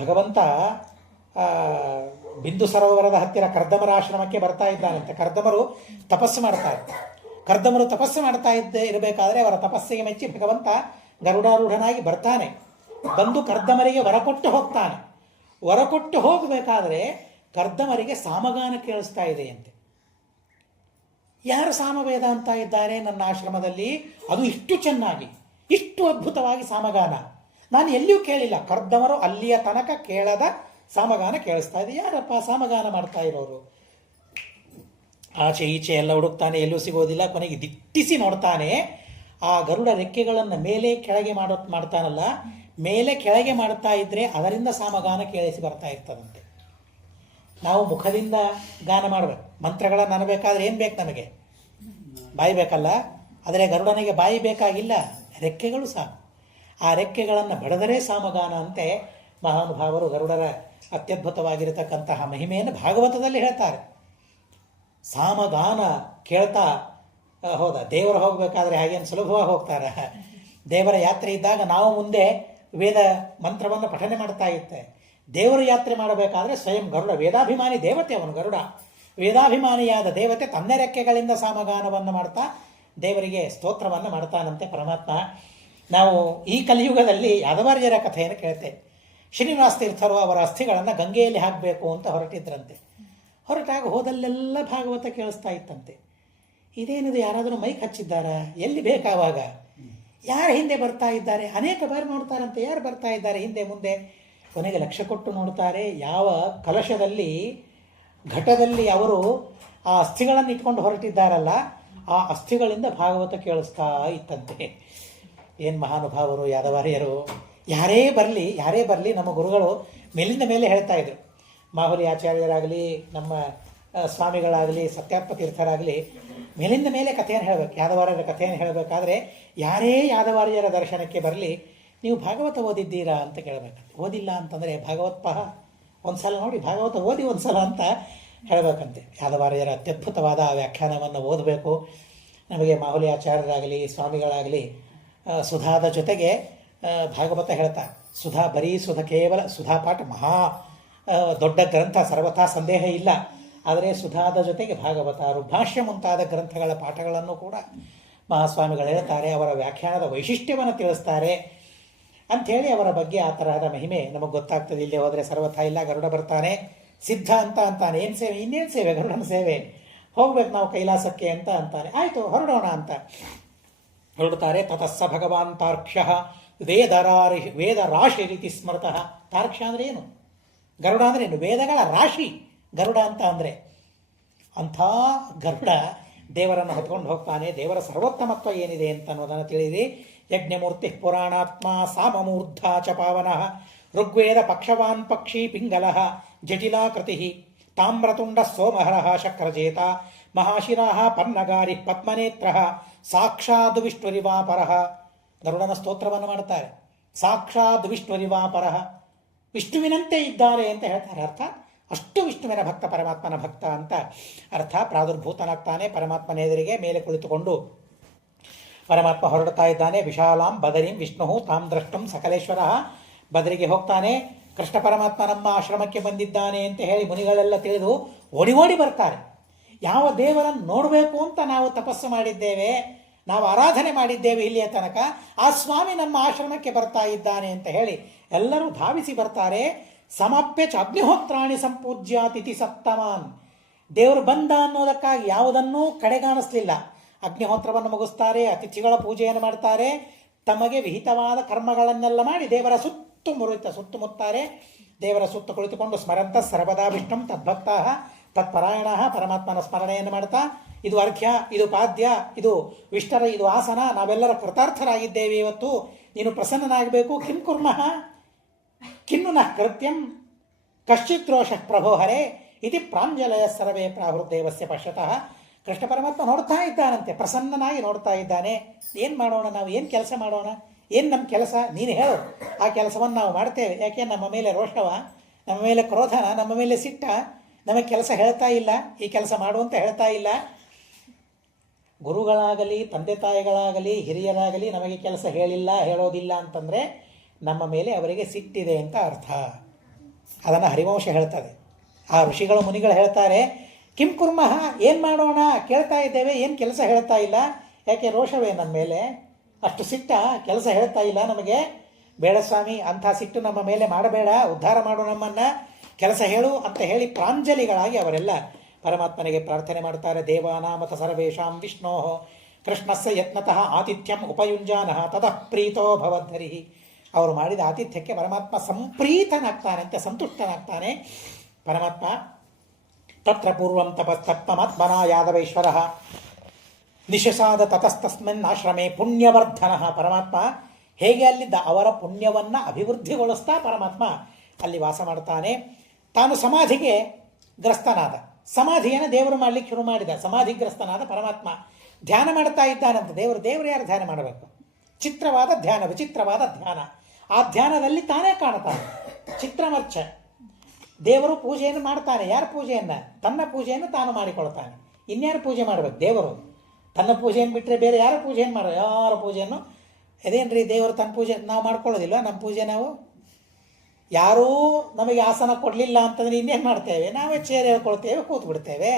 ಭಗವಂತ ಬಿಂದು ಸರೋವರದ ಹತ್ತಿರ ಕರ್ದಮರ ಆಶ್ರಮಕ್ಕೆ ಬರ್ತಾ ಇದ್ದಾನಂತೆ. ಕರ್ದಮರು ತಪಸ್ಸು ಮಾಡ್ತಾರೆ. ಕರ್ದಮರು ತಪಸ್ಸು ಮಾಡ್ತಾ ಇರಬೇಕಾದ್ರೆ ಅವರ ತಪಸ್ಸಿಗೆ ಮೆಚ್ಚಿ ಭಗವಂತ ಗರುಡಾರೂಢನಾಗಿ ಬರ್ತಾನೆ. ಬಂದು ಕರ್ದಮರಿಗೆ ವರಕೊಟ್ಟು ಹೋಗ್ತಾನೆ. ವರಕೊಟ್ಟು ಹೋಗಬೇಕಾದ್ರೆ ಕರ್ದಮರಿಗೆ ಸಾಮಗಾನ ಕೇಳಿಸ್ತಾ ಇದೆಯಂತೆ. ಯಾರು ಸಾಮವೇದ ಅಂತ ಇದ್ದಾರೆ ನನ್ನ ಆಶ್ರಮದಲ್ಲಿ, ಅದು ಇಷ್ಟು ಚೆನ್ನಾಗಿ, ಇಷ್ಟು ಅದ್ಭುತವಾಗಿ ಸಾಮಗಾನ ನಾನು ಎಲ್ಲಿಯೂ ಕೇಳಿಲ್ಲ. ಕರ್ದಮರು ಅಲ್ಲಿಯ ತನಕ ಕೇಳದ ಸಾಮಗಾನ ಕೇಳಿಸ್ತಾ ಇದೆ. ಯಾರಪ್ಪ ಸಾಮಗಾನ ಮಾಡ್ತಾ ಇರೋರು? ಆಚೆ ಈಚೆ ಎಲ್ಲ ಹುಡುಕ್ತಾನೆ, ಎಲ್ಲೂ ಸಿಗೋದಿಲ್ಲ. ಕೊನೆಗೆ ದಿಟ್ಟಿಸಿ ನೋಡ್ತಾನೆ. ಆ ಗರುಡ ರೆಕ್ಕೆಗಳನ್ನು ಮೇಲೆ ಕೆಳಗೆ ಮಾಡ್ತಾನಲ್ಲ, ಮೇಲೆ ಕೆಳಗೆ ಮಾಡ್ತಾ ಇದ್ರೆ ಅದರಿಂದ ಸಾಮಗಾನ ಕೇಳಿಸಿ ಬರ್ತಾ ಇರ್ತದಂತೆ. ನಾವು ಮುಖದಿಂದ ಗಾನ ಮಾಡಬೇಕು. ಮಂತ್ರಗಳನ್ನು ಅನ್ನಬೇಕಾದ್ರೆ ಏನು ಬೇಕು ನಮಗೆ? ಬಾಯಿ ಬೇಕಲ್ಲ. ಆದರೆ ಗರುಡನಿಗೆ ಬಾಯಿ ಬೇಕಾಗಿಲ್ಲ, ರೆಕ್ಕೆಗಳು ಸಾಕು. ಆ ರೆಕ್ಕೆಗಳನ್ನು ಬಡದರೆ ಸಾಮಗಾನ ಅಂತೆ ಮಹಾನುಭಾವರು ಗರುಡರ ಅತ್ಯದ್ಭುತವಾಗಿರತಕ್ಕಂತಹ ಮಹಿಮೆಯನ್ನು ಭಾಗವತದಲ್ಲಿ ಹೇಳ್ತಾರೆ. ಸಾಮಗಾನ ಕೇಳ್ತಾ ಹೋದ. ದೇವರು ಹೋಗಬೇಕಾದ್ರೆ ಹಾಗೇನು ಸುಲಭವಾಗಿ ಹೋಗ್ತಾರೆ? ದೇವರ ಯಾತ್ರೆ ಇದ್ದಾಗ ನಾವು ಮುಂದೆ ವೇದ ಮಂತ್ರವನ್ನು ಪಠನೆ ಮಾಡ್ತಾ ಇರ್ತೇವೆ. ದೇವರು ಯಾತ್ರೆ ಮಾಡಬೇಕಾದ್ರೆ ಸ್ವಯಂ ಗರುಡ, ವೇದಾಭಿಮಾನಿ ದೇವತೆ ಅವನು. ಗರುಡ ವೇದಾಭಿಮಾನಿಯಾದ ದೇವತೆ ತನ್ನ ರೆಕ್ಕೆಗಳಿಂದ ಸಾಮಗಾನವನ್ನು ಮಾಡ್ತಾ ದೇವರಿಗೆ ಸ್ತೋತ್ರವನ್ನು ಮಾಡ್ತಾನಂತೆ ಪರಮಾತ್ಮ. ನಾವು ಈ ಕಲಿಯುಗದಲ್ಲಿ ಯಾದವಾರ್ಯರ ಕಥೆಯನ್ನು ಕೇಳ್ತೇವೆ. ಶ್ರೀನಿವಾಸ ತೀರ್ಥರು ಅವರ ಅಸ್ಥಿಗಳನ್ನು ಗಂಗೆಯಲ್ಲಿ ಹಾಕಬೇಕು ಅಂತ ಹೊರಟಿದ್ರಂತೆ. ಹೊರಟಾಗ ಹೋದಲ್ಲೆಲ್ಲ ಭಾಗವತ ಕೇಳಿಸ್ತಾ ಇತ್ತಂತೆ. ಇದೇನಿದು, ಯಾರಾದರೂ ಮೈಕ್ ಹಚ್ಚಿದ್ದಾರಾ? ಎಲ್ಲಿ ಬೇಕಾವಾಗ ಯಾರು ಹಿಂದೆ ಬರ್ತಾ ಇದ್ದಾರೆ? ಅನೇಕ ಬಾರಿ ನೋಡ್ತಾರಂತೆ, ಯಾರು ಬರ್ತಾ ಇದ್ದಾರೆ ಹಿಂದೆ ಮುಂದೆ. ಕೊನೆಗೆ ಲಕ್ಷ್ಯ ಕೊಟ್ಟು ನೋಡ್ತಾರೆ, ಯಾವ ಕಲಶದಲ್ಲಿ, ಘಟದಲ್ಲಿ ಅವರು ಆ ಅಸ್ಥಿಗಳನ್ನು ಇಟ್ಕೊಂಡು ಹೊರಟಿದ್ದಾರಲ್ಲ, ಆ ಅಸ್ಥಿಗಳಿಂದ ಭಾಗವತ ಕೇಳಿಸ್ತಾ ಇತ್ತಂತೆ. ಏನು ಮಹಾನುಭಾವರು ಯಾದವಾರ್ಯರು! ಯಾರೇ ಬರಲಿ ನಮ್ಮ ಗುರುಗಳು ಮೇಲಿಂದ ಮೇಲೆ ಹೇಳ್ತಾ ಇದ್ರು. ಮಾಹುಲಿ ಆಚಾರ್ಯರಾಗಲಿ, ನಮ್ಮ ಸ್ವಾಮಿಗಳಾಗಲಿ, ಸತ್ಯಾತ್ಮ ತೀರ್ಥರಾಗಲಿ ಮೇಲಿಂದ ಮೇಲೆ ಕಥೆಯನ್ನು ಹೇಳಬೇಕು. ಯಾದವಾರ್ಯರ ಕಥೆಯನ್ನು ಹೇಳಬೇಕಾದ್ರೆ ಯಾರೇ ಯಾದವಾರ್ಯರ ದರ್ಶನಕ್ಕೆ ಬರಲಿ, ನೀವು ಭಾಗವತ ಓದಿದ್ದೀರಾ ಅಂತ ಕೇಳಬೇಕು. ಓದಿಲ್ಲ ಅಂತಂದರೆ ಭಾಗವತ್ಪಹ ಒಂದು ನೋಡಿ, ಭಾಗವತ ಓದಿ ಒಂದು ಸಲ ಅಂತ ಹೇಳಬೇಕಂತೆ. ಯಾದವಾರ್ಯರ ಅತ್ಯದ್ಭುತವಾದ ವ್ಯಾಖ್ಯಾನವನ್ನು ಓದಬೇಕು. ನಮಗೆ ಮಾಹುಲಿ ಆಚಾರ್ಯರಾಗಲಿ, ಸ್ವಾಮಿಗಳಾಗಲಿ ಸುಧಾದ ಜೊತೆಗೆ ಭಾಗವತ ಹೇಳ್ತಾರೆ. ಸುಧಾ ಬರೀ ಕೇವಲ ಸುಧಾಪಾಠ ಮಹಾ ದೊಡ್ಡ ಗ್ರಂಥ, ಸರ್ವಥಾ ಸಂದೇಹ ಇಲ್ಲ. ಆದರೆ ಸುಧಾದ ಜೊತೆಗೆ ಭಾಗವತ, ರುಭಾಷ್ಯ ಮುಂತಾದ ಗ್ರಂಥಗಳ ಪಾಠಗಳನ್ನು ಕೂಡ ಮಹಾಸ್ವಾಮಿಗಳು ಹೇಳ್ತಾರೆ. ಅವರ ವ್ಯಾಖ್ಯಾನದ ವೈಶಿಷ್ಟ್ಯವನ್ನು ತಿಳಿಸ್ತಾರೆ ಅಂಥೇಳಿ ಅವರ ಬಗ್ಗೆ ಆ ತರಹದ ಮಹಿಮೆ ನಮಗೆ ಗೊತ್ತಾಗ್ತದೆ. ಇಲ್ಲಿ ಹೋದರೆ ಸರ್ವಥಾ ಇಲ್ಲ, ಗರುಡ ಬರ್ತಾನೆ, ಸಿದ್ಧ ಅಂತ ಅಂತಾನೆ. ಏನು ಸೇವೆ, ಇನ್ನೇನು ಸೇವೆ, ಗರುಡನ ಸೇವೆ, ಹೋಗ್ಬೇಕು ನಾವು ಕೈಲಾಸಕ್ಕೆ ಅಂತ ಅಂತಾನೆ. ಆಯಿತು ಹೊರಡೋಣ ಅಂತ ಹೊರಡ್ತಾರೆ. ತತಸ್ಸ ಭಗವಾನ್ ತಾರ್ಕ್ಷ್ಯ ವೇದ ರಾಶಿ ರೀತಿ ಸ್ಮೃತಃ. ತಾರ್ಕ್ಷ್ಯ ಅಂದರೆ ಏನು? ಗರುಡ ಅಂದರೆ ಏನು? ವೇದಗಳ ರಾಶಿ ಗರುಡ ಅಂತ ಅಂದರೆ. ಅಂಥ ಗರುಡ ದೇವರನ್ನು ಹೊತ್ಕೊಂಡು ಹೋಗ್ತಾನೆ. ದೇವರ ಸರ್ವೋತ್ತಮತ್ವ ಏನಿದೆ ಅಂತ ಅನ್ನೋದನ್ನು ತಿಳಿಯಿರಿ. ಯಜ್ಞಮೂರ್ತಿ ಪುರಾಣಾತ್ಮ ಸಾಮಮೂರ್ಧ ಚ ಪಾವನಃ ಋಗ್ವೇದ ಪಕ್ಷವಾನ್ ಪಕ್ಷಿ ಪಿಂಗಲಃ ಜಟಿಲಾಕೃತಿ ತಾಮ್ರತುಂಡ ಸೋಮಹರಃ ಶಕ್ರಜೇತ ಮಹಾಶಿರಃ ಪನ್ನಗಾರಿ ಪದ್ಮನೇತ್ರಃ ಸಾಕ್ಷಾತ್ ವಿಷ್ಣುರಿವಾಪರಃ. ಗರುಡನ ಸ್ತೋತ್ರವನ್ನು ಮಾಡ್ತಾರೆ. ಸಾಕ್ಷಾತ್ ವಿಷ್ಣುರಿವಾಪರಃ, ವಿಷ್ಣುವಿನಂತೆ ಇದ್ದಾರೆ ಅಂತ ಹೇಳ್ತಾರೆ. ಅರ್ಥ ಅಷ್ಟು ವಿಷ್ಣುವಿನ ಭಕ್ತ, ಪರಮಾತ್ಮನ ಭಕ್ತ ಅಂತ ಅರ್ಥ. ಪ್ರಾದುರ್ಭೂತನಾಗ್ತಾನೆ ಪರಮಾತ್ಮನ ಎದುರಿಗೆ. ಮೇಲೆ ಕುಳಿತುಕೊಂಡು ಪರಮಾತ್ಮ ಹೊರಡ್ತಾ ಇದ್ದಾನೆ. ವಿಶಾಲಾಂ ಬದರಿಂ ವಿಷ್ಣು ತಾಂ ದ್ರಷ್ಟುಂ ಸಕಲೇಶ್ವರ. ಬದರಿಗೆ ಹೋಗ್ತಾನೆ. ಕೃಷ್ಣ ಪರಮಾತ್ಮ ನಮ್ಮ ಆಶ್ರಮಕ್ಕೆ ಬಂದಿದ್ದಾನೆ ಅಂತ ಹೇಳಿ ಮುನಿಗಳೆಲ್ಲ ತಿಳಿದು ಓಡಿ ಓಡಿ ಬರ್ತಾರೆ. ಯಾವ ದೇವರನ್ನು ನೋಡಬೇಕು ಅಂತ ನಾವು ತಪಸ್ಸು ಮಾಡಿದ್ದೇವೆ, ನಾವು ಆರಾಧನೆ ಮಾಡಿದ್ದೇವೆ ಇಲ್ಲಿಯ ತನಕ, ಆ ಸ್ವಾಮಿ ನಮ್ಮ ಆಶ್ರಮಕ್ಕೆ ಬರ್ತಾ ಇದ್ದಾನೆ ಅಂತ ಹೇಳಿ ಎಲ್ಲರೂ ಧಾವಿಸಿ ಬರ್ತಾರೆ. ಸಮಾಪ್ಯ ಚ ಅಗ್ನಿಹೋತ್ರಾಣಿ ಸಂಪೂಜ್ಯಾತಿಥಿ ಸಪ್ತಮಾನ್. ದೇವರು ಬಂದ ಅನ್ನೋದಕ್ಕಾಗಿ ಯಾವುದನ್ನೂ ಕಡೆಗಾಣಿಸ್ಲಿಲ್ಲ. ಅಗ್ನಿಹೋತ್ರವನ್ನು ಮುಗಿಸ್ತಾರೆ, ಅತಿಥಿಗಳ ಪೂಜೆಯನ್ನು ಮಾಡ್ತಾರೆ, ತಮಗೆ ವಿಹಿತವಾದ ಕರ್ಮಗಳನ್ನೆಲ್ಲ ಮಾಡಿ ದೇವರ ಸುತ್ತುಮುತ್ತಾರೆ. ದೇವರ ಸುತ್ತು ಕುಳಿತುಕೊಂಡು ಸ್ಮರಂತ ಸರ್ವದಾ ವಿಷ್ಣುಂ ತದ್ಭಕ್ತಾ ತತ್ಪರಾಯಣ, ಪರಮಾತ್ಮನ ಸ್ಮರಣೆಯನ್ನು ಮಾಡ್ತಾ, ಇದು ಅರ್ಘ್ಯ, ಇದು ಪಾದ್ಯ, ಇದು ವಿಷ್ಟರ, ಇದು ಆಸನ, ನಾವೆಲ್ಲರ ಕೃತಾರ್ಥರಾಗಿದ್ದೇವೆ, ಇವತ್ತು ನೀನು ಪ್ರಸನ್ನನಾಗಬೇಕು. ಕಿಂ ಕುರ್ಮಃ ಕಿನ್ನು ನಃ ಕೃತ್ಯಂ ಕಶ್ಚಿತ್ ರೋಷಃ ಪ್ರಭೋ ಹರೇ ಇತಿ ಪ್ರಾಂಜಲಯ ಸರ್ವೇ ಪ್ರಾಹುರ್ದೇವಸ್ಯ ಪಶ್ಯತಃ. ಕೃಷ್ಣ ಪರಮಾತ್ಮ ನೋಡ್ತಾ ಇದ್ದಾನಂತೆ, ಪ್ರಸನ್ನನಾಗಿ ನೋಡ್ತಾ ಇದ್ದಾನೆ. ಏನು ಮಾಡೋಣ ನಾವು? ಏನು ಕೆಲಸ ಮಾಡೋಣ? ಏನು ನಮ್ಮ ಕೆಲಸ? ನೀನು ಹೇಳು. ಆ ಕೆಲಸವನ್ನು ನಾವು ಮಾಡ್ತೇವೆ. ಯಾಕೆ? ನಮ್ಮ ಮೇಲೆ ರೋಷವ, ನಮ್ಮ ಮೇಲೆ ಕ್ರೋಧನ, ನಮ್ಮ ಮೇಲೆ ಸಿಟ್ಟ, ನಮಗೆ ಕೆಲಸ ಹೇಳ್ತಾ ಇಲ್ಲ, ಈ ಕೆಲಸ ಮಾಡುವಂತ ಹೇಳ್ತಾ ಇಲ್ಲ. ಗುರುಗಳಾಗಲಿ ತಂದೆ ತಾಯಿಗಳಾಗಲಿ ಹಿರಿಯರಾಗಲಿ ನಮಗೆ ಕೆಲಸ ಹೇಳಿಲ್ಲ, ಹೇಳೋದಿಲ್ಲ ಅಂತಂದರೆ ನಮ್ಮ ಮೇಲೆ ಅವರಿಗೆ ಸಿಟ್ಟಿದೆ ಅಂತ ಅರ್ಥ. ಅದನ್ನು ಹರಿವಂಶ ಹೇಳ್ತದೆ. ಆ ಋಷಿಗಳು ಮುನಿಗಳು ಹೇಳ್ತಾರೆ, ಕಿಂ ಕುರ್ಮಃ, ಏನು ಮಾಡೋಣ? ಕೇಳ್ತಾ ಇದ್ದೇವೆ, ಏನು ಕೆಲಸ ಹೇಳ್ತಾ ಇಲ್ಲ, ಯಾಕೆ? ರೋಷವೇ ನಮ್ಮ ಮೇಲೆ? ಅಷ್ಟು ಸಿಟ್ಟ, ಕೆಲಸ ಹೇಳ್ತಾ ಇಲ್ಲ ನಮಗೆ? ಬೇಡ ಸ್ವಾಮಿ, ಅಂಥ ಸಿಟ್ಟು ನಮ್ಮ ಮೇಲೆ ಮಾಡಬೇಡ, ಉದ್ಧಾರ ಮಾಡು ನಮ್ಮನ್ನು, ಕೆಲಸ ಹೇಳು ಅಂತ ಹೇಳಿ ಪ್ರಾಂಜಲಿಗಳಾಗಿ ಅವರೆಲ್ಲ ಪರಮಾತ್ಮನಿಗೆ ಪ್ರಾರ್ಥನೆ ಮಾಡ್ತಾರೆ. ದೇವಾನಾಮತ ಸರ್ವೇಷಾಂ ವಿಷ್ಣೋ ಕೃಷ್ಣಸ್ಯ ಯತ್ನತಃ ಆತಿಥ್ಯಂ ಉಪಯುಂಜಾನಃ ತತಃ ಪ್ರೀತೋ ಭವದ್ಧರಿ. ಅವರು ಮಾಡಿದ ಆತಿಥ್ಯಕ್ಕೆ ಪರಮಾತ್ಮ ಸಂಪ್ರೀತನಾಗ್ತಾನೆ ಅಂತ, ಸಂತುಷ್ಟನಾಗ್ತಾನೆ ಪರಮಾತ್ಮ. ತತ್ರ ಪೂರ್ವಂ ತಪಸ್ತತ್ಪಮಾತ್ಮನ ಯಾದವೇಶ್ವರ ನಿಶಸಾದ ತತಸ್ತಸ್ಮಿನ್ ಆಶ್ರಮೇ ಪುಣ್ಯವರ್ಧನ. ಪರಮಾತ್ಮ ಹೇಗೆ ಅಲ್ಲಿದ್ದ ಅವರ ಪುಣ್ಯವನ್ನು ಅಭಿವೃದ್ಧಿಗೊಳಿಸ್ತಾ ಪರಮಾತ್ಮ ಅಲ್ಲಿ ವಾಸ ಮಾಡ್ತಾನೆ. ತಾನು ಸಮಾಧಿಗೆ ಗ್ರಸ್ತನಾದ, ಸಮಾಧಿಯನ್ನು ದೇವರು ಮಾಡಲಿಕ್ಕೆ ಶುರು ಮಾಡಿದ. ಸಮಾಧಿಗ್ರಸ್ತನಾದ ಪರಮಾತ್ಮ ಧ್ಯಾನ ಮಾಡ್ತಾ ಇದ್ದಾನಂತ. ದೇವರು ಯಾರು ಧ್ಯಾನ ಮಾಡಬೇಕು? ಚಿತ್ರವಾದ ಧ್ಯಾನ, ವಿಚಿತ್ರವಾದ ಧ್ಯಾನ. ಆ ಧ್ಯಾನದಲ್ಲಿ ತಾನೇ ಕಾಣ್ತಾನೆ. ಚಿತ್ರಮರ್ಚ ದೇವರು ಪೂಜೆಯನ್ನು ಮಾಡ್ತಾನೆ. ಯಾರ ಪೂಜೆಯನ್ನು? ತನ್ನ ಪೂಜೆಯನ್ನು ತಾನು ಮಾಡಿಕೊಳ್ತಾನೆ. ಇನ್ಯಾರು ಪೂಜೆ ಮಾಡಬೇಕು? ದೇವರು. ತನ್ನ ಪೂಜೆಯನ್ನು ಬಿಟ್ಟರೆ ಬೇರೆ ಯಾರ ಪೂಜೆಯನ್ನು ಮಾಡೋ? ಯಾರ ಪೂಜೆಯನ್ನು? ಅದೇನ್ರಿ ದೇವರು ತನ್ನ ಪೂಜೆ ನಾವು ಮಾಡ್ಕೊಳ್ಳೋದಿಲ್ಲ? ನಮ್ಮ ಪೂಜೆ ನಾವು ಯಾರೂ ನಮಗೆ ಆಸನ ಕೊಡಲಿಲ್ಲ ಅಂತಂದರೆ ಇನ್ನೇನು ಮಾಡ್ತೇವೆ? ನಾವೇ ಚೇರ್ ಹೇಳ್ಕೊಳ್ತೇವೆ, ಕೂತು ಬಿಡ್ತೇವೆ.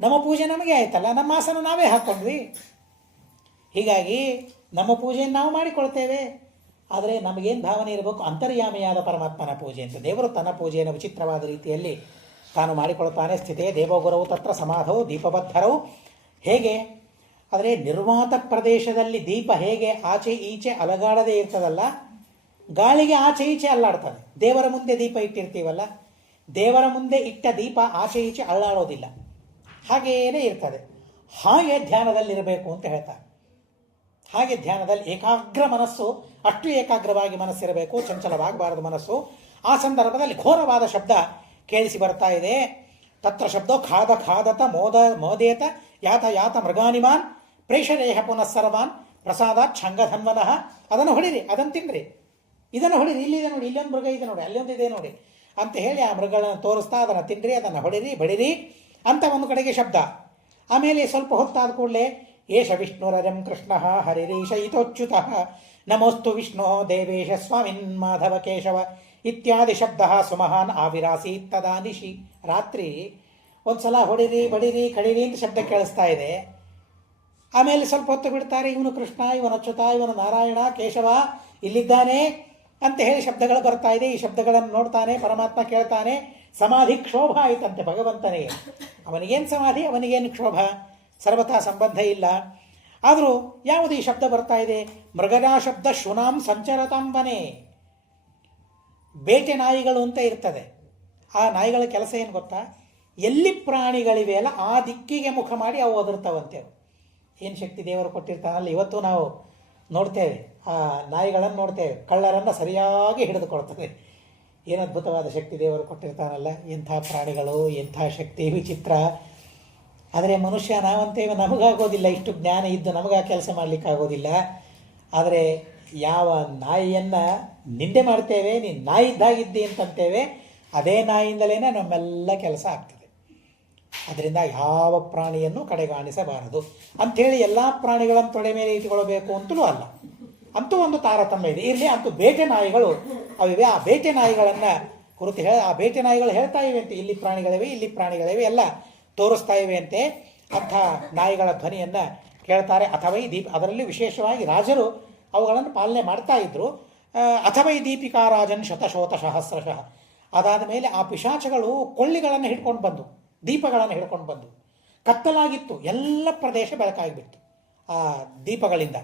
ನಮ್ಮ ಪೂಜೆ ನಮಗೆ ಆಯ್ತಲ್ಲ, ನಮ್ಮ ಆಸನ ನಾವೇ ಹಾಕ್ಕೊಂಡ್ವಿ. ಹೀಗಾಗಿ ನಮ್ಮ ಪೂಜೆಯನ್ನು ನಾವು ಮಾಡಿಕೊಳ್ತೇವೆ. ಆದರೆ ನಮಗೇನು ಭಾವನೆ ಇರಬೇಕು? ಅಂತರ್ಯಾಮಿಯಾದ ಪರಮಾತ್ಮನ ಪೂಜೆ ಅಂತ. ದೇವರು ತನ್ನ ಪೂಜೆಯನ್ನು ವಿಚಿತ್ರವಾದ ರೀತಿಯಲ್ಲಿ ತಾನು ಮಾಡಿಕೊಳ್ತಾನೆ. ಸ್ಥಿತೇ ದೇವಗುರವು ತತ್ರ ಸಮಾಧವು ದೀಪಬದ್ಧರವು. ಹೇಗೆ ಆದರೆ ನಿರ್ವಾತ ಪ್ರದೇಶದಲ್ಲಿ ದೀಪ ಹೇಗೆ ಆಚೆ ಈಚೆ ಅಲಗಾಡದೇ ಇರ್ತದಲ್ಲ, ಗಾಳಿಗೆ ಆಚೆ ಈಚೆ ಅಲ್ಲಾಡ್ತದೆ. ದೇವರ ಮುಂದೆ ದೀಪ ಇಟ್ಟಿರ್ತೀವಲ್ಲ, ದೇವರ ಮುಂದೆ ಇಟ್ಟ ದೀಪ ಆಚೆ ಈಚೆ ಅಲ್ಲಾಡೋದಿಲ್ಲ, ಹಾಗೇನೇ ಇರ್ತದೆ. ಹಾಗೆ ಧ್ಯಾನದಲ್ಲಿರಬೇಕು ಅಂತ ಹೇಳ್ತಾರೆ. ಹಾಗೆ ಧ್ಯಾನದಲ್ಲಿ ಏಕಾಗ್ರ ಮನಸ್ಸು, ಅಷ್ಟು ಏಕಾಗ್ರವಾಗಿ ಮನಸ್ಸಿರಬೇಕು, ಚಂಚಲವಾಗಬಾರದು ಮನಸ್ಸು. ಆ ಸಂದರ್ಭದಲ್ಲಿ ಘೋರವಾದ ಶಬ್ದ ಕೇಳಿಸಿ ಬರ್ತಾ ಇದೆ. ತತ್ರ ಶಬ್ದೋ ಖಾದತ ಮೋದೇತ ಯಾತ ಮೃಗಾನಿಮಾನ್ ಪ್ರೇಷರೇಹ ಪುನಃ ಸರ್ವಾನ್ ಪ್ರಸಾದಾತ್ ಛಂಗಧನ್ವನಃ. ಅದನ್ನು ಹೊಡಿರಿ, ಅದನ್ನು ತಿನ್ನಿರಿ, ಇದನ್ನು ಹೊಡಿರಿ, ಇಲ್ಲಿದೆ ನೋಡಿ, ಇಲ್ಲೊಂದು ಮೃಗ ಇದೆ ನೋಡಿ, ಅಲ್ಲೊಂದು ಇದೆ ನೋಡಿ ಅಂತ ಹೇಳಿ ಆ ಮೃಗಗಳನ್ನು ತೋರಿಸ್ತಾ ಅದನ್ನು ತಿನ್ನಿರಿ, ಅದನ್ನು ಹೊಡಿರಿ, ಬಡಿರಿ ಅಂತ ಒಂದು ಕಡೆಗೆ ಶಬ್ದ. ಆಮೇಲೆ ಸ್ವಲ್ಪ ಹೊತ್ತಾದ ಕೂಡಲೇ ಏಷ ವಿಷ್ಣುರಜಂ ಕೃಷ್ಣ ಹರಿರೀಶ ಇತೋಚ್ಯುತಃ ನಮೋಸ್ತು ವಿಷ್ಣು ದೇವೇಶ ಸ್ವಾಮಿನ್ ಮಾಧವ ಕೇಶವ ಇತ್ಯಾದಿ ಶಬ್ದ ಸುಮಹಾನ್ ಆವಿರಾಸೀತ್ ತದಾ ನಿಶಿ. ರಾತ್ರಿ ಒಂದು ಸಲ ಹೊಡಿರಿ, ಬಡಿರಿ, ಕಡಿರಿ ಅಂತ ಶಬ್ದ ಕೇಳಿಸ್ತಾ ಇದೆ. ಆಮೇಲೆ ಸ್ವಲ್ಪ ಹೊತ್ತು ಬಿಡ್ತಾರೆ, ಇವನು ಕೃಷ್ಣ, ಇವನು ಅಚ್ಯುತ, ಇವನು ನಾರಾಯಣ, ಕೇಶವ ಇಲ್ಲಿದ್ದಾನೆ ಅಂತ ಹೇಳಿ ಶಬ್ದಗಳು ಬರ್ತಾ ಇದೆ. ಈ ಶಬ್ದಗಳನ್ನು ನೋಡ್ತಾನೆ ಪರಮಾತ್ಮ, ಕೇಳ್ತಾನೆ. ಸಮಾಧಿ ಕ್ಷೋಭ ಆಯಿತಂತೆ ಭಗವಂತನಿಗೆ. ಅವನಿಗೇನು ಸಮಾಧಿ, ಅವನಿಗೇನು ಕ್ಷೋಭ, ಸರ್ವತಾ ಸಂಬಂಧ ಇಲ್ಲ. ಆದರೂ ಯಾವುದು ಈ ಶಬ್ದ ಬರ್ತಾ ಇದೆ? ಮೃಗಜಾ ಶಬ್ದ ಶುನಾಂ ಸಂಚರತಾಂಬನೆ. ಬೇಟೆ ನಾಯಿಗಳು ಅಂತ ಇರ್ತದೆ. ಆ ನಾಯಿಗಳ ಕೆಲಸ ಏನು ಗೊತ್ತಾ, ಎಲ್ಲಿ ಪ್ರಾಣಿಗಳಿವೆ ಅಲ್ಲ ಆ ದಿಕ್ಕಿಗೆ ಮುಖ ಮಾಡಿ ಅವು ಒದರ್ತಾವಂತೆ. ಏನು ಶಕ್ತಿ ದೇವರು ಕೊಟ್ಟಿರ್ತಾನಲ್ಲ. ಇವತ್ತು ನಾವು ನೋಡ್ತೇವೆ, ಆ ನಾಯಿಗಳನ್ನು ನೋಡ್ತೇವೆ, ಕಳ್ಳರನ್ನು ಸರಿಯಾಗಿ ಹಿಡಿದುಕೊಳ್ತದೆ. ಏನು ಅದ್ಭುತವಾದ ಶಕ್ತಿ ದೇವರು ಕೊಟ್ಟಿರ್ತಾನಲ್ಲ. ಎಂಥ ಪ್ರಾಣಿಗಳು, ಎಂಥ ಶಕ್ತಿ, ವಿಚಿತ್ರ. ಆದರೆ ಮನುಷ್ಯ ನಾವಂತೇವೆ, ನಮಗಾಗೋದಿಲ್ಲ. ಇಷ್ಟು ಜ್ಞಾನ ಇದ್ದು ನಮಗೆ ಆ ಕೆಲಸ ಮಾಡಲಿಕ್ಕಾಗೋದಿಲ್ಲ. ಆದರೆ ಯಾವ ನಾಯಿಯನ್ನು ನಿಂದೆ ಮಾಡ್ತೇವೆ, ನೀನು ನಾಯಿ ಇದ್ದಾಗಿದ್ದಿ ಅಂತಂತೇವೆ, ಅದೇ ನಾಯಿಯಿಂದಲೇ ನಮ್ಮೆಲ್ಲ ಕೆಲಸ ಆಗ್ತದೆ. ಅದರಿಂದ ಯಾವ ಪ್ರಾಣಿಯನ್ನು ಕಡೆಗಾಣಿಸಬಾರದು ಅಂಥೇಳಿ ಎಲ್ಲ ಪ್ರಾಣಿಗಳನ್ನು ತೊಡೆ ಮೇಲೆ ಇಟ್ಟುಕೊಳ್ಬೇಕು ಅಂತಲೂ ಅಲ್ಲ. ಅಂತೂ ಒಂದು ತಾರತಮ್ಯ ಇದೆ. ಇರಲಿ, ಅಂತೂ ಬೇಟೆ ನಾಯಿಗಳು ಅವಿವೆ. ಆ ಬೇಟೆ ನಾಯಿಗಳನ್ನು ಕುರಿತು ಆ ಬೇಟೆ ನಾಯಿಗಳು ಹೇಳ್ತಾ ಇವೆ ಅಂತೆ, ಇಲ್ಲಿ ಪ್ರಾಣಿಗಳಿವೆ, ಇಲ್ಲಿ ಪ್ರಾಣಿಗಳಿವೆ, ಎಲ್ಲ ತೋರಿಸ್ತಾ ಇವೆ ಅಂತೆ. ಅಂಥ ನಾಯಿಗಳ ಧ್ವನಿಯನ್ನು ಕೇಳ್ತಾರೆ. ಅಥವಾ ಈ ಅದರಲ್ಲಿ ವಿಶೇಷವಾಗಿ ರಾಜರು ಅವುಗಳನ್ನು ಪಾಲನೆ ಮಾಡ್ತಾ ಇದ್ರು. ಅಥವಾ ಈ ದೀಪಿಕಾ ರಾಜನ್ ಶತಶೋತ ಸಹಸ್ರಶಃ. ಅದಾದ ಮೇಲೆ ಆ ಪಿಶಾಚಗಳು ಕೊಳ್ಳಿಗಳನ್ನು ಹಿಡ್ಕೊಂಡು ಬಂದು, ದೀಪಗಳನ್ನು ಹಿಡ್ಕೊಂಡು ಬಂದು, ಕತ್ತಲಾಗಿತ್ತು, ಎಲ್ಲ ಪ್ರದೇಶ ಬೆಳಕಾಗಿಬಿಟ್ಟು ಆ ದೀಪಗಳಿಂದ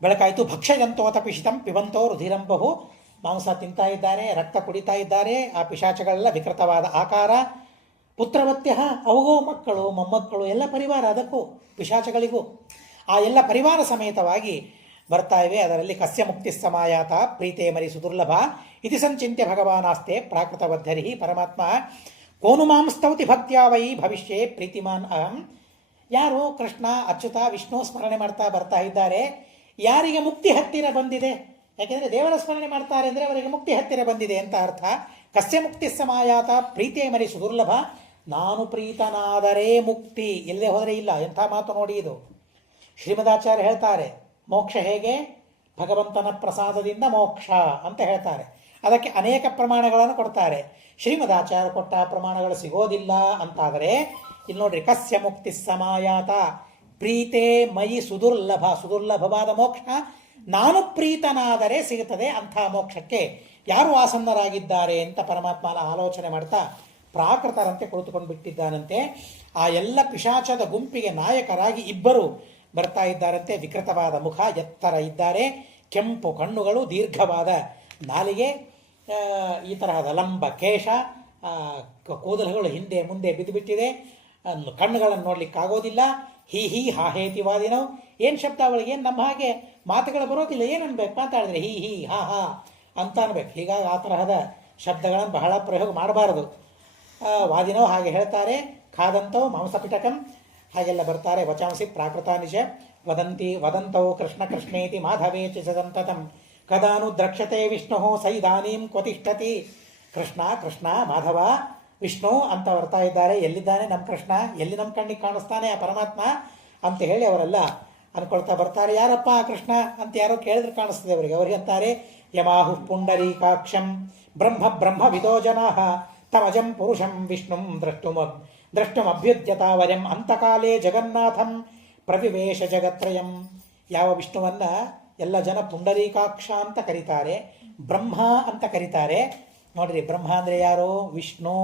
ಬೆಳಕಾಯಿತು. ಭಕ್ಷ್ಯಜಂತೋತ ಪಿಶಿತಂ ಪಿಬಂತೋ ರುಧಿರಂಬಹು. ಮಾಂಸ ತಿಂತಾ ಇದ್ದಾರೆ, ರಕ್ತ ಕುಡಿತಾ ಇದ್ದಾರೆ. ಆ ಪಿಶಾಚಗಳೆಲ್ಲ ವಿಕೃತವಾದ ಆಕಾರ. ಪುತ್ರವತ್ಯ, ಅವಗೋ ಮಕ್ಕಳು, ಮೊಮ್ಮಕ್ಕಳು, ಎಲ್ಲ ಪರಿವಾರ ಅದಕ್ಕೂ ಪಿಶಾಚಗಳಿಗೂ. ಆ ಎಲ್ಲ ಪರಿವಾರ ಸಮೇತವಾಗಿ ಬರ್ತಾ ಇವೆ. ಅದರಲ್ಲಿ ಕಸ್ಯ ಮುಕ್ತಿ ಸಮಾಯಾತ ಪ್ರೀತೆ ಮರಿ ಸುದುರ್ಲಭ ಇತಿ ಸಂಚಿತ್ಯ ಭಗವಾನಾಸ್ತೆ ಪ್ರಾಕೃತಬದ್ಧರಿ. ಪರಮಾತ್ಮ ಕೋನು ಮಾಂ ಸ್ತೌತಿ ಭಕ್ತ್ಯಾ ವೈ ಭವಿಷ್ಯೇ ಪ್ರೀತಿಮಾನ್ ಅಹಂ. ಯಾರು ಕೃಷ್ಣ, ಅಚ್ಯುತ, ವಿಷ್ಣು ಸ್ಮರಣೆ ಮಾಡ್ತಾ ಬರ್ತಾ ಇದ್ದಾರೆ, ಯಾರಿಗೆ ಮುಕ್ತಿ ಹತ್ತಿರ ಬಂದಿದೆ, ಯಾಕೆಂದರೆ ದೇವರ ಸ್ಮರಣೆ ಮಾಡ್ತಾರೆ ಅಂದರೆ ಅವರಿಗೆ ಮುಕ್ತಿ ಹತ್ತಿರ ಬಂದಿದೆ ಅಂತ ಅರ್ಥ. ಕಸ್ಯ ಮುಕ್ತಿ ಸಮಾಯಾತ ಪ್ರೀತೆ ಮರಿ ಸುದುರ್ಲಭ. ನಾನು ಪ್ರೀತನಾದರೆ ಮುಕ್ತಿ, ಇಲ್ಲದೆ ಹೋದರೆ ಇಲ್ಲ. ಎಂಥ ಮಾತು ನೋಡಿ ಇದು. ಶ್ರೀಮದಾಚಾರ್ಯ ಹೇಳ್ತಾರೆ, ಮೋಕ್ಷ ಹೇಗೆ? ಭಗವಂತನ ಪ್ರಸಾದದಿಂದ ಮೋಕ್ಷ ಅಂತ ಹೇಳ್ತಾರೆ. ಅದಕ್ಕೆ ಅನೇಕ ಪ್ರಮಾಣಗಳನ್ನು ಕೊಡ್ತಾರೆ. ಶ್ರೀಮದಾಚಾರ್ಯ ಕೊಟ್ಟ ಪ್ರಮಾಣಗಳು ಸಿಗೋದಿಲ್ಲ ಅಂತಾದರೆ ಇಲ್ಲಿ ನೋಡ್ರಿ, ಕಸ್ಯ ಮುಕ್ತಿ ಸಮಾಯಾತ ಪ್ರೀತೆ ಮಯಿ ಸುದುರ್ಲಭ. ಸುದುರ್ಲಭವಾದ ಮೋಕ್ಷ ನಾನು ಪ್ರೀತನಾದರೆ ಸಿಗುತ್ತದೆ. ಅಂಥ ಮೋಕ್ಷಕ್ಕೆ ಯಾರು ಆಸನ್ನರಾಗಿದ್ದಾರೆ ಅಂತ ಪರಮಾತ್ಮನ ಆಲೋಚನೆ ಮಾಡ್ತಾ ಪ್ರಾಕೃತರಂತೆ ಕುಳಿತುಕೊಂಡು ಬಿಟ್ಟಿದ್ದಾನಂತೆ. ಆ ಎಲ್ಲ ಪಿಶಾಚದ ಗುಂಪಿಗೆ ನಾಯಕರಾಗಿ ಇಬ್ಬರು ಬರ್ತಾ ಇದ್ದಾರಂತೆ. ವಿಕೃತವಾದ ಮುಖ, ಎತ್ತರ ಇದ್ದಾರೆ, ಕೆಂಪು ಕಣ್ಣುಗಳು, ದೀರ್ಘವಾದ ನಾಲಿಗೆ, ಈ ತರಹದ ಲಂಬ ಕೇಶ, ಕೂದಲುಗಳು ಹಿಂದೆ ಮುಂದೆ ಬಿದ್ದುಬಿಟ್ಟಿದೆ, ಕಣ್ಣುಗಳನ್ನು ನೋಡ್ಲಿಕ್ಕಾಗೋದಿಲ್ಲ. ಹೀ ಹೀ ಹಾ ಹೇತಿವಾದಿನವು. ಏನು ಶಬ್ದ ಅವಳಿಗೆ? ಏನು ನಮ್ಮ ಹಾಗೆ ಮಾತುಗಳು ಬರೋದಿಲ್ಲ. ಏನು ಅನ್ಬೇಕು ಮಾತಾಡಿದ್ರೆ ಹೀ ಹೀ ಹಾ ಹಾ ಅಂತ ಅನ್ಬೇಕು. ಹೀಗಾಗಿ ಆ ತರಹದ ಶಬ್ದಗಳನ್ನು ಬಹಳ ಪ್ರಯೋಗ ಮಾಡಬಾರದು. ವಾದಿನೋ ಹಾಗೆ ಹೇಳ್ತಾರೆ. ಖಾದಂತವು ಮಾಂಸಪಿಟಕಂ ಹಾಗೆಲ್ಲ ಬರ್ತಾರೆ. ವಚಾಂಸಿ ಪ್ರಾಕೃತ ನಿಜ ವದಂತವು ಕೃಷ್ಣ ಕೃಷ್ಣೇತಿ ಮಾಧವೇತಿ ಸದಂತತಂ ಕದಾನು ದ್ರಕ್ಷತೆ ವಿಷ್ಣು ಸೈದಾನೀಂ ಕ್ವತಿಷ್ಠತಿ. ಕೃಷ್ಣ ಕೃಷ್ಣ ಮಾಧವ ವಿಷ್ಣು ಅಂತ ಬರ್ತಾ ಇದ್ದಾರೆ. ಎಲ್ಲಿದ್ದಾನೆ ನಮ್ಮ ಕೃಷ್ಣ? ಎಲ್ಲಿ ನಮ್ಮ ಕಣ್ಣಿಗೆ ಕಾಣಿಸ್ತಾನೆ ಆ ಪರಮಾತ್ಮ ಅಂತ ಹೇಳಿ ಅವರೆಲ್ಲ ಅನ್ಕೊಳ್ತಾ ಬರ್ತಾರೆ. ಯಾರಪ್ಪ ಆ ಕೃಷ್ಣ ಅಂತ ಯಾರೋ ಕೇಳಿದ್ರೆ ಕಾಣಿಸ್ತದೆ ಅವರಿಗೆ. ಅವ್ರಿಗೆ ಅಂತಾರೆ, ಯಮಾಹು ಪುಂಡರೀಕಾಕ್ಷಂ ಬ್ರಹ್ಮ ಬ್ರಹ್ಮ ವಿದೋ ಜನಾಃ ತಮಜಂ ಪುರುಷಂ ವಿಷ್ಣುಂ ದ್ರಷ್ಟುಮಭ್ಯುದ್ಯತಾವರಂ ಅಂತಕಾಲೇ ಜಗನ್ನಾಥಂ ಪ್ರವಿವೇಶ ಜಗತ್ರಯಂ. ಯಾವ ವಿಷ್ಣುವನ್ನ ಎಲ್ಲ ಜನ ಪುಂಡರೀಕಾಕ್ಷ ಅಂತ ಕರೀತಾರೆ, ಬ್ರಹ್ಮ ಅಂತ ಕರೀತಾರೆ. ನೋಡ್ರಿ, ಬ್ರಹ್ಮ ಅಂದರೆ ಯಾರು? ವಿಷ್ಣು.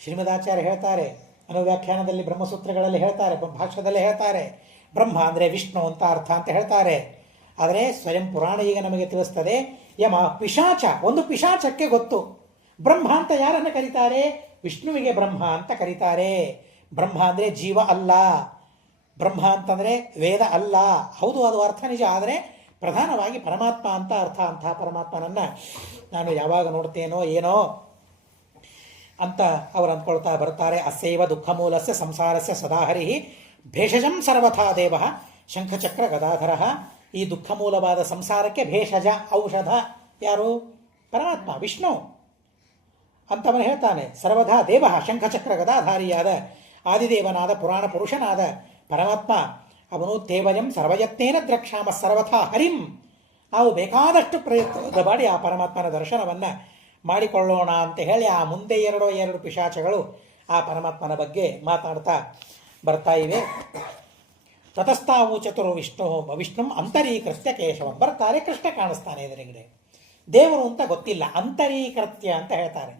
ಶ್ರೀಮದಾಚಾರ್ಯ ಹೇಳ್ತಾರೆ, ಅನುವ್ಯಾಖ್ಯಾನದಲ್ಲಿ ಬ್ರಹ್ಮಸೂತ್ರಗಳಲ್ಲಿ ಹೇಳ್ತಾರೆ, ಭಾಷ್ಯದಲ್ಲಿ ಹೇಳ್ತಾರೆ, ಬ್ರಹ್ಮ ಅಂದರೆ ವಿಷ್ಣು ಅಂತ ಅರ್ಥ ಅಂತ ಹೇಳ್ತಾರೆ. ಆದರೆ ಸ್ವಯಂ ಪುರಾಣ ಈಗ ನಮಗೆ ತಿಳಿಸ್ತದೆ, ಯಮ ಪಿಶಾಚ. ಒಂದು ಪಿಶಾಚಕ್ಕೆ ಗೊತ್ತು ಬ್ರಹ್ಮ ಅಂತ ಯಾರನ್ನು ಕರೀತಾರೆ? ವಿಷ್ಣುವಿಗೆ ಬ್ರಹ್ಮ ಅಂತ ಕರೀತಾರೆ. ಬ್ರಹ್ಮ ಅಂದರೆ ಜೀವ ಅಲ್ಲ, ಬ್ರಹ್ಮ ಅಂತಂದರೆ ವೇದ ಅಲ್ಲ. ಹೌದು, ಅದು ಅರ್ಥ ನಿಜ. ಆದರೆ ಪ್ರಧಾನವಾಗಿ ಪರಮಾತ್ಮ ಅಂತ ಅರ್ಥ. ಅಂಥ ಪರಮಾತ್ಮನನ್ನು ನಾನು ಯಾವಾಗ ನೋಡ್ತೇನೋ ಏನೋ ಅಂತ ಅವರು ಅಂದ್ಕೊಳ್ತಾ ಬರ್ತಾರೆ. ಅಸ್ಸೈವ ದುಃಖ ಮೂಲಸ್ಯ ಸಂಸಾರಸ್ಯ ಸದಾಹರಿ ಭೇಷಜಂ ಸರ್ವಥಾ ದೇವ ಶಂಖಚಕ್ರ ಗದಾಧರ. ಈ ದುಃಖ ಮೂಲವಾದ ಸಂಸಾರಕ್ಕೆ ಭೇಷಜ, ಔಷಧ ಯಾರು? ಪರಮಾತ್ಮ ವಿಷ್ಣು ಅಂತವನು ಹೇಳ್ತಾನೆ. ಸರ್ವಥಾ ದೇವ ಶಂಖಚಕ್ರ ಗದಾಧಾರಿಯಾದ ಆದಿದೇವನಾದ ಪುರಾಣ ಪುರುಷನಾದ ಪರಮಾತ್ಮ ಅವನು ತೇವಯಂ ಸರ್ವಯತ್ನೇನ ದ್ರಕ್ಷಾಮ ಸರ್ವಥಾ ಹರಿಂ. ನಾವು ಬೇಕಾದಷ್ಟು ಪ್ರಯತ್ನ ಮಾಡಿ ಆ ಪರಮಾತ್ಮನ ದರ್ಶನವನ್ನು ಮಾಡಿಕೊಳ್ಳೋಣ ಅಂತ ಹೇಳಿ ಆ ಮುಂದೆ ಎರಡು ಪಿಶಾಚಗಳು ಆ ಪರಮಾತ್ಮನ ಬಗ್ಗೆ ಮಾತಾಡ್ತಾ ಬರ್ತಾ ಇವೆ. ತತಸ್ಥಾವು ಚತುರು ವಿಷ್ಣು ಅಂತರೀಕೃತ್ಯ ಕೇಶವಂ. ಬರ್ತಾರೆ, ಕೃಷ್ಣ ಕಾಣಿಸ್ತಾನೆ ಎದುರುಗಡೆ. ದೇವರು ಅಂತ ಗೊತ್ತಿಲ್ಲ, ಅಂತರೀಕೃತ್ಯ ಅಂತ ಹೇಳ್ತಾರೆ.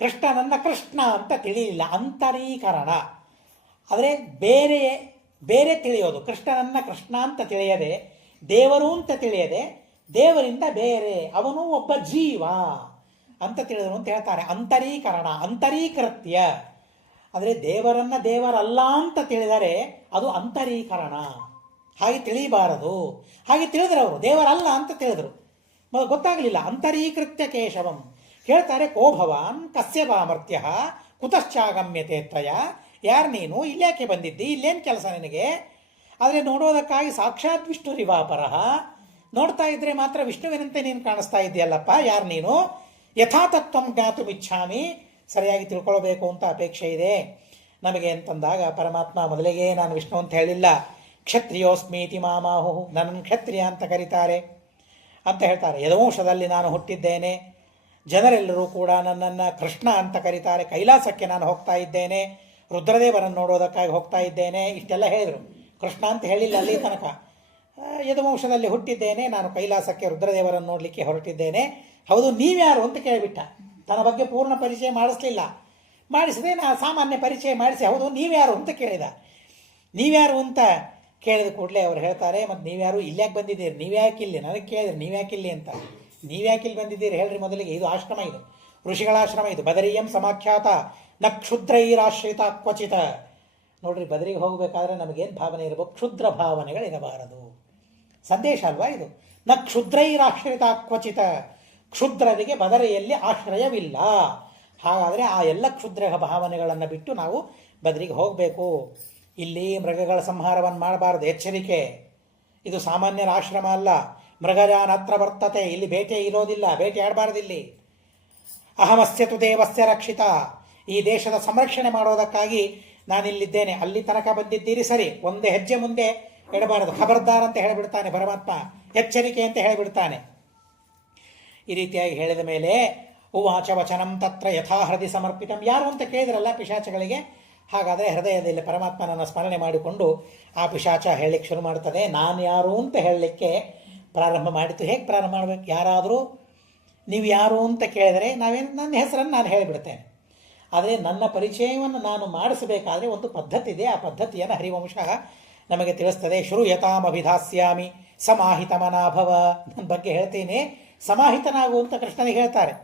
ಕೃಷ್ಣನನ್ನ ಕೃಷ್ಣ ಅಂತ ತಿಳಿಯಲಿಲ್ಲ, ಅಂತರೀಕರಣ. ಆದರೆ ಬೇರೆ ತಿಳಿಯೋದು. ಕೃಷ್ಣನನ್ನ ಕೃಷ್ಣ ಅಂತ ತಿಳಿಯದೆ, ದೇವರು ಅಂತ ತಿಳಿಯದೆ, ದೇವರಿಂದ ಬೇರೆ, ಅವನು ಒಬ್ಬ ಜೀವ ಅಂತ ತಿಳಿದರು ಅಂತ ಹೇಳ್ತಾರೆ. ಅಂತರೀಕರಣ, ಅಂತರೀಕೃತ್ಯ ಅಂದರೆ ದೇವರನ್ನ ದೇವರಲ್ಲ ಅಂತ ತಿಳಿದರೆ ಅದು ಅಂತರೀಕರಣ. ಹಾಗೆ ತಿಳಿಬಾರದು. ಹಾಗೆ ತಿಳಿದ್ರು ಅವರು ದೇವರಲ್ಲ ಅಂತ ತಿಳಿದ್ರು, ಗೊತ್ತಾಗಲಿಲ್ಲ. ಅಂತರೀಕೃತ್ಯ ಕೇಶವಂ ಹೇಳ್ತಾರೆ. ಕೋ ಭವಾನ್ ಕಸ್ಯ ವಾಮರ್ತ್ಯ ಕುತಶ್ಚಾಗಮ್ಯತೆ ತ್ರಯ. ಯಾರು ನೀನು, ಇಲ್ಯಾಕೆ ಬಂದಿದ್ದಿ, ಇಲ್ಲೇನು ಕೆಲಸ ನಿನಗೆ? ಆದರೆ ನೋಡೋದಕ್ಕಾಗಿ ಸಾಕ್ಷಾತ್ ವಿಷ್ಣುರಿವಾಪರಃ, ನೋಡ್ತಾ ಇದ್ರೆ ಮಾತ್ರ ವಿಷ್ಣುವಿನಂತೆ ನೀನು ಕಾಣಿಸ್ತಾ ಇದೆಯಲ್ಲಪ್ಪ, ಯಾರು ನೀನು? ಯಥಾತತ್ವಂ ಜ್ಞಾತುಮಿಚ್ಛಾಮಿ, ಸರಿಯಾಗಿ ತಿಳ್ಕೊಳ್ಬೇಕು ಅಂತ ಅಪೇಕ್ಷೆ ಇದೆ ನಮಗೆ ಅಂತಂದಾಗ ಪರಮಾತ್ಮ ಮೊದಲಿಗೆ ನಾನು ವಿಷ್ಣು ಅಂತ ಹೇಳಿಲ್ಲ. ಕ್ಷತ್ರಿಯೋಸ್ಮೀತಿ ಮಾಮಾಹು, ನನ್ನನ್ನು ಕ್ಷತ್ರಿಯ ಅಂತ ಕರೀತಾರೆ ಅಂತ ಹೇಳ್ತಾರೆ. ಯದುವಂಶದಲ್ಲಿ ನಾನು ಹುಟ್ಟಿದ್ದೇನೆ, ಜನರೆಲ್ಲರೂ ಕೂಡ ನನ್ನನ್ನು ಕೃಷ್ಣ ಅಂತ ಕರೀತಾರೆ. ಕೈಲಾಸಕ್ಕೆ ನಾನು ಹೋಗ್ತಾ ಇದ್ದೇನೆ, ರುದ್ರದೇವರನ್ನು ನೋಡೋದಕ್ಕಾಗಿ ಹೋಗ್ತಾ ಇದ್ದೇನೆ, ಇಷ್ಟೆಲ್ಲ ಹೇಳಿದರು. ಕೃಷ್ಣ ಅಂತ ಹೇಳಿಲ್ಲ ಅಲ್ಲಿ ತನಕ. ಯದುವಂಶದಲ್ಲಿ ಹುಟ್ಟಿದ್ದೇನೆ, ನಾನು ಕೈಲಾಸಕ್ಕೆ ರುದ್ರದೇವರನ್ನು ನೋಡಲಿಕ್ಕೆ ಹೊರಟಿದ್ದೇನೆ. ಹೌದು, ನೀವ್ಯಾರು ಅಂತ ಕೇಳಿಬಿಟ್ಟ. ತನ್ನ ಬಗ್ಗೆ ಪೂರ್ಣ ಪರಿಚಯ ಮಾಡಿಸ್ಲಿಲ್ಲ. ಮಾಡಿಸದೆ ನಾ ಸಾಮಾನ್ಯ ಪರಿಚಯ ಮಾಡಿಸಿ, ಹೌದು ನೀವ್ಯಾರು ಅಂತ ಕೇಳಿದ. ನೀವ್ಯಾರು ಅಂತ ಕೇಳಿದ ಕೂಡಲೇ ಅವ್ರು ಹೇಳ್ತಾರೆ, ಮತ್ತು ನೀವ್ಯಾರು, ಇಲ್ಯಾಕೆ ಬಂದಿದ್ದೀರಿ, ನೀವ್ಯಾಕಿಲ್ಲಿ, ನನಗೆ ಕೇಳಿದ್ರಿ ನೀವ್ಯಾಕಿಲ್ಲಿ ಅಂತ. ನೀವ್ಯಾಕಿಲ್ಲಿ ಬಂದಿದ್ದೀರಿ ಹೇಳ್ರಿ ಮೊದಲಿಗೆ. ಇದು ಆಶ್ರಮ, ಇದು ಋಷಿಗಳಾಶ್ರಮ, ಇದು ಬದರಿಯಂ ಸಮಾಖ್ಯಾತ ನ ಕ್ಷುದ್ರೈರಾಶ್ರಿತ ಕ್ವಚಿತ. ನೋಡ್ರಿ, ಬದರಿಗೆ ಹೋಗಬೇಕಾದ್ರೆ ನಮಗೇನು ಭಾವನೆ ಇರಬೇಕು? ಕ್ಷುದ್ರ ಭಾವನೆಗಳಿರಬಾರದು. ಸಂದೇಶ ಅಲ್ವಾ ಇದು? ನ ಕ್ಷುದ್ರೈರಾಶ್ರಿತ ಕ್ವಚಿತ, ಕ್ಷುದ್ರರಿಗೆ ಬದರಿಯಲ್ಲಿ ಆಶ್ರಯವಿಲ್ಲ. ಹಾಗಾದರೆ ಆ ಎಲ್ಲ ಕ್ಷುದ್ರ ಭಾವನೆಗಳನ್ನು ಬಿಟ್ಟು ನಾವು ಬದರಿಗೆ ಹೋಗಬೇಕು. ಇಲ್ಲಿ ಮೃಗಗಳ ಸಂಹಾರವನ್ನು ಮಾಡಬಾರದು, ಎಚ್ಚರಿಕೆ. ಇದು ಸಾಮಾನ್ಯರ ಆಶ್ರಮ ಅಲ್ಲ. ಮೃಗಜಾನ ಹತ್ರ ಬರ್ತತೆ, ಇಲ್ಲಿ ಬೇಟೆ ಇರೋದಿಲ್ಲ, ಬೇಟೆ ಆಡಬಾರ್ದಿಲ್ಲಿ. ಅಹಮಸ್ಯತು ದೇವಸ್ಯ ರಕ್ಷಿತ, ಈ ದೇಶದ ಸಂರಕ್ಷಣೆ ಮಾಡೋದಕ್ಕಾಗಿ ನಾನಿಲ್ಲಿದ್ದೇನೆ. ಅಲ್ಲಿ ತನಕ ಬಂದಿದ್ದೀರಿ ಸರಿ, ಒಂದೇ ಹೆಜ್ಜೆ ಮುಂದೆ ಇಡಬಾರದು. ಖಬರ್ದಾರ್ ಅಂತ ಹೇಳಿಬಿಡ್ತಾನೆ ಪರಮಾತ್ಮ, ಎಚ್ಚರಿಕೆ ಅಂತ ಹೇಳಿಬಿಡ್ತಾನೆ. ಈ ರೀತಿಯಾಗಿ ಹೇಳಿದ ಮೇಲೆ ಉವಾಚ ವಚನಂ ತತ್ರ ಯಥಾ ಹೃದಯ ಸಮರ್ಪಿತಂ. ಯಾರು ಅಂತ ಕೇಳಿದ್ರಲ್ಲ ಪಿಶಾಚಗಳಿಗೆ, ಹಾಗಾದರೆ ಹೃದಯದಲ್ಲಿ ಪರಮಾತ್ಮನನ್ನು ಸ್ಮರಣೆ ಮಾಡಿಕೊಂಡು ಆ ಪಿಶಾಚ ಹೇಳಲಿಕ್ಕೆ ಶುರು ಮಾಡ್ತದೆ. ನಾನು ಯಾರು ಅಂತ ಹೇಳಲಿಕ್ಕೆ ಪ್ರಾರಂಭ ಮಾಡಿತು. ಹೇಗೆ ಪ್ರಾರಂಭ ಮಾಡಬೇಕು? ಯಾರಾದರೂ ನೀವು ಯಾರು ಅಂತ ಕೇಳಿದರೆ ನನ್ನ ಹೆಸರನ್ನು ನಾನು ಹೇಳಿಬಿಡ್ತೇನೆ. ಆದರೆ ನನ್ನ ಪರಿಚಯವನ್ನು ನಾನು ಮಾಡಿಸಬೇಕಾದ್ರೆ ಒಂದು ಪದ್ಧತಿ ಇದೆ. ಆ ಪದ್ಧತಿಯನ್ನು ಹರಿವಂಶ ನಮಗೆ ತಿಳಿಸ್ತದೆ. ಶ್ರೂಯತಾಮಭಿಧಾಸ್ಯಾಮಿ ಸಮಾಹಿತಮನಾಭವ. ನನ್ನ ಬಗ್ಗೆ ಹೇಳ್ತೀನಿ, ಸಮಾಹಿತನಾಗು ಅಂತ ಕೃಷ್ಣನಿಗೆ ಹೇಳ್ತಾರೆ.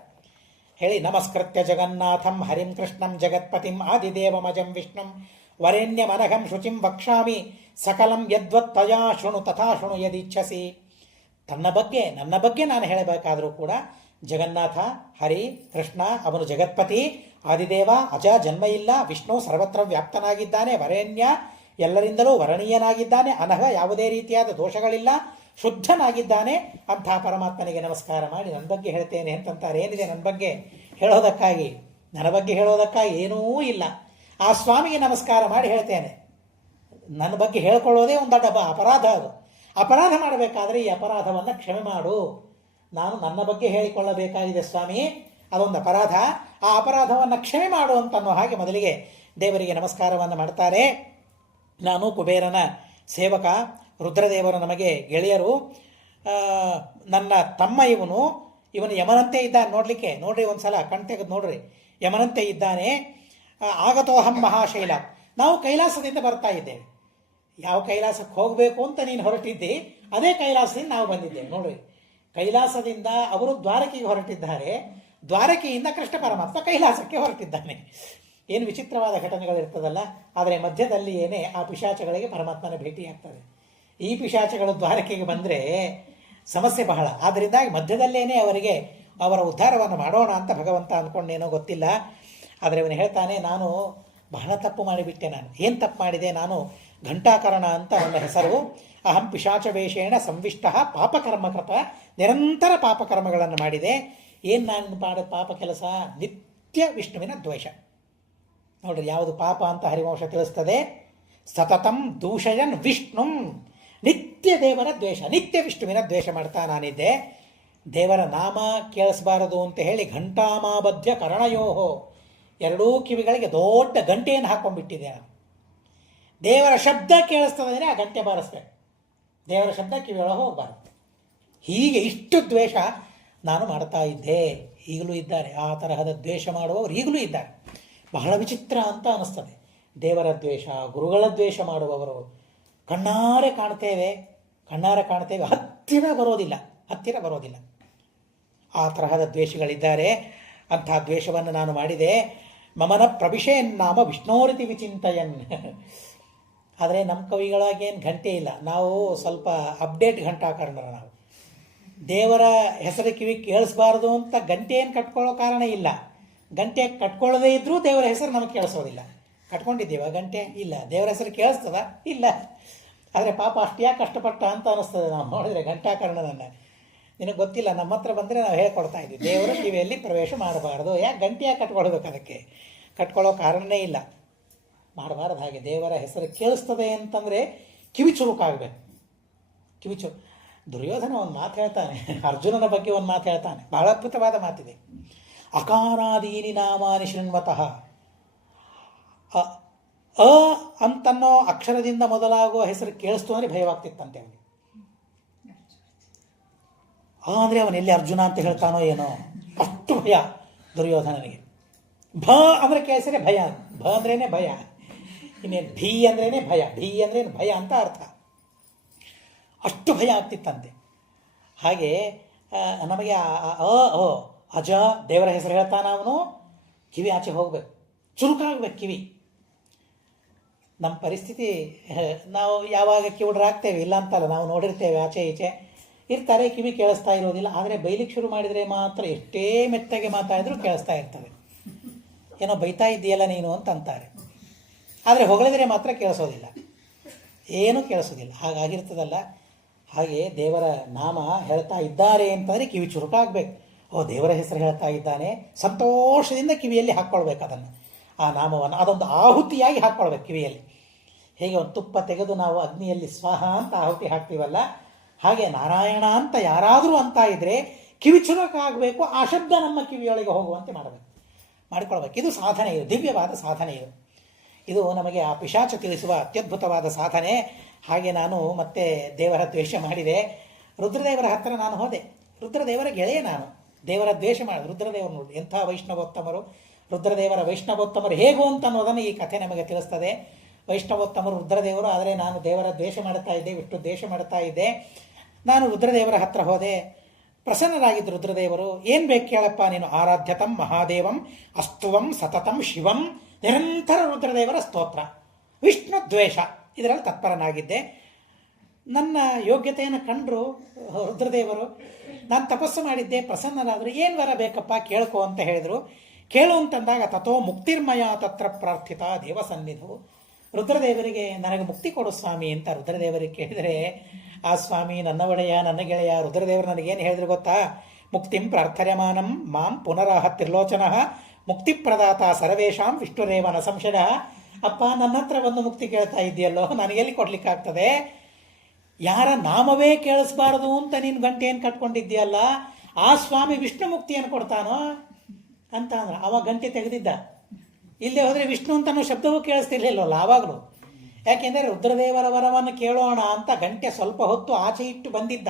ಹೇಳಿ, ನಮಸ್ಕೃತ್ಯ ಜಗನ್ನಾಥಂ ಹರಿಂ ಕೃಷ್ಣಂ ಜಗತ್ಪತಿಂ ಆದಿದೇವಮಜಂ ವಿಷ್ಣುಂ ವರೆಣ್ಯಮನಘಂ ಶುಚಿಂ ವಕ್ಷಾಮಿ ಸಕಲಂ ಯದ್ವತ್ ತಯಾ ಶೃಣು ತಥಾ ಶೃಣು ಯದಿಚ್ಛಸಿ. ನನ್ನ ಬಗ್ಗೆ ನಾನು ಹೇಳಬೇಕಾದರೂ ಕೂಡ ಜಗನ್ನಾಥ, ಹರಿ, ಕೃಷ್ಣ, ಅವನು ಜಗತ್ಪತಿ, ಆದಿದೇವ, ಅಜ, ಜನ್ಮ ಇಲ್ಲ, ವಿಷ್ಣು ಸರ್ವತ್ರ ವ್ಯಾಪ್ತನಾಗಿದ್ದಾನೆ, ವರೆಣ್ಯ ಎಲ್ಲರಿಂದಲೂ ವರಣೀಯನಾಗಿದ್ದಾನೆ, ಅನಘ ಯಾವುದೇ ರೀತಿಯಾದ ದೋಷಗಳಿಲ್ಲ, ಶುದ್ಧನಾಗಿದ್ದಾನೆ. ಅಂಥ ಪರಮಾತ್ಮನಿಗೆ ನಮಸ್ಕಾರ ಮಾಡಿ ನನ್ನ ಬಗ್ಗೆ ಹೇಳ್ತೇನೆ ಅಂತಂತಾರೆ. ಏನಿದೆ ನನ್ನ ಬಗ್ಗೆ ಹೇಳೋದಕ್ಕಾಗಿ? ನನ್ನ ಬಗ್ಗೆ ಹೇಳೋದಕ್ಕಾಗಿ ಏನೂ ಇಲ್ಲ. ಆ ಸ್ವಾಮಿಗೆ ನಮಸ್ಕಾರ ಮಾಡಿ ಹೇಳ್ತೇನೆ. ನನ್ನ ಬಗ್ಗೆ ಹೇಳ್ಕೊಳ್ಳೋದೇ ಒಂದು ದೊಡ್ಡ ಅಪರಾಧ. ಅದು ಅಪರಾಧ ಮಾಡಬೇಕಾದ್ರೆ ಈ ಅಪರಾಧವನ್ನು ಕ್ಷಮೆ ಮಾಡು, ನಾನು ನನ್ನ ಬಗ್ಗೆ ಹೇಳಿಕೊಳ್ಳಬೇಕಾಗಿದೆ ಸ್ವಾಮಿ, ಅದೊಂದು ಅಪರಾಧ, ಆ ಅಪರಾಧವನ್ನು ಕ್ಷಮೆ ಮಾಡು ಅಂತನ್ನೋ ಹಾಗೆ ಮೊದಲಿಗೆ ದೇವರಿಗೆ ನಮಸ್ಕಾರವನ್ನು ಮಾಡ್ತಾರೆ. ನಾನು ಕುಬೇರನ ಸೇವಕ, ರುದ್ರದೇವರು ನಮಗೆ ಗೆಳೆಯರು, ನನ್ನ ತಮ್ಮ ಇವನು ಯಮನಂತೆ ಇದ್ದಾನೆ ನೋಡಲಿಕ್ಕೆ. ನೋಡ್ರಿ, ಒಂದು ಸಲ ಕಣ್ ತೆಗೆದು ನೋಡ್ರಿ, ಯಮನಂತೆ ಇದ್ದಾನೆ. ಆಗತೋಹಂ ಮಹಾಶೈಲ, ನಾವು ಕೈಲಾಸದಿಂದ ಬರ್ತಾ ಇದ್ದೇವೆ. ಯಾವ ಕೈಲಾಸಕ್ಕೆ ಹೋಗಬೇಕು ಅಂತ ನೀನು ಹೊರಟಿದ್ದಿ, ಅದೇ ಕೈಲಾಸದಿಂದ ನಾವು ಬಂದಿದ್ದೇವೆ. ನೋಡ್ರಿ, ಕೈಲಾಸದಿಂದ ಅವರು ದ್ವಾರಕೆಗೆ ಹೊರಟಿದ್ದಾರೆ, ದ್ವಾರಕೆಯಿಂದ ಕೃಷ್ಣ ಪರಮಾತ್ಮ ಕೈಲಾಸಕ್ಕೆ ಹೊರಟಿದ್ದಾನೆ. ಏನು ವಿಚಿತ್ರವಾದ ಘಟನೆಗಳಿರ್ತದಲ್ಲ. ಆದರೆ ಮಧ್ಯದಲ್ಲಿ ಏನೇ ಆ ಪಿಶಾಚಗಳಿಗೆ ಪರಮಾತ್ಮನ ಭೇಟಿಯಾಗ್ತದೆ. ಈ ಪಿಶಾಚಗಳು ದ್ವಾರಕೆಗೆ ಬಂದರೆ ಸಮಸ್ಯೆ ಬಹಳ. ಆದ್ದರಿಂದಾಗಿ ಮಧ್ಯದಲ್ಲೇನೆ ಅವರಿಗೆ ಅವರ ಉದ್ಧಾರವನ್ನು ಮಾಡೋಣ ಅಂತ ಭಗವಂತ ಅಂದ್ಕೊಂಡೇನೋ ಗೊತ್ತಿಲ್ಲ. ಆದರೆ ಅವನು ಹೇಳ್ತಾನೆ, ನಾನು ಬಹಳ ತಪ್ಪು ಮಾಡಿಬಿಟ್ಟೆ. ನಾನು ಏನು ತಪ್ಪು ಮಾಡಿದೆ? ನಾನು ಘಂಟಾಕರಣ ಅಂತ ನನ್ನ ಹೆಸರು. ಅಹಂ ಪಿಶಾಚ ವೇಷೇಣ ಸಂವಿಷ್ಟ ಪಾಪಕರ್ಮಕೃತ, ನಿರಂತರ ಪಾಪಕರ್ಮಗಳನ್ನು ಮಾಡಿದೆ. ಏನು ನಾನು ಮಾಡಿದ ಪಾಪ ಕೆಲಸ? ನಿತ್ಯ ವಿಷ್ಣುವಿನ ದ್ವೇಷ. ನೋಡ್ರಿ, ಯಾವುದು ಪಾಪ ಅಂತ ಹರಿವಂಶ ತಿಳಿಸ್ತದೆ. ಸತತಂ ದೂಷಯನ್ ವಿಷ್ಣುಂ, ನಿತ್ಯ ದೇವರ ದ್ವೇಷ, ನಿತ್ಯ ವಿಷ್ಣುವಿನ ದ್ವೇಷ ಮಾಡ್ತಾ ನಾನಿದ್ದೆ. ದೇವರ ನಾಮ ಕೇಳಿಸಬಾರದು ಅಂತ ಹೇಳಿ ಘಂಟಾಮಾಬದ್ಧ ಕರ್ಣಯೋಹೋ, ಎರಡೂ ಕಿವಿಗಳಿಗೆ ದೊಡ್ಡ ಗಂಟೆಯನ್ನು ಹಾಕೊಂಡ್ಬಿಟ್ಟಿದೆ ನಾನು. ದೇವರ ಶಬ್ದ ಕೇಳಿಸ್ತದಂದರೆ ಆ ಗಂಟೆ ಬಾರಿಸ್ಬೇಕು, ದೇವರ ಶಬ್ದ ಕಿವಿಯೊಳಗೆ ಹೋಗಬಾರ್ದು. ಹೀಗೆ ಇಷ್ಟು ದ್ವೇಷ ನಾನು ಮಾಡ್ತಾ ಇದ್ದೆ. ಈಗಲೂ ಇದ್ದಾರೆ ಆ ತರಹದ ದ್ವೇಷ ಮಾಡುವವರು, ಈಗಲೂ ಇದ್ದಾರೆ. ಬಹಳ ವಿಚಿತ್ರ ಅಂತ ಅನ್ನಿಸ್ತದೆ. ದೇವರ ದ್ವೇಷ, ಗುರುಗಳ ದ್ವೇಷ ಮಾಡುವವರು ಕಣ್ಣಾರೆ ಕಾಣ್ತೇವೆ, ಹತ್ತಿರ ಬರೋದಿಲ್ಲ. ಆ ತರಹದ ದ್ವೇಷಗಳಿದ್ದಾರೆ. ಅಂಥ ದ್ವೇಷವನ್ನು ನಾನು ಮಾಡಿದೆ. ಮಮನ ಪ್ರವಿಶೇನ್ ನಾಮ ವಿಷ್ಣೋರಿತಿ ವಿಚಿಂತಯನ್. ಆದರೆ ನಮ್ಮ ಕವಿಗಳಾಗೇನು ಘಂಟೆ ಇಲ್ಲ, ನಾವು ಸ್ವಲ್ಪ ಅಪ್ಡೇಟ್ ಘಂಟಾಕರ್ಣರು. ನಾವು ದೇವರ ಹೆಸರು ಕಿವಿ ಕೇಳಿಸ್ಬಾರ್ದು ಅಂತ ಗಂಟೆ ಏನು ಕಟ್ಕೊಳ್ಳೋ ಕಾರಣ ಇಲ್ಲ. ಗಂಟೆ ಕಟ್ಕೊಳ್ಳದೇ ಇದ್ದರೂ ದೇವರ ಹೆಸರು ನಮಗೆ ಕೇಳಿಸೋದಿಲ್ಲ. ಕಟ್ಕೊಂಡಿದ್ದೀವ ಗಂಟೆ? ಇಲ್ಲ. ದೇವರ ಹೆಸರು ಕೇಳಿಸ್ತದ? ಇಲ್ಲ. ಆದರೆ ಪಾಪ ಅಷ್ಟು ಯಾಕೆ ಕಷ್ಟಪಟ್ಟ ಅಂತ ಅನ್ನಿಸ್ತದೆ ನಾವು ನೋಡಿದರೆ ಘಂಟಾಕರ್ಣನನ್ನು. ನಿನಗೆ ಗೊತ್ತಿಲ್ಲ, ನಮ್ಮ ಹತ್ರ ಬಂದರೆ ನಾವು ಹೇಳ್ಕೊಡ್ತಾ ಇದ್ವಿ ದೇವರ ಕಿವಿಯಲ್ಲಿ ಪ್ರವೇಶ ಮಾಡಬಾರ್ದು. ಯಾಕೆ ಗಂಟೆ ಯಾಕೆ ಕಟ್ಕೊಳ್ಬೇಕು? ಅದಕ್ಕೆ ಕಟ್ಕೊಳ್ಳೋ ಕಾರಣನೇ ಇಲ್ಲ. ಮಾಡಬಾರ್ದು ಹಾಗೆ. ದೇವರ ಹೆಸರು ಕೇಳಿಸ್ತದೆ ಅಂತಂದರೆ ಕಿವಿ ಚುರುಕಾಗಬೇಕು. ಕಿವಿ ದುರ್ಯೋಧನ ಒಂದು ಮಾತು ಹೇಳ್ತಾನೆ, ಅರ್ಜುನನ ಬಗ್ಗೆ ಒಂದು ಮಾತು ಹೇಳ್ತಾನೆ, ಬಹಳ ಅದ್ಭುತವಾದ ಮಾತಿದೆ. ಅಕಾರಾದೀನಿ ನಾಮಾನಿ ಶೃಣ್ವತಃ. ಅ ಅಂತನ್ನೋ ಅಕ್ಷರದಿಂದ ಮೊದಲಾಗುವ ಹೆಸರು ಕೇಳಿಸ್ತು ಅಂದರೆ ಭಯವಾಗ್ತಿತ್ತಂತೆ ಅವನಿಗೆ. ಅಂದರೆ ಅವನು ಎಲ್ಲಿ ಅರ್ಜುನ ಅಂತ ಹೇಳ್ತಾನೋ ಏನೋ, ಅಷ್ಟು ಭಯ ದುರ್ಯೋಧನನಿಗೆ. ಭ ಅಂದರೆ ಕೇಳಿಸಿದ್ರೆ ಭಯ, ಭ ಅಂದ್ರೇ ಭಯ. ಇನ್ನೇನು ಭೀ ಅಂದ್ರೇ ಭಯ, ಭೀ ಅಂದ್ರೇನು ಭಯ ಅಂತ ಅರ್ಥ. ಅಷ್ಟು ಭಯ ಆಗ್ತಿತ್ತಂತೆ. ಹಾಗೆ ನಮಗೆ ಅಜ ದೇವರ ಹೆಸರು ಹೇಳ್ತಾನ ಅವನು, ಕಿವಿ ಆಚೆ ಹೋಗ್ಬೇಕು, ಚುರುಕಾಗ್ಬೇಕು ಕಿವಿ. ನಮ್ಮ ಪರಿಸ್ಥಿತಿ, ನಾವು ಯಾವಾಗ ಕಿವುಡರಾಗ್ತೇವೆ ಇಲ್ಲ ಅಂತಲ್ಲ, ನಾವು ನೋಡಿರ್ತೇವೆ ಆಚೆ ಈಚೆ ಇರ್ತಾರೆ, ಕಿವಿ ಕೇಳಿಸ್ತಾ ಇರೋದಿಲ್ಲ. ಆದರೆ ಬೈಲಿಕ್ಕೆ ಶುರು ಮಾಡಿದರೆ ಮಾತ್ರ ಎಷ್ಟೇ ಮೆತ್ತಗೆ ಮಾತಾಡಿದ್ರು ಕೇಳಿಸ್ತಾ ಇರ್ತವೆ. ಏನೋ ಬೈತಾ ಇದ್ದೀಯಲ್ಲ ನೀನು ಅಂತ ಅಂತಾರೆ. ಆದರೆ ಹೊಗಳಿದ್ರೆ ಮಾತ್ರ ಕೇಳಿಸೋದಿಲ್ಲ, ಏನೂ ಕೇಳಿಸೋದಿಲ್ಲ. ಹಾಗಾಗಿರ್ತದಲ್ಲ. ಹಾಗೆ ದೇವರ ನಾಮ ಹೇಳ್ತಾ ಇದ್ದಾರೆ ಅಂತಂದರೆ ಕಿವಿ ಚುರುಕಾಗಬೇಕು. ಓ, ದೇವರ ಹೆಸರು ಹೇಳ್ತಾ ಇದ್ದಾನೆ, ಸಂತೋಷದಿಂದ ಕಿವಿಯಲ್ಲಿ ಹಾಕ್ಕೊಳ್ಬೇಕು ಅದನ್ನು, ಆ ನಾಮವನ್ನು. ಅದೊಂದು ಆಹುತಿಯಾಗಿ ಹಾಕ್ಕೊಳ್ಬೇಕು ಕಿವಿಯಲ್ಲಿ. ಹೇಗೆ ಒಂದು ತುಪ್ಪ ತೆಗೆದು ನಾವು ಅಗ್ನಿಯಲ್ಲಿ ಸ್ವಾಹ ಅಂತ ಆಹುತಿ ಹಾಕ್ತೀವಲ್ಲ, ಹಾಗೆ ನಾರಾಯಣ ಅಂತ ಯಾರಾದರೂ ಅಂತ ಇದ್ದರೆ ಕಿವಿ ಚುರುಕಾಗಬೇಕು. ಆ ಶಬ್ದ ನಮ್ಮ ಕಿವಿಯೊಳಗೆ ಹೋಗುವಂತೆ ಮಾಡಿಕೊಳ್ಬೇಕು. ಇದು ಸಾಧನೆ, ಇದು ದಿವ್ಯವಾದ ಸಾಧನೆ. ಇದು ನಮಗೆ ಆ ಪಿಶಾಚ ತಿಳಿಸುವ ಅತ್ಯದ್ಭುತವಾದ ಸಾಧನೆ. ಹಾಗೆ ನಾನು ಮತ್ತೆ ದೇವರ ದ್ವೇಷ ಮಾಡಿದೆ. ರುದ್ರದೇವರ ಹತ್ತಿರ ನಾನು ಹೋದೆ. ರುದ್ರದೇವರ ಗೆಳೆಯ ನಾನು. ದೇವರ ದ್ವೇಷ ಮಾಡಿ ರುದ್ರದೇವರು ನೋಡಿ ಎಂಥ ವೈಷ್ಣವೋತ್ತಮರು. ರುದ್ರದೇವರ ವೈಷ್ಣವೋತ್ತಮರು ಹೇಗೂ ಅಂತ ಅನ್ನೋದನ್ನು ಈ ಕಥೆ ನಮಗೆ ತಿಳಿಸ್ತದೆ. ವೈಷ್ಣವೋತ್ತಮರು ರುದ್ರದೇವರು. ಆದರೆ ನಾನು ದೇವರ ದ್ವೇಷ ಮಾಡ್ತಾ ಇದ್ದೆ, ವಿಷ್ಣು ದ್ವೇಷ ಮಾಡ್ತಾ ಇದ್ದೆ. ನಾನು ರುದ್ರದೇವರ ಹತ್ರ ಹೋದೆ. ಪ್ರಸನ್ನರಾಗಿದ್ದು ರುದ್ರದೇವರು. ಏನು ಬೇಕು ಕೇಳಪ್ಪ ನೀನು? ಆರಾಧ್ಯತಂ ಮಹಾದೇವಂ ಅಸ್ತುವಂ ಸತತಂ ಶಿವಂ. ನಿರಂತರ ರುದ್ರದೇವರ ಸ್ತೋತ್ರ, ವಿಷ್ಣು ದ್ವೇಷ, ಇದರಲ್ಲಿ ತತ್ಪರನಾಗಿದ್ದೆ. ನನ್ನ ಯೋಗ್ಯತೆಯನ್ನು ಕಂಡರು ರುದ್ರದೇವರು. ನಾನು ತಪಸ್ಸು ಮಾಡಿದ್ದೆ, ಪ್ರಸನ್ನರಾದರು. ಏನು ವರ ಬೇಕಪ್ಪ ಕೇಳ್ಕೊ ಅಂತ ಹೇಳಿದರು. ಕೇಳು ಅಂತಂದಾಗ ತಥೋ ಮುಕ್ತಿರ್ಮಯ ತತ್ರ ಪ್ರಾರ್ಥಿತ ದೇವಸನ್ನಿಧವು. ರುದ್ರದೇವರಿಗೆ ನನಗೆ ಮುಕ್ತಿ ಕೊಡು ಸ್ವಾಮಿ ಅಂತ ರುದ್ರದೇವರಿಗೆ ಕೇಳಿದರೆ, ಆ ಸ್ವಾಮಿ ನನ್ನ ಒಡೆಯ, ನನ್ನ ಗೆಳೆಯ ರುದ್ರದೇವರು ನನಗೇನು ಹೇಳಿದ್ರು ಗೊತ್ತಾ? ಮುಕ್ತಿಂ ಪ್ರಾರ್ಥರ್ಯಮಾನಂ ಮಾಂ ಪುನರಾಹ ತ್ರಿಲೋಚನ ಮುಕ್ತಿಪ್ರದಾತ ಸರ್ವೇಷಾಂ ವಿಷ್ಣುರೇವನ ಸಂಶಯ. ಅಪ್ಪ, ನನ್ನ ಹತ್ರ ಒಂದು ಮುಕ್ತಿ ಕೇಳ್ತಾ ಇದೆಯಲ್ಲೋ, ನನಗೆಲ್ಲಿ ಕೊಡ್ಲಿಕ್ಕಾಗ್ತದೆ? ಯಾರ ನಾಮವೇ ಕೇಳಿಸ್ಬಾರ್ದು ಅಂತ ನೀನು ಗಂಟೆ ಏನು ಕಟ್ಕೊಂಡಿದ್ದೀಯಲ್ಲ, ಆ ಸ್ವಾಮಿ ವಿಷ್ಣು ಮುಕ್ತಿಯನ್ನು ಕೊಡ್ತಾನೋ ಅಂತ ಅಂದ್ರೆ ಅವಾಗ ಗಂಟೆ ತೆಗೆದಿದ್ದ. ಇಲ್ಲದೆ ಹೋದರೆ ವಿಷ್ಣು ಅಂತನೋ ಶಬ್ದವೂ ಕೇಳಿಸ್ತಿರ್ಲಿಲ್ಲವಲ್ಲ ಆವಾಗಲೂ. ಯಾಕೆಂದರೆ ರುದ್ರದೇವರ ವರವನ್ನು ಕೇಳೋಣ ಅಂತ ಗಂಟೆ ಸ್ವಲ್ಪ ಹೊತ್ತು ಆಚೆ ಇಟ್ಟು ಬಂದಿದ್ದ.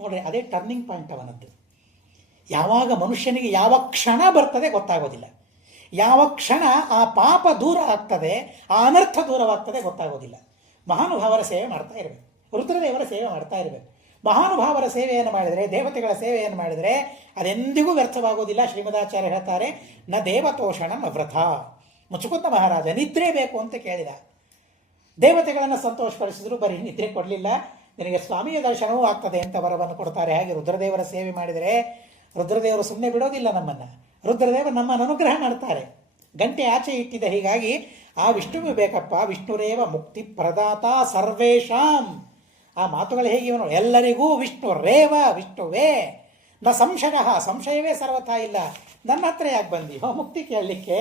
ನೋಡ್ರಿ, ಅದೇ ಟರ್ನಿಂಗ್ ಪಾಯಿಂಟ್ ಅವನದ್ದು. ಯಾವಾಗ ಮನುಷ್ಯನಿಗೆ ಯಾವ ಕ್ಷಣ ಬರ್ತದೆ ಗೊತ್ತಾಗೋದಿಲ್ಲ. ಯಾವ ಕ್ಷಣ ಆ ಪಾಪ ದೂರ ಆಗ್ತದೆ, ಆ ಅನರ್ಥ ದೂರವಾಗ್ತದೆ ಗೊತ್ತಾಗೋದಿಲ್ಲ. ಮಹಾನುಭಾವರ ಸೇವೆ ಮಾಡ್ತಾ ಇರಬೇಕು, ರುದ್ರದೇವರ ಸೇವೆ ಮಾಡ್ತಾ ಇರಬೇಕು. ಮಹಾನುಭಾವರ ಸೇವೆಯನ್ನು ಮಾಡಿದರೆ, ದೇವತೆಗಳ ಸೇವೆಯನ್ನು ಮಾಡಿದರೆ ಅದೆಂದಿಗೂ ವ್ಯರ್ಥವಾಗೋದಿಲ್ಲ. ಶ್ರೀಮದಾಚಾರ್ಯ ಹೇಳ್ತಾರೆ, ನ ದೇವತೋಷಣ ನ ವ್ರಥ. ಮುಚುಕುಂದ ಮಹಾರಾಜ ನಿದ್ರೆ ಬೇಕು ಅಂತ ಕೇಳಿದ. ದೇವತೆಗಳನ್ನು ಸಂತೋಷಪಡಿಸಿದ್ರು, ಬರೀ ನಿದ್ರೆ ಕೊಡಲಿಲ್ಲ. ನಿನಗೆ ಸ್ವಾಮಿಯ ದರ್ಶನವೂ ಆಗ್ತದೆ ಅಂತ ವರವನ್ನು ಕೊಡ್ತಾರೆ. ಹಾಗೆ ರುದ್ರದೇವರ ಸೇವೆ ಮಾಡಿದರೆ ರುದ್ರದೇವರು ಸುಮ್ಮನೆ ಬಿಡೋದಿಲ್ಲ ನಮ್ಮನ್ನು. ರುದ್ರದೇವರು ನಮ್ಮನ್ನು ಅನುಗ್ರಹ ಮಾಡ್ತಾರೆ. ಗಂಟೆ ಆಚೆ ಇಟ್ಟಿದೆ. ಹೀಗಾಗಿ ಆ ವಿಷ್ಣುವು ಬೇಕಪ್ಪ. ವಿಷ್ಣುರೇವ ಮುಕ್ತಿ ಪ್ರದಾತ ಸರ್ವೇಷಾಂ. ಆ ಮಾತುಗಳು ಹೇಗಿವೆ ನೋಡಿ. ಎಲ್ಲರಿಗೂ ವಿಷ್ಣು ರೇವ, ವಿಷ್ಣುವೇ. ನ ಸಂಶಯ, ಸಂಶಯವೇ ಸರ್ವಥಾ ಇಲ್ಲ. ನನ್ನ ಹತ್ರ ಯಾಕೆ ಬಂದಿ ಮುಕ್ತಿ ಕೇಳಲಿಕ್ಕೆ?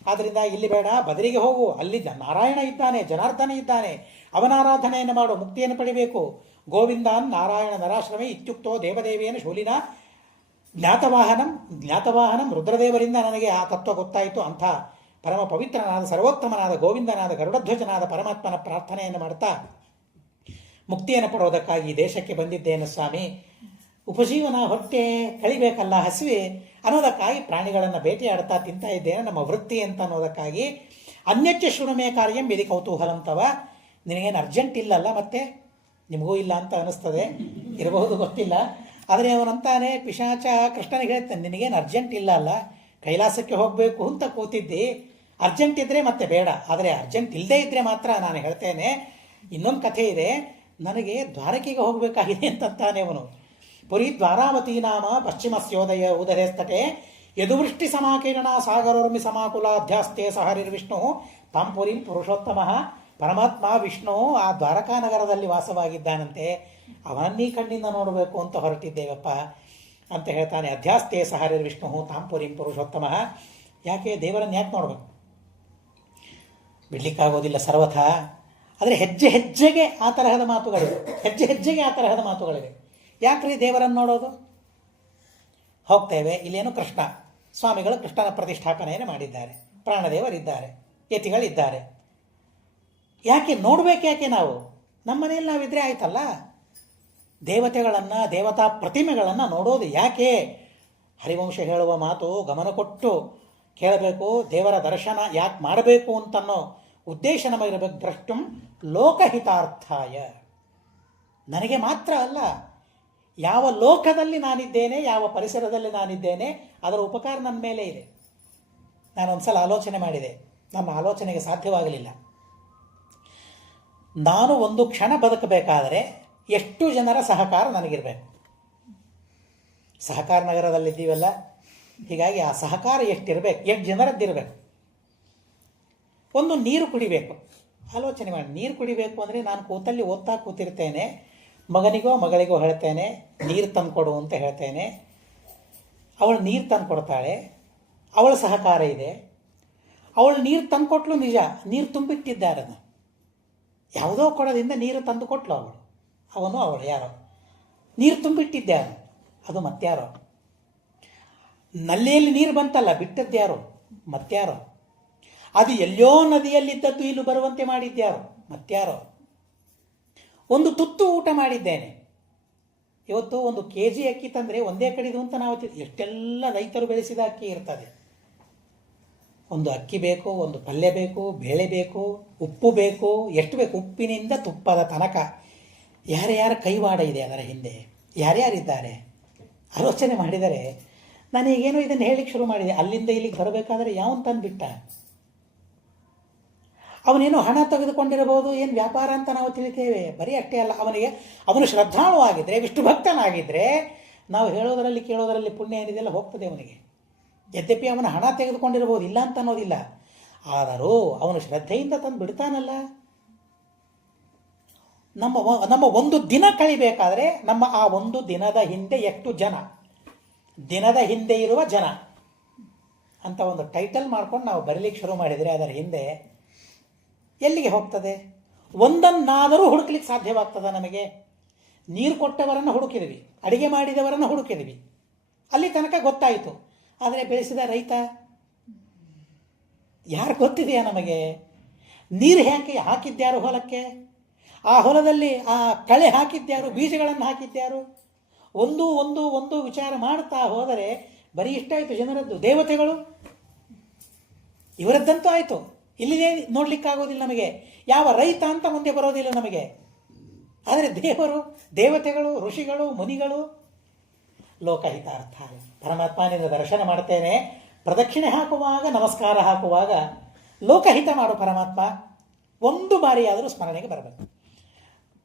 ಆದ್ದರಿಂದ ಇಲ್ಲಿ ಬೇಡ, ಬದರಿಗೆ ಹೋಗು. ಅಲ್ಲಿ ನಾರಾಯಣ ಇದ್ದಾನೆ, ಜನಾರ್ದನ ಇದ್ದಾನೆ, ಅವನ ಆರಾಧನೆಯನ್ನು ಮಾಡು, ಮುಕ್ತಿಯನ್ನು ಪಡಿಬೇಕು. ಗೋವಿಂದಾನ್ ನಾರಾಯಣ ನರಾಶ್ರಮೇ ಇತ್ಯುಕ್ತೋ ದೇವದೇವಿಯನ್ನು ಶೂಲಿನ ಜ್ಞಾತವಾಹನಂ. ರುದ್ರದೇವರಿಂದ ನನಗೆ ಆ ತತ್ವ ಗೊತ್ತಾಯಿತು. ಅಂಥ ಪರಮ ಪವಿತ್ರನಾದ ಸರ್ವೋತ್ತಮನಾದ ಗೋವಿಂದನಾದ ಗರುಡಧ್ವಜನಾದ ಪರಮಾತ್ಮನ ಪ್ರಾರ್ಥನೆಯನ್ನು ಮಾಡ್ತಾ ಮುಕ್ತಿಯನ್ನು ಪಡೋದಕ್ಕಾಗಿ ದೇಶಕ್ಕೆ ಬಂದಿದ್ದೇನೆ ಸ್ವಾಮಿ. ಉಪಜೀವನ, ಹೊಟ್ಟೆ ಕಳಿಬೇಕಲ್ಲ, ಹಸಿವೆ ಅನ್ನೋದಕ್ಕಾಗಿ ಪ್ರಾಣಿಗಳನ್ನು ಬೇಟೆಯಾಡ್ತಾ ತಿಂತಾ ಇದ್ದೇನೆ, ನಮ್ಮ ವೃತ್ತಿ ಅಂತ ಅನ್ನೋದಕ್ಕಾಗಿ. ಅನ್ಯಚ್ಚ ಶೃಣುಮೇ ಕಾರ್ಯಂ ವಿಧಿ ಕೌತೂಹಲಂತವ. ನಿನಗೇನು ಅರ್ಜೆಂಟ್ ಇಲ್ಲಲ್ಲ? ಮತ್ತೆ ನಿಮಗೂ ಇಲ್ಲ ಅಂತ ಅನ್ನಿಸ್ತದೆ, ಇರಬಹುದು, ಗೊತ್ತಿಲ್ಲ. ಆದರೆ ಅವನಂತಾನೆ ಪಿಶಾಚ ಕೃಷ್ಣನಿಗೆ ಹೇಳ್ತಾನೆ, ನಿನಗೇನು ಅರ್ಜೆಂಟ್ ಇಲ್ಲ ಅಲ್ಲ, ಕೈಲಾಸಕ್ಕೆ ಹೋಗಬೇಕು ಅಂತ ಕೂತಿದ್ದಿ, ಅರ್ಜೆಂಟ್ ಇದ್ದರೆ ಮತ್ತೆ ಬೇಡ, ಆದರೆ ಅರ್ಜೆಂಟ್ ಇಲ್ಲದೇ ಇದ್ದರೆ ಮಾತ್ರ ನಾನು ಹೇಳ್ತೇನೆ. ಇನ್ನೊಂದು ಕಥೆ ಇದೆ, ನನಗೆ ದ್ವಾರಕೆಗೆ ಹೋಗಬೇಕಾಗಿದೆ ಅಂತಂತಾನೆ ಅವನು. ಪುರಿ ದ್ವಾರಾವತಿ ನಾಮ ಪಶ್ಚಿಮಸ್ಯೋದಯ ಉದಯಸ್ತಟೆ ಯದುವೃಷ್ಟಿ ಸಮಾಕೀರ್ಣ ಸಾಗರೋರ್ಮಿ ಸಮಾಕುಲಾಧ್ಯಾಸ್ತೆ ಸಹರಿರ್ವಿಷ್ಣು ತಾಂ ಪುರಿಂ ಪುರುಷೋತ್ತಮ. ಪರಮಾತ್ಮ ವಿಷ್ಣು ಆ ದ್ವಾರಕಾ ನಗರದಲ್ಲಿ ವಾಸವಾಗಿದ್ದಾನಂತೆ, ಅವನನ್ನೀ ಕಣ್ಣಿಂದ ನೋಡಬೇಕು ಅಂತ ಹೊರಟಿದ್ದೇವಪ್ಪ ಅಂತ ಹೇಳ್ತಾನೆ. ಅಧ್ಯಾಸ್ತೆ ಸಹರಿರ್ವಿಷ್ಣು ತಾಂ ಪುರಿಂ ಪುರುಷೋತ್ತಮ. ಯಾಕೆ ದೇವರನ್ನು ಯಾಕೆ ನೋಡಬೇಕು? ಬಿಡ್ಲಿಕ್ಕಾಗೋದಿಲ್ಲ ಸರ್ವಥ. ಆದರೆ ಹೆಜ್ಜೆ ಹೆಜ್ಜೆಗೆ ಆ ತರಹದ ಮಾತುಗಳಿವೆ, ಹೆಜ್ಜೆ ಹೆಜ್ಜೆಗೆ ಆ ತರಹದ ಮಾತುಗಳಿವೆ. ಯಾಕ್ರಿ ದೇವರನ್ನು ನೋಡೋದು? ಹೋಗ್ತೇವೆ, ಇಲ್ಲೇನು ಕೃಷ್ಣ ಸ್ವಾಮಿಗಳು ಕೃಷ್ಣನ ಪ್ರತಿಷ್ಠಾಪನೆಯನ್ನು ಮಾಡಿದ್ದಾರೆ, ಪ್ರಾಣದೇವರಿದ್ದಾರೆ, ಯತಿಗಳಿದ್ದಾರೆ. ಯಾಕೆ ನೋಡ್ಬೇಕು? ಯಾಕೆ ನಾವು ನಮ್ಮ ಮನೆಯಲ್ಲಿ ನಾವಿದ್ರೆ ಆಯ್ತಲ್ಲ. ದೇವತೆಗಳನ್ನು, ದೇವತಾ ಪ್ರತಿಮೆಗಳನ್ನು ನೋಡೋದು ಯಾಕೆ? ಹರಿವಂಶ ಹೇಳುವ ಮಾತು ಗಮನ ಕೊಟ್ಟು ಕೇಳಬೇಕು. ದೇವರ ದರ್ಶನ ಯಾಕೆ ಮಾಡಬೇಕು ಅಂತನ್ನೋ ಉದ್ದೇಶ ನಮಗಿರಬೇಕು. ದ್ರಷ್ಟುಂ ಲೋಕಹಿತಾರ್ಥಾಯ. ನನಗೆ ಮಾತ್ರ ಅಲ್ಲ, ಯಾವ ಲೋಕದಲ್ಲಿ ನಾನಿದ್ದೇನೆ, ಯಾವ ಪರಿಸರದಲ್ಲಿ ನಾನಿದ್ದೇನೆ, ಅದರ ಉಪಕಾರ ನನ್ನ ಮೇಲೆ ಇದೆ. ನಾನೊಂದು ಸಲ ಆಲೋಚನೆ ಮಾಡಿದೆ, ನಮ್ಮ ಆಲೋಚನೆಗೆ ಸಾಧ್ಯವಾಗಲಿಲ್ಲ. ನಾನು ಒಂದು ಕ್ಷಣ ಬದುಕಬೇಕಾದರೆ ಎಷ್ಟು ಜನರ ಸಹಕಾರ ನನಗಿರಬೇಕು? ಸಹಕಾರ ನಗರದಲ್ಲಿದ್ದೀವಲ್ಲ, ಹೀಗಾಗಿ ಆ ಸಹಕಾರ ಎಷ್ಟಿರಬೇಕು, ಎಷ್ಟು ಜನರದ್ದಿರಬೇಕು? ಒಂದು ನೀರು ಕುಡಿಬೇಕು, ಆಲೋಚನೆ ಮಾಡಿ. ನೀರು ಕುಡಿಬೇಕು ಅಂದರೆ ನಾನು ಕೂತಲ್ಲಿ ಓದ್ತಾ ಕೂತಿರ್ತೇನೆ, ಮಗನಿಗೋ ಮಗಳಿಗೋ ಹೇಳ್ತೇನೆ ನೀರು ತಂದುಕೊಡು ಅಂತ ಹೇಳ್ತೇನೆ, ಅವಳು ನೀರು ತಂದು ಕೊಡ್ತಾಳೆ, ಅವಳ ಸಹಕಾರ ಇದೆ. ಅವಳು ನೀರು ತಂದು ಕೊಟ್ಲು, ನಿಜ, ನೀರು ತುಂಬಿಟ್ಟಿದ್ದಾರೆ, ಅದು ಯಾವುದೋ ಕೊಡದಿಂದ ನೀರು ತಂದು ಕೊಟ್ಲು ಅವನು ಅವಳು ಯಾರೋ ನೀರು ತುಂಬಿಟ್ಟಿದ್ಯಾರು, ಅದು ಮತ್ಯಾರೋ. ನಲ್ಲಿಯಲ್ಲಿ ನೀರು ಬಂತಲ್ಲ, ಬಿಟ್ಟದ್ಯಾರೋ, ಮತ್ಯಾರೋ. ಅದು ಎಲ್ಲೋ ನದಿಯಲ್ಲಿದ್ದದ್ದು ಇಲ್ಲಿ ಬರುವಂತೆ ಮಾಡಿದ್ಯಾರೋ, ಮತ್ಯಾರೋ. ಒಂದು ತುತ್ತು ಊಟ ಮಾಡಿದ್ದೇನೆ. ಇವತ್ತು 1 kg ಅಕ್ಕಿ ತಂದರೆ ಒಂದೇ ಕಡಿದು ಅಂತ ನಾವು ಎಷ್ಟೆಲ್ಲ ರೈತರು ಬೆಳೆಸಿದ ಅಕ್ಕಿ ಇರ್ತದೆ. ಒಂದು ಅಕ್ಕಿ ಬೇಕು, ಒಂದು ಪಲ್ಯ ಬೇಕು, ಬೇಳೆ ಬೇಕು, ಉಪ್ಪು ಬೇಕು, ಎಷ್ಟು ಬೇಕು, ಉಪ್ಪಿನಿಂದ ತುಪ್ಪದ ತನಕ ಯಾರ್ಯಾರ ಕೈವಾಡ ಇದೆ ಅದರ ಹಿಂದೆ, ಯಾರ್ಯಾರಿದ್ದಾರೆ ಆಲೋಚನೆ ಮಾಡಿದರೆ. ನನಗೇನೋ ಇದನ್ನು ಹೇಳಲಿಕ್ಕೆ ಶುರು ಮಾಡಿದೆ. ಅಲ್ಲಿಂದ ಇಲ್ಲಿಗೆ ಬರಬೇಕಾದ್ರೆ ಯಾವನ್ ತಂದುಬಿಟ್ಟ? ಅವನೇನು ಹಣ ತೆಗೆದುಕೊಂಡಿರಬಹುದು, ಏನು ವ್ಯಾಪಾರ ಅಂತ ನಾವು ತಿಳಿತೇವೆ. ಬರೀ ಅಷ್ಟೇ ಅಲ್ಲ, ಅವನು ಶ್ರದ್ಧಾಳುವಾಗಿದ್ದರೆ, ವಿಷ್ಣು ಭಕ್ತನಾಗಿದ್ದರೆ ನಾವು ಹೇಳೋದರಲ್ಲಿ ಕೇಳೋದರಲ್ಲಿ ಪುಣ್ಯ ಏನಿದೆಲ್ಲ ಹೋಗ್ತದೆ ಅವನಿಗೆ. ಯದ್ಯಪಿ ಅವನು ಹಣ ತೆಗೆದುಕೊಂಡಿರಬಹುದು, ಇಲ್ಲ ಅಂತ ಅನ್ನೋದಿಲ್ಲ, ಆದರೂ ಅವನು ಶ್ರದ್ಧೆಯಿಂದ ತಂದು ಬಿಡ್ತಾನಲ್ಲ. ನಮ್ಮ ಒಂದು ದಿನ ಕಳಿಬೇಕಾದ್ರೆ ನಮ್ಮ ಆ ಒಂದು ದಿನದ ಹಿಂದೆ ಎಷ್ಟು ಜನ, ದಿನದ ಹಿಂದೆ ಇರುವ ಜನ ಅಂತ ಒಂದು ಟೈಟಲ್ ಮಾಡ್ಕೊಂಡು ನಾವು ಬರೀಲಿಕ್ಕೆ ಶುರು ಮಾಡಿದರೆ ಅದರ ಹಿಂದೆ ಎಲ್ಲಿಗೆ ಹೋಗ್ತದೆ? ಒಂದನ್ನಾದರೂ ಹುಡುಕ್ಲಿಕ್ಕೆ ಸಾಧ್ಯವಾಗ್ತದ ನಮಗೆ? ನೀರು ಕೊಟ್ಟವರನ್ನು ಹುಡುಕಿದ್ವಿ, ಅಡಿಗೆ ಮಾಡಿದವರನ್ನು ಹುಡುಕಿದ್ವಿ, ಅಲ್ಲಿ ತನಕ ಗೊತ್ತಾಯಿತು. ಆದರೆ ಬೆಳೆಸಿದ ರೈತ ಯಾರು ಗೊತ್ತಿದೆಯಾ ನಮಗೆ? ನೀರು ಹಾಕಿದ್ಯಾರು ಹೊಲಕ್ಕೆ? ಆ ಹೊಲದಲ್ಲಿ ಆ ಕಳೆ ಹಾಕಿದ್ಯಾರು? ಬೀಜಗಳನ್ನು ಹಾಕಿದ್ಯಾರು? ಒಂದು ಒಂದು ಒಂದು ವಿಚಾರ ಮಾಡ್ತಾ ಹೋದರೆ ಬರೀ ಇಷ್ಟ ಆಯಿತು ಜನರದ್ದು. ದೇವತೆಗಳು ಇವರದ್ದಂತೂ ಆಯಿತು, ಇಲ್ಲಿದೆ ನೋಡ್ಲಿಕ್ಕಾಗೋದಿಲ್ಲ ನಮಗೆ. ಯಾವ ರೈತ ಅಂತ ಮುಂದೆ ಬರೋದಿಲ್ಲ ನಮಗೆ. ಆದರೆ ದೇವರು, ದೇವತೆಗಳು, ಋಷಿಗಳು, ಮುನಿಗಳು, ಲೋಕಹಿತಾರ್ಥ. ಪರಮಾತ್ಮನಿಂದ ದರ್ಶನ ಮಾಡ್ತೇನೆ, ಪ್ರದಕ್ಷಿಣೆ ಹಾಕುವಾಗ, ನಮಸ್ಕಾರ ಹಾಕುವಾಗ ಲೋಕಹಿತ ಮಾಡು ಪರಮಾತ್ಮ, ಒಂದು ಬಾರಿಯಾದರೂ ಸ್ಮರಣೆಗೆ ಬರಬೇಕು.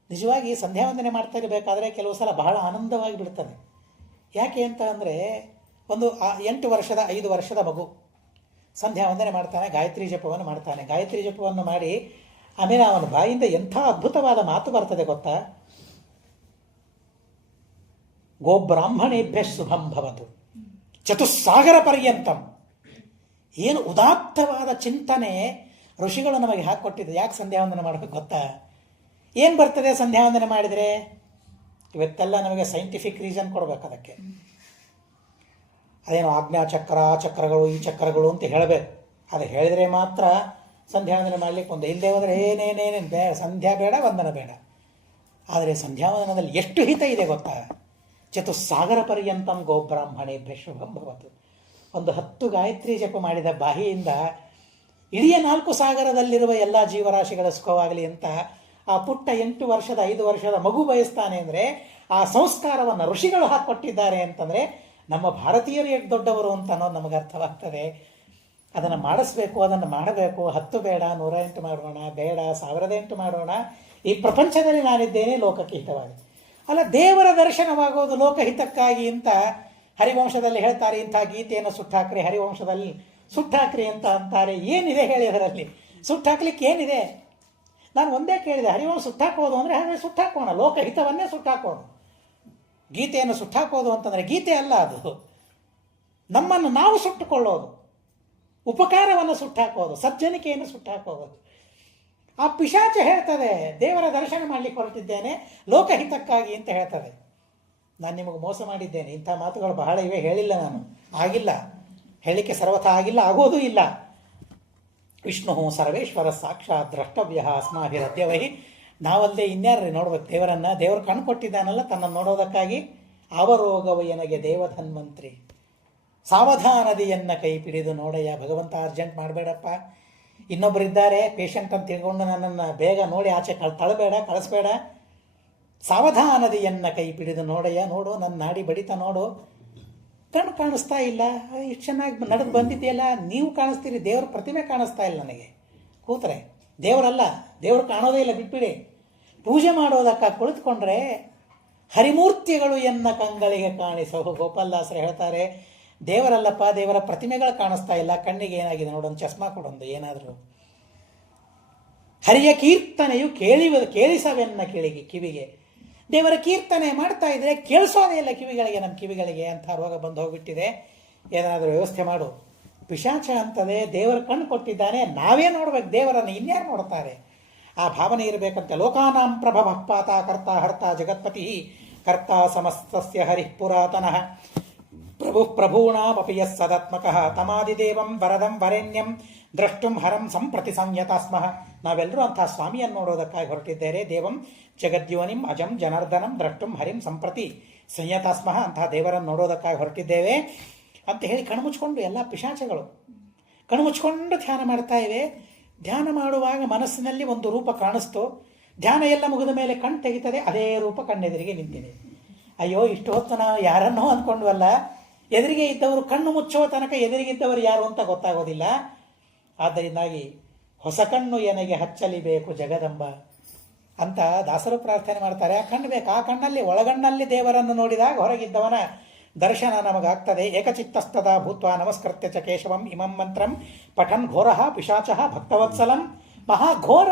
ನಿಜವಾಗಿ ಸಂಧ್ಯಾವಂದನೆ ಮಾಡ್ತಾ ಇರಬೇಕಾದ್ರೆ ಕೆಲವು ಸಲ ಬಹಳ ಆನಂದವಾಗಿ ಬಿಡ್ತದೆ. ಯಾಕೆ ಅಂತ ಅಂದರೆ, ಒಂದು 8 ವರ್ಷದ 5 ವರ್ಷದ ಮಗು ಸಂಧ್ಯಾವಂದನೆ ಮಾಡ್ತಾನೆ, ಗಾಯತ್ರಿ ಜಪವನ್ನು ಮಾಡ್ತಾನೆ. ಗಾಯತ್ರಿ ಜಪವನ್ನು ಮಾಡಿ ಆಮೇಲೆ ಅವನ ಬಾಯಿಂದ ಎಂಥ ಅದ್ಭುತವಾದ ಮಾತು ಬರ್ತದೆ ಗೊತ್ತಾ? ಗೋಬ್ರಾಹ್ಮಣೇಭ್ಯ ಶುಭಂ ಭವತು ಚತುಸ್ಸಾಗರ ಪರ್ಯಂತಂ. ಏನು ಉದಾತ್ತವಾದ ಚಿಂತನೆ ಋಷಿಗಳು ನಮಗೆ ಹಾಕಿಕೊಟ್ಟಿದ್ದು. ಯಾಕೆ ಸಂಧ್ಯಾವಂದನೆ ಮಾಡಬೇಕು ಗೊತ್ತಾ? ಏನು ಬರ್ತದೆ ಸಂಧ್ಯಾವಂದನೆ ಮಾಡಿದರೆ? ಇವತ್ತೆಲ್ಲ ನಮಗೆ ಸೈಂಟಿಫಿಕ್ ರೀಸನ್ ಕೊಡಬೇಕು ಅದಕ್ಕೆ. ಅದೇನೋ ಆಜ್ಞಾಚಕ್ರ, ಚಕ್ರಗಳು, ಈ ಚಕ್ರಗಳು ಅಂತ ಹೇಳಬೇಕು. ಅದು ಹೇಳಿದರೆ ಮಾತ್ರ ಸಂಧ್ಯಾವಂದನೆ ಮಾಡಲಿಕ್ಕೆ ಒಂದು. ಇಲ್ಲದೆ ಹೋದರೆ ಏನೇನೇನೇನು ಸಂಧ್ಯಾ ಬೇಡ, ವಂದನ ಬೇಡ. ಆದರೆ ಸಂಧ್ಯಾವಂದನದಲ್ಲಿ ಎಷ್ಟು ಹಿತ ಇದೆ ಗೊತ್ತಾ? ಚತುಸ್ಸಾಗರ ಪರ್ಯಂತಂ ಗೋಬ್ರಾಹ್ಮಣೇಭ್ಯ ಶುಭಂ ಭವತು. ಒಂದು 10 ಗಾಯತ್ರಿ ಜಪ ಮಾಡಿದ ಬಾಯಿಯಿಂದ ಇಡೀ 4 ಸಾಗರದಲ್ಲಿರುವ ಎಲ್ಲ ಜೀವರಾಶಿಗಳ ಸುಖವಾಗಲಿ ಅಂತ ಆ ಪುಟ್ಟ 8 ವರ್ಷದ 5 ವರ್ಷದ ಮಗು ಬಯಸ್ತಾನೆ ಅಂದರೆ ಆ ಸಂಸ್ಕಾರವನ್ನು ಋಷಿಗಳು ಹಾಕ್ಕೊಟ್ಟಿದ್ದಾರೆ ಅಂತಂದರೆ ನಮ್ಮ ಭಾರತೀಯರು ಎಷ್ಟು ದೊಡ್ಡವರು ಅಂತ ಅನ್ನೋದು ನಮಗೆ ಅರ್ಥವಾಗ್ತದೆ. ಅದನ್ನು ಮಾಡಿಸ್ಬೇಕು, ಅದನ್ನು ಮಾಡಬೇಕು. 10 ಬೇಡ 108 ಮಾಡೋಣ, ಬೇಡ 1008 ಮಾಡೋಣ. ಈ ಪ್ರಪಂಚದಲ್ಲಿ ನಾನಿದ್ದೇನೆ ಲೋಕಕ್ಕೆ ಹಿತವಾಗಿ. ಅಲ್ಲ, ದೇವರ ದರ್ಶನವಾಗೋದು ಲೋಕಹಿತಕ್ಕಾಗಿ ಅಂತ ಹರಿವಂಶದಲ್ಲಿ ಹೇಳ್ತಾರೆ. ಇಂಥ ಗೀತೆಯನ್ನು ಸುಟ್ಟಾಕ್ರಿ, ಹರಿವಂಶದಲ್ಲಿ ಸುಟ್ಟಾಕ್ರಿ ಅಂತ ಅಂತಾರೆ. ಏನಿದೆ ಹೇಳಿ ಅದರಲ್ಲಿ? ಸುಟ್ಟಾಕ್ಲಿಕ್ಕೆ ಏನಿದೆ? ನಾನು ಒಂದೇ ಕೇಳಿದೆ, ಹರಿವಂಶ ಸುಟ್ಟಾಕೋದು ಅಂದರೆ ಹಾಗೆ ಸುಟ್ಟಾಕೋಣ, ಲೋಕಹಿತವನ್ನೇ ಸುಟ್ಟಾಕೋದು. ಗೀತೆಯನ್ನು ಸುಟ್ಟಾಕೋದು ಅಂತಂದರೆ ಗೀತೆ ಅಲ್ಲ, ಅದು ನಮ್ಮನ್ನು ನಾವು ಸುಟ್ಟುಕೊಳ್ಳೋದು, ಉಪಕಾರವನ್ನು ಸುಟ್ಟಾಕೋದು, ಸಜ್ಜನಿಕೆಯನ್ನು ಸುಟ್ಟಾಕೋದು. ಆ ಪಿಶಾಚ ಹೇಳ್ತದೆ, ದೇವರ ದರ್ಶನ ಮಾಡಲಿಕ್ಕೆ ಹೊರಟಿದ್ದೇನೆ ಲೋಕಹಿತಕ್ಕಾಗಿ ಅಂತ ಹೇಳ್ತದೆ. ನಾನು ನಿಮಗೆ ಮೋಸ ಮಾಡಿದ್ದೇನೆ, ಇಂಥ ಮಾತುಗಳು ಬಹಳ ಇವೆ, ಹೇಳಿಲ್ಲ ನಾನು, ಆಗಿಲ್ಲ, ಹೇಳಿಕೆ ಸರ್ವಥಾ ಆಗಿಲ್ಲ, ಆಗೋದೂ ಇಲ್ಲ. ವಿಷ್ಣು ಸರ್ವೇಶ್ವರ ಸಾಕ್ಷಾತ್ ದ್ರಷ್ಟವ್ಯ ಅಸ್ಮಾಭಿರದ್ಯವಹಿ. ನಾವಲ್ಲದೆ ಇನ್ಯಾರ್ರಿ ನೋಡ್ಬೇಕು ದೇವರನ್ನು? ದೇವರು ಕಣ್ಣು ಕೊಟ್ಟಿದ್ದಾನಲ್ಲ ತನ್ನನ್ನು ನೋಡೋದಕ್ಕಾಗಿ. ಅವರೋಗವು ಎನಗೆ ದೇವಧನ್ವಂತ್ರಿ, ಸಾವಧಾನದಿಯನ್ನು ಕೈ ಪಿಡಿದು ನೋಡಯ್ಯ. ಭಗವಂತ ಅರ್ಜೆಂಟ್ ಮಾಡಬೇಡಪ್ಪ. ಇನ್ನೊಬ್ಬರಿದ್ದಾರೆ ಪೇಷಂಟ್ ಅಂತ ತಿಳ್ಕೊಂಡು ನನ್ನನ್ನು ಬೇಗ ನೋಡಿ ಆಚೆ ತಳಬೇಡ, ಕಳಿಸ್ಬೇಡ. ಸಾವಧಾನದಿಯನ್ನು ಕೈ ಪಿಡಿದು ನೋಡಯ್ಯ, ನೋಡು ನನ್ನ ನಾಡಿ ಬಡಿತ ನೋಡು. ಕಣ್ಣು ಕಾಣಿಸ್ತಾ ಇಲ್ಲ, ಇಷ್ಟು ಚೆನ್ನಾಗಿ ನಡೆದು ಬಂದಿದೆಯಲ್ಲ, ನೀವು ಕಾಣಿಸ್ತೀರಿ, ದೇವ್ರ ಪ್ರತಿಮೆ ಕಾಣಿಸ್ತಾ ಇಲ್ಲ ನನಗೆ. ಕೂತ್ರೆ ದೇವರಲ್ಲ, ದೇವರು ಕಾಣೋದೇ ಇಲ್ಲ, ಬಿಟ್ಬಿಡಿ. ಪೂಜೆ ಮಾಡೋದಕ್ಕಾಗಿ ಕುಳಿತುಕೊಂಡ್ರೆ ಹರಿಮೂರ್ತಿಗಳು ಎನ್ನ ಕಂಗಳಿಗೆ ಕಾಣಿಸೋ. ಗೋಪಾಲದಾಸರು ಹೇಳ್ತಾರೆ, ದೇವರಲ್ಲಪ್ಪ, ದೇವರ ಪ್ರತಿಮೆಗಳು ಕಾಣಿಸ್ತಾ ಇಲ್ಲ, ಕಣ್ಣಿಗೆ ಏನಾಗಿದೆ ನೋಡೊಂದು ಚಸ್ಮಾ ಕೊಡೊಂದು ಏನಾದರೂ. ಹರಿಯ ಕೀರ್ತನೆಯು ಕೇಳಿಸವೆನ್ನ ಕಿವಿಗೆ. ದೇವರ ಕೀರ್ತನೆ ಮಾಡ್ತಾ ಇದ್ರೆ ಕೇಳಿಸೋದೇ ಇಲ್ಲ ಕಿವಿಗಳಿಗೆ, ನಮ್ಮ ಕಿವಿಗಳಿಗೆ. ಅಂಥ ರೋಗ ಬಂದು ಹೋಗ್ಬಿಟ್ಟಿದೆ, ಏನಾದರೂ ವ್ಯವಸ್ಥೆ ಮಾಡು. ಪಿಶಾಚ ಅಂತದೆ, ದೇವರ ಕಣ್ಣು ಕೊಟ್ಟಿದ್ದಾನೆ, ನಾವೇ ನೋಡ್ಬೇಕು ದೇವರನ್ನು, ಇನ್ಯಾರು ನೋಡ್ತಾರೆ? ಆ ಭಾವನೆ ಇರಬೇಕಂತೆ. ಲೋಕಾನಾಂ ಪ್ರಭವ ಪಾತ ಕರ್ತ ಹರ್ತ ಜಗತ್ಪತಿ ಕರ್ತ ಸಮಸ್ತಸ್ಯ ಹರಿಃ ಪುರಾತನಃ ಪ್ರಭೂಣಾಮಪಿ ಯಃ ಸದಾತ್ಮಕಃ ತಮಾದಿದೇವಂ ವರದಂ ವರೆಣ್ಯಂ ದ್ರಷ್ಟುಂ ಹರಂ ಸಂಪ್ರತಿ ಸಂಯತಾಸ್ಮಃ. ನಾವೆಲ್ಲರೂ ಅಂಥ ಸ್ವಾಮಿಯನ್ನು ನೋಡೋದಕ್ಕಾಗಿ ಹೊರಟಿದ್ದೇವೆ. ದೇವಂ ಜಗದ್ಯೋನಿಂ ಅಜಂ ಜನಾರ್ದನಂ ದ್ರಷ್ಟುಂ ಹರಿಂ ಸಂಪ್ರತಿ ಸಂಯತಾಸ್ಮಃ. ಅಂತಹ ದೇವರನ್ನು ನೋಡೋದಕ್ಕಾಗಿ ಹೊರಟಿದ್ದೇವೆ ಅಂತ ಹೇಳಿ ಕಣ್ಮುಚ್ಕೊಂಡು ಎಲ್ಲ ಪಿಶಾಚಗಳು ಕಣ್ಮುಚ್ಕೊಂಡು ಧ್ಯಾನ ಮಾಡ್ತಾ ಇವೆ. ಧ್ಯಾನ ಮಾಡುವಾಗ ಮನಸ್ಸಿನಲ್ಲಿ ಒಂದು ರೂಪ ಕಾಣಿಸ್ತು. ಧ್ಯಾನ ಎಲ್ಲ ಮುಗಿದ ಮೇಲೆ ಕಣ್ಣು ತೆಗಿತದೆ, ಅದೇ ರೂಪ ಕಣ್ಣೆದುರಿಗೆ ನಿಂತಿದೆ. ಅಯ್ಯೋ, ಇಷ್ಟು ಹೊತ್ತು ನಾವು ಯಾರನ್ನೋ ಅಂದ್ಕೊಂಡ್ವಲ್ಲ, ಎದುರಿಗೆ ಇದ್ದವರು ಕಣ್ಣು ಮುಚ್ಚುವ ತನಕ ಎದುರಿಗಿದ್ದವರು ಯಾರು ಅಂತ ಗೊತ್ತಾಗೋದಿಲ್ಲ. ಆದ್ದರಿಂದಾಗಿ ಹೊಸ ಕಣ್ಣು ಎನಗೆ ಹಚ್ಚಲಿಬೇಕು ಜಗದಂಬ ಅಂತ ದಾಸರು ಪ್ರಾರ್ಥನೆ ಮಾಡ್ತಾರೆ. ಆ ಕಣ್ಣು ಬೇಕು. ಆ ಕಣ್ಣಲ್ಲಿ, ಒಳಗಣ್ಣಲ್ಲಿ ದೇವರನ್ನು ನೋಡಿದಾಗ ಹೊರಗಿದ್ದವನ ದರ್ಶನ ನಮಗಾಗ್ತದೆ. ಏಕಚಿತ್ತಸ್ತದ ಭೂತ್ವ ನಮಸ್ಕೃತ್ಯ ಚ ಕೇಶವಂ ಇಮಂ ಮಂತ್ರಂ ಪಠನ್ ಘೋರ ಪಿಶಾಚ ಭಕ್ತವತ್ಸಲಂ. ಮಹಾಘೋರ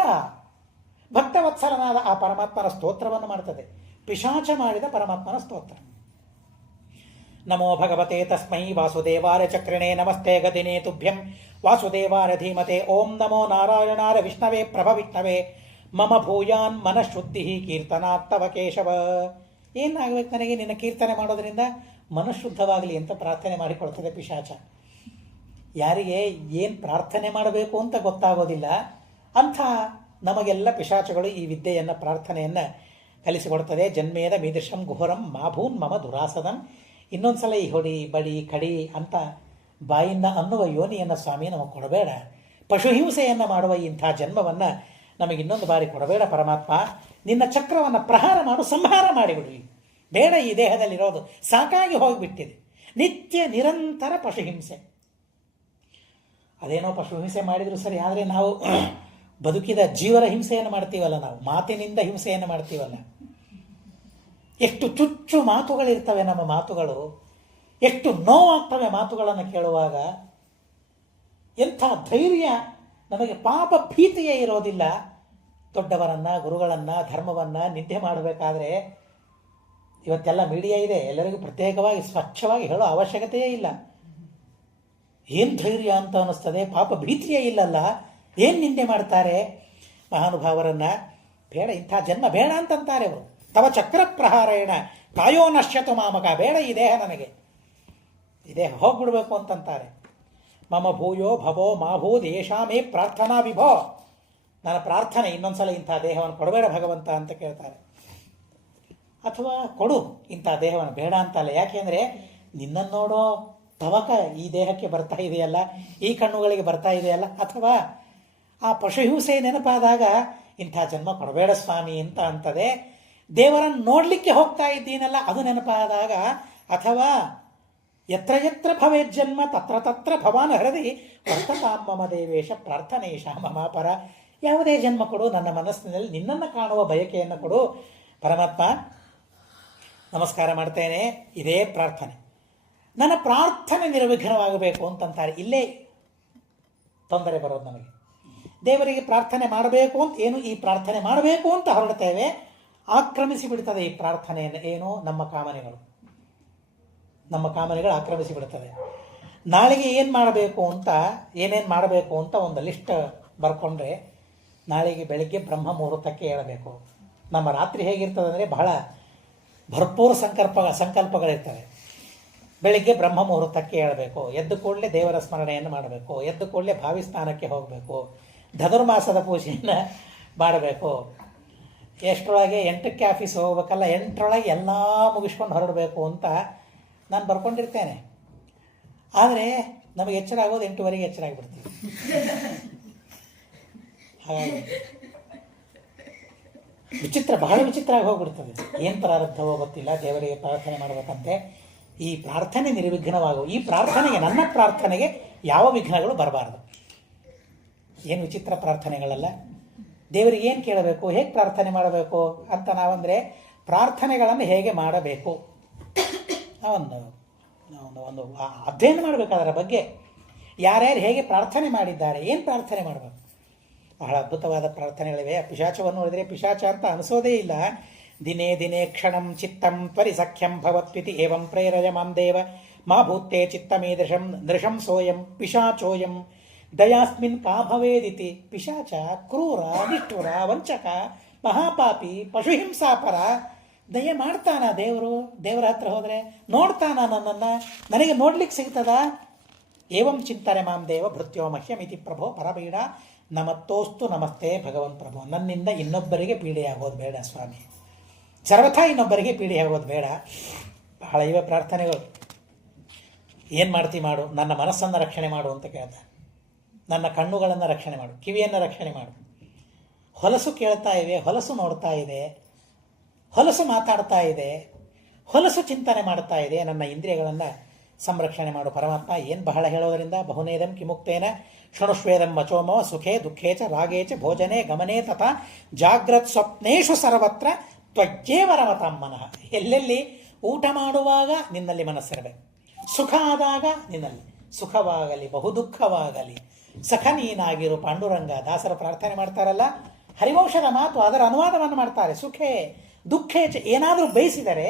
ಭಕ್ತವತ್ಸಲನಾದ ಆ ಪರಮಾತ್ಮನ ಸ್ತೋತ್ರವನ್ನು ಮಾಡ್ತದೆ. ಪಿಶಾಚ ಮಾಡಿದ ಪರಮಾತ್ಮನ ಸ್ತೋತ್ರ. ನಮೋ ಭಗವತೆ ತಸ್ಮೈ ವಾಸುದೇವಾರ ಚಕ್ರಿಣೇ ನಮಸ್ತೆ ಗದಿನೇ ತುಭ್ಯಂ ವಾಸುದೇವಾರ ಧೀಮತೆ. ಓಂ ನಮೋ ನಾರಾಯಣಾರ ವಿಷ್ಣವೇ ಪ್ರಭವಿಷ್ಣವೇ ಮಮ ಭೂಯಾನ್ ಮನಃಶುದ್ಧಿ ಕೀರ್ತನಾತ್ತವ ಕೇಶವ. ಏನಾಗಬೇಕು ನನಗೆ ನಿನ್ನ ಕೀರ್ತನೆ ಮಾಡೋದ್ರಿಂದ ಮನಃಶುದ್ಧವಾಗಲಿ ಅಂತ ಪ್ರಾರ್ಥನೆ ಮಾಡಿಕೊಳ್ತದೆ ಪಿಶಾಚ. ಯಾರಿಗೆ ಏನು ಪ್ರಾರ್ಥನೆ ಮಾಡಬೇಕು ಅಂತ ಗೊತ್ತಾಗೋದಿಲ್ಲ ಅಂಥ ನಮಗೆಲ್ಲ ಪಿಶಾಚಗಳು ಈ ವಿದ್ಯೆಯನ್ನು, ಪ್ರಾರ್ಥನೆಯನ್ನು ಕಲಿಸಿಕೊಡ್ತದೆ. ಜನ್ಮೇದ ಮೀದೃಶಂ ಘೋರಂ ಮಾಭೂನ್ ಮಮ ದುರಾಸದಂ. ಇನ್ನೊಂದು ಸಲ ಈ ಹೊಡಿ ಬಡಿ ಕಡಿ ಅಂತ ಬಾಯಿಂದ ಅನ್ನುವ ಯೋನಿಯನ್ನು ಸ್ವಾಮಿ ನಮಗೆ ಕೊಡಬೇಡ. ಪಶುಹಿಂಸೆಯನ್ನು ಮಾಡುವ ಇಂಥ ಜನ್ಮವನ್ನು ನಮಗೆ ಇನ್ನೊಂದು ಬಾರಿ ಕೊಡಬೇಡ ಪರಮಾತ್ಮ. ನಿನ್ನ ಚಕ್ರವನ್ನು ಪ್ರಹಾರ ಮಾಡು, ಸಂಹಾರ ಮಾಡಿಬಿಡಿ. ಬೇಡ ಈ ದೇಹದಲ್ಲಿರೋದು, ಸಾಕಾಗಿ ಹೋಗಿಬಿಟ್ಟಿದೆ. ನಿತ್ಯ ನಿರಂತರ ಪಶುಹಿಂಸೆ. ಅದೇನೋ ಪಶುಹಿಂಸೆ ಮಾಡಿದರೂ ಸರಿ, ಆದರೆ ನಾವು ಬದುಕಿದ ಜೀವರ ಹಿಂಸೆಯನ್ನು ಮಾಡ್ತೀವಲ್ಲ, ನಾವು ಮಾತಿನಿಂದ ಹಿಂಸೆಯನ್ನು ಮಾಡ್ತೀವಲ್ಲ. ಎಷ್ಟು ಚುಚ್ಚು ಮಾತುಗಳಿರ್ತವೆ ನಮ್ಮ ಮಾತುಗಳು, ಎಷ್ಟು ನೋವಾಗ್ತವೆ ಮಾತುಗಳನ್ನು ಕೇಳುವಾಗ. ಎಂಥ ಧೈರ್ಯ ನಮಗೆ, ಪಾಪ ಭೀತಿಯೇ ಇರೋದಿಲ್ಲ. ದೊಡ್ಡವರನ್ನು, ಗುರುಗಳನ್ನು, ಧರ್ಮವನ್ನು ನಿಂದೆ ಮಾಡಬೇಕಾದ್ರೆ ಇವತ್ತೆಲ್ಲ ಮೀಡಿಯಾ ಇದೆ, ಎಲ್ಲರಿಗೂ ಪ್ರತ್ಯೇಕವಾಗಿ ಸ್ವಚ್ಛವಾಗಿ ಹೇಳೋ ಅವಶ್ಯಕತೆಯೇ ಇಲ್ಲ. ಏನು ಧೈರ್ಯ ಅಂತ ಅನ್ನಿಸ್ತದೆ, ಪಾಪ ಭೀತಿಯೇ ಇಲ್ಲಲ್ಲ, ಏನು ನಿಂದೆ ಮಾಡ್ತಾರೆ ಮಹಾನುಭಾವರನ್ನು. ಬೇಡ, ಇಂಥ ಜನ್ಮ ಬೇಡ ಅಂತಂತಾರೆ ಅವರು. ತವ ಚಕ್ರ ಪ್ರಹಾರೇಣ ಕಾಯೋ ನಶ್ಯತು ಮಾಮಕ. ಬೇಡ ಈ ದೇಹ, ನನಗೆ ಈ ದೇಹ ಹೋಗ್ಬಿಡ್ಬೇಕು ಅಂತಂತಾರೆ. ಮಮ ಭೂಯೋ ಭವೋ ಮಾಭೂದ್ ಏಷಾ ಮೇ ಪ್ರಾರ್ಥನಾ ವಿಭೋ. ನನ್ನ ಪ್ರಾರ್ಥನೆ ಇನ್ನೊಂದ್ಸಲ ಇಂಥ ದೇಹವನ್ನು ಕೊಡಬೇಡ ಭಗವಂತ ಅಂತ ಕೇಳ್ತಾರೆ. ಅಥವಾ ಕೊಡು ಇಂಥ ದೇಹವನ್ನು, ಬೇಡ ಅಂತಲ್ಲ. ಯಾಕೆಂದರೆ ನಿನ್ನನ್ನು ನೋಡೋ ತವಕ ಈ ದೇಹಕ್ಕೆ ಬರ್ತಾ ಇದೆಯಲ್ಲ, ಈ ಕಣ್ಣುಗಳಿಗೆ ಬರ್ತಾ ಇದೆಯಲ್ಲ. ಅಥವಾ ಆ ಪಶುಹಿಂಸೆ ನೆನಪಾದಾಗ ಇಂಥ ಜನ್ಮ ಕೊಡಬೇಡ ಸ್ವಾಮಿ ಅಂತ ಅಂತದೆ. ದೇವರನ್ನು ನೋಡಲಿಕ್ಕೆ ಹೋಗ್ತಾ ಇದ್ದೀನಲ್ಲ ಅದು ನೆನಪಾದಾಗ, ಅಥವಾ ಯತ್ರ ಯತ್ರ ಭವೇತ್ ಜನ್ಮ ತತ್ರ ತತ್ರ ಭವಾನ್ ಹೃದಯ ವರ್ತತಾಂ ಮಮ ದೇವೇಶ ಪ್ರಾರ್ಥನೇಶ ಮಮಾಪರ. ಯಾವುದೇ ಜನ್ಮ ಕೊಡು, ನನ್ನ ಮನಸ್ಸಿನಲ್ಲಿ ನಿನ್ನನ್ನು ಕಾಣುವ ಬಯಕೆಯನ್ನು ಕೊಡು ಪರಮಾತ್ಮ. ನಮಸ್ಕಾರ ಮಾಡ್ತೇನೆ, ಇದೇ ಪ್ರಾರ್ಥನೆ. ನನ್ನ ಪ್ರಾರ್ಥನೆ ನಿರ್ವಿಘ್ನವಾಗಬೇಕು ಅಂತಂತಾರೆ. ಇಲ್ಲೇ ತೊಂದರೆ ಬರೋದು ನಮಗೆ. ದೇವರಿಗೆ ಪ್ರಾರ್ಥನೆ ಮಾಡಬೇಕು ಅಂತ ಏನು, ಈ ಪ್ರಾರ್ಥನೆ ಮಾಡಬೇಕು ಅಂತ ಹೊರಡ್ತೇವೆ, ಆಕ್ರಮಿಸಿ ಬಿಡ್ತದೆ ಈ ಪ್ರಾರ್ಥನೆಯನ್ನು. ಏನು, ನಮ್ಮ ಕಾಮನೆಗಳು ಆಕ್ರಮಿಸಿ ಬಿಡ್ತದೆ. ನಾಳೆಗೆ ಏನು ಮಾಡಬೇಕು ಅಂತ, ಏನೇನು ಮಾಡಬೇಕು ಅಂತ ಒಂದು ಲಿಸ್ಟ್ ಬರ್ಕೊಂಡ್ರೆ ನಾಳೆಗೆ ಬೆಳಗ್ಗೆ ಬ್ರಹ್ಮ ಮುಹೂರ್ತಕ್ಕೆ ಹೇಳಬೇಕು. ನಮ್ಮ ರಾತ್ರಿ ಹೇಗಿರ್ತದೆ ಅಂದರೆ ಬಹಳ ಭರ್ಪೂರ ಸಂಕಲ್ಪಗಳಿರ್ತವೆ. ಬೆಳಿಗ್ಗೆ ಬ್ರಹ್ಮ ಮುಹೂರ್ತಕ್ಕೆ ಹೇಳಬೇಕು, ಎದ್ದು ಕೂಡಲೇ ದೇವರ ಸ್ಮರಣೆಯನ್ನು ಮಾಡಬೇಕು, ಎದ್ದು ಕೂಡಲೇ ಭಾವಿ ಸ್ನಾನಕ್ಕೆ ಹೋಗಬೇಕು, ಧನುರ್ಮಾಸದ ಪೂಜೆಯನ್ನು ಮಾಡಬೇಕು, ಎಷ್ಟರೊಳಗೆ 8ಕ್ಕೆ ಆಫೀಸ್ ಹೋಗ್ಬೇಕಲ್ಲ, 8ರೊಳಗೆ ಎಲ್ಲ ಮುಗಿಸ್ಕೊಂಡು ಹೊರಡಬೇಕು ಅಂತ ನಾನು ಬರ್ಕೊಂಡಿರ್ತೇನೆ. ಆದರೆ ನಮಗೆ ಎಚ್ಚರ ಆಗೋದು 8:15 ಎಚ್ಚರ ಆಗಿಬಿಡ್ತೀವಿ. ಹಾಗಾಗಿ ಬಹಳ ವಿಚಿತ್ರ ಆಗಿ ಹೋಗ್ಬಿಡ್ತದೆ. ಏನು ಪ್ರಾರಬ್ಧವೋ ಗೊತ್ತಿಲ್ಲ. ದೇವರಿಗೆ ಪ್ರಾರ್ಥನೆ ಮಾಡಬೇಕಂತೆ. ಈ ಪ್ರಾರ್ಥನೆ ನಿರ್ವಿಘ್ನವಾಗುವ, ಈ ಪ್ರಾರ್ಥನೆಗೆ, ನನ್ನ ಪ್ರಾರ್ಥನೆಗೆ ಯಾವ ವಿಘ್ನಗಳು ಬರಬಾರ್ದು. ಏನು ವಿಚಿತ್ರ ಪ್ರಾರ್ಥನೆಗಳಲ್ಲ. ದೇವರಿಗೆ ಏನು ಕೇಳಬೇಕು, ಹೇಗೆ ಪ್ರಾರ್ಥನೆ ಮಾಡಬೇಕು ಅಂತ ನಾವಂದರೆ ಪ್ರಾರ್ಥನೆಗಳನ್ನು ಹೇಗೆ ಮಾಡಬೇಕು ಒಂದು ಅಧ್ಯಯನ ಮಾಡಬೇಕು. ಅದರ ಬಗ್ಗೆ ಯಾರ್ಯಾರು ಹೇಗೆ ಪ್ರಾರ್ಥನೆ ಮಾಡಿದ್ದಾರೆ, ಏನು ಪ್ರಾರ್ಥನೆ ಮಾಡಬೇಕು. ಬಹಳ ಅದ್ಭುತವಾದ ಪ್ರಾರ್ಥನೆಗಳಿವೆ. ಪಿಶಾಚವನ್ನು ನೋಡಿದರೆ ಪಿಶಾಚ ಅಂತ ಅನಿಸೋದೇ ಇಲ್ಲ. ದಿನೇ ದಿನೇ ಕ್ಷಣಂ ಚಿತ್ತಂ ತ್ವರಿಸಖ್ಯಂ ಭವತ್ವಿತಿ ಏವಂ ಪ್ರೇರಯ ಮಾಂ ದೇವ ಮಾ ಭೂತೆ ಚಿತ್ತಮೀದೃಶಂ ನೃಶಂ ಸೋಯಂ ಪಿಶಾಚೋಯಂ ದಯಾಸ್ಮಿನ್ ಕಾ ಭವೇದಿತಿ. ಪಿಶಾಚ ಕ್ರೂರ, ನಿಷ್ಠುರ, ವಂಚಕ, ಮಹಾಪಾಪಿ, ಪಶುಹಿಂಸಾಪರ. ದಯೆ ಮಾಡ್ತಾನ ದೇವರು? ದೇವರ ಹತ್ರ ಹೋದರೆ ನೋಡ್ತಾನ ನನ್ನನ್ನು? ನನಗೆ ನೋಡ್ಲಿಕ್ಕೆ ಸಿಗ್ತದ? ಏವಂ ಚಿಂತನೆ ಮಾಂ ದೇವ ಭೃತ್ಯೋ ಮಹ್ಯಮಿತಿ ಪ್ರಭೋ ಪರಬೀಡ ನಮತ್ತೋಸ್ತು ನಮಸ್ತೆ ಭಗವನ್ ಪ್ರಭು. ನನ್ನಿಂದ ಇನ್ನೊಬ್ಬರಿಗೆ ಪೀಡೆಯಾಗೋದು ಬೇಡ ಸ್ವಾಮಿ, ಸರ್ವಥಾ ಇನ್ನೊಬ್ಬರಿಗೆ ಪೀಡೆಯಾಗೋದು ಬೇಡ. ಬಹಳ ಇವೆ ಪ್ರಾರ್ಥನೆಗಳು. ಏನು ಮಾಡ್ತಿ ಮಾಡು, ನನ್ನ ಮನಸ್ಸನ್ನು ರಕ್ಷಣೆ ಮಾಡು ಅಂತ ಕೇಳ್ತಾರೆ. ನನ್ನ ಕಣ್ಣುಗಳನ್ನು ರಕ್ಷಣೆ ಮಾಡು, ಕಿವಿಯನ್ನು ರಕ್ಷಣೆ ಮಾಡು. ಹೊಲಸು ಕೇಳ್ತಾ ಇವೆ, ಹೊಲಸು ನೋಡ್ತಾ ಇದೆ, ಹೊಲಸು ಮಾತಾಡ್ತಾ ಇದೆ, ಹೊಲಸು ಚಿಂತನೆ ಮಾಡ್ತಾ ಇದೆ. ನನ್ನ ಇಂದ್ರಿಯಗಳನ್ನು ಸಂರಕ್ಷಣೆ ಮಾಡು ಪರಮಾತ್ಮ. ಏನು ಬಹಳ ಹೇಳೋದರಿಂದ ಬಹುನೇದಂ ಕಿಮುಕ್ತೇನ ಶೃಣುಷ್ವೇದಂ ವಚೋಮವ ಸುಖೇ ದುಃಖೇ ಚ ರಾಗೇ ಚ ಭೋಜನೆ ಗಮನೆ ತಥಾ ಜಾಗ್ರತ್ ಸ್ವಪ್ನೇಶು ಸರ್ವತ್ರ ತ್ವಜ್ಜೇವ ರಮತಾಂ ಮನಃ. ಎಲ್ಲೆಲ್ಲಿ ಊಟ ಮಾಡುವಾಗ ನಿನ್ನಲ್ಲಿ ಮನಸ್ಸಿರಬೇಕು, ಸುಖ ಆದಾಗ ನಿನ್ನಲ್ಲಿ ಸುಖವಾಗಲಿ ಬಹು ದುಃಖವಾಗಲಿ ಸಖ ನೀನಾಗಿರು ಪಾಂಡುರಂಗ. ದಾಸರ ಪ್ರಾರ್ಥನೆ ಮಾಡ್ತಾರಲ್ಲ, ಹರಿವಂಶದ ಮಾತು, ಅದರ ಅನುವಾದವನ್ನು ಮಾಡ್ತಾರೆ. ಸುಖೇ ದುಃಖೇ ಚ, ಏನಾದರೂ ಬಯಸಿದರೆ,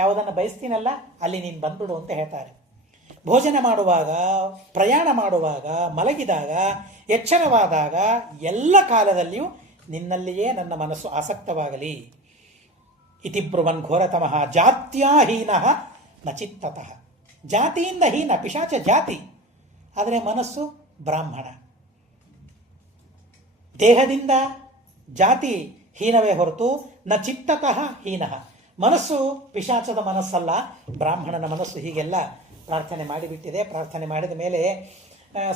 ಯಾವುದನ್ನು ಬಯಸ್ತೀನಲ್ಲ ಅಲ್ಲಿ ನೀನು ಬಂದ್ಬಿಡು ಅಂತ ಹೇಳ್ತಾರೆ. ಭೋಜನ ಮಾಡುವಾಗ, ಪ್ರಯಾಣ ಮಾಡುವಾಗ, ಮಲಗಿದಾಗ, ಎಚ್ಚರವಾದಾಗ, ಎಲ್ಲ ಕಾಲದಲ್ಲಿಯೂ ನಿನ್ನಲ್ಲಿಯೇ ನನ್ನ ಮನಸ್ಸು ಆಸಕ್ತವಾಗಲಿ. ಇತಿ ಬ್ರುವನ್ ಘೋರತಮಃ ಜಾತ್ಯಾ ಹೀನಃ ನ ಚಿತ್ತತಃ. ಜಾತಿಯಿಂದ ಹೀನ, ಪಿಶಾಚ ಜಾತಿ, ಆದರೆ ಮನಸ್ಸು ಬ್ರಾಹ್ಮಣ. ದೇಹದಿಂದ ಜಾತಿ ಹೀನವೇ ಹೊರತು ನ ಚಿತ್ತತಃ ಹೀನಃ. ಮನಸ್ಸು ಪಿಶಾಚದ ಮನಸ್ಸಲ್ಲ, ಬ್ರಾಹ್ಮಣನ ಮನಸ್ಸು. ಹೀಗೆಲ್ಲ ಪ್ರಾರ್ಥನೆ ಮಾಡಿಬಿಟ್ಟಿದೆ. ಪ್ರಾರ್ಥನೆ ಮಾಡಿದ ಮೇಲೆ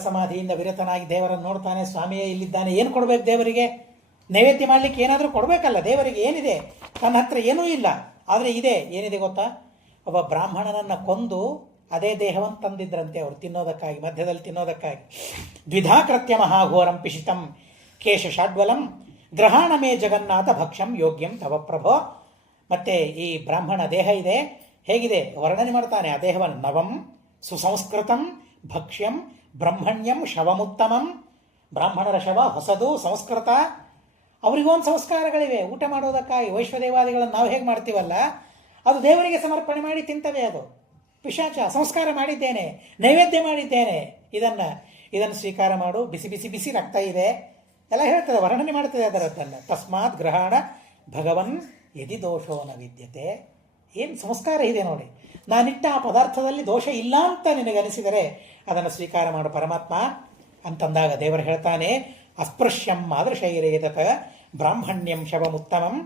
ಸಮಾಧಿಯಿಂದ ವಿರತನಾಗಿ ದೇವರನ್ನು ನೋಡ್ತಾನೆ. ಸ್ವಾಮಿಯೇ ಇಲ್ಲಿದ್ದಾನೆ, ಏನು ಕೊಡಬೇಕು ದೇವರಿಗೆ? ನೈವೇದ್ಯ ಮಾಡಲಿಕ್ಕೆ ಏನಾದರೂ ಕೊಡಬೇಕಲ್ಲ. ದೇವರಿಗೆ ಏನಿದೆ? ತನ್ನ ಹತ್ರ ಏನೂ ಇಲ್ಲ, ಆದರೆ ಇದೆ. ಏನಿದೆ ಗೊತ್ತಾ? ಒಬ್ಬ ಬ್ರಾಹ್ಮಣನನ್ನು ಕೊಂದು ಅದೇ ದೇಹವನ್ನು ತಂದಿದ್ರಂತೆ ಅವರು ತಿನ್ನೋದಕ್ಕಾಗಿ, ಮಧ್ಯದಲ್ಲಿ ತಿನ್ನೋದಕ್ಕಾಗಿ. ದ್ವಿಧಾಕೃತ್ಯ ಮಹಾಘೋರಂ ಪಿಶಿತಂ ಕೇಶ ಶಾಡ್ವಲಂ ಗ್ರಹಾಣ ಮೇ ಜಗನ್ನಾಥ ಭಕ್ಷ್ಯಂ ಯೋಗ್ಯಂ ತವ ಪ್ರಭೋ. ಮತ್ತೆ ಈ ಬ್ರಾಹ್ಮಣ ದೇಹ ಇದೆ, ಹೇಗಿದೆ ವರ್ಣನೆ ಮಾಡ್ತಾನೆ ಆ ದೇಹವನ್ನು. ನವಂ ಸುಸಂಸ್ಕೃತಂ ಭಕ್ಷ್ಯಂ ಬ್ರಹ್ಮಣ್ಯಂ ಶವಮುತ್ತಮಂ. ಬ್ರಾಹ್ಮಣರ ಶವ ಹೊಸದು, ಸಂಸ್ಕೃತ. ಅವರಿಗೊಂದು ಸಂಸ್ಕಾರಗಳಿವೆ ಊಟ ಮಾಡೋದಕ್ಕಾಗಿ. ವೈಶ್ವದೇವಾದಿಗಳನ್ನು ನಾವು ಹೇಗೆ ಮಾಡ್ತೀವಲ್ಲ, ಅದು ದೇವರಿಗೆ ಸಮರ್ಪಣೆ ಮಾಡಿ ತಿಂತವೆ. ಅದು ಪಿಶಾಚ. ಸಂಸ್ಕಾರ ಮಾಡಿದ್ದೇನೆ, ನೈವೇದ್ಯ ಮಾಡಿದ್ದೇನೆ, ಇದನ್ನು ಸ್ವೀಕಾರ ಮಾಡು. ಬಿಸಿ ಬಿಸಿ ಬಿಸಿ ರಕ್ತ ಇದೆ ಎಲ್ಲ ಹೇಳ್ತದೆ, ವರ್ಣನೆ ಮಾಡ್ತದೆ ಅದರದ್ದನ್ನು. ತಸ್ಮಾತ್ ಗ್ರಹಣ ಭಗವನ್ ಯದಿ ದೋಷೋ ನ ವಿದ್ಯತೆ. ಏನು ಸಂಸ್ಕಾರ ಇದೆ ನೋಡಿ. ನಾನಿಟ್ಟ ಆ ಪದಾರ್ಥದಲ್ಲಿ ದೋಷ ಇಲ್ಲ ಅಂತ ನಿನಗನಿಸಿದರೆ ಅದನ್ನು ಸ್ವೀಕಾರ ಮಾಡು ಪರಮಾತ್ಮ ಅಂತಂದಾಗ ದೇವರು ಹೇಳ್ತಾನೆ, ಅಸ್ಪೃಶ್ಯಂ ಮಾದೃಶೈರೇದತ ಬ್ರಾಹ್ಮಣ್ಯಂ ಶವಮುತ್ತಮಂ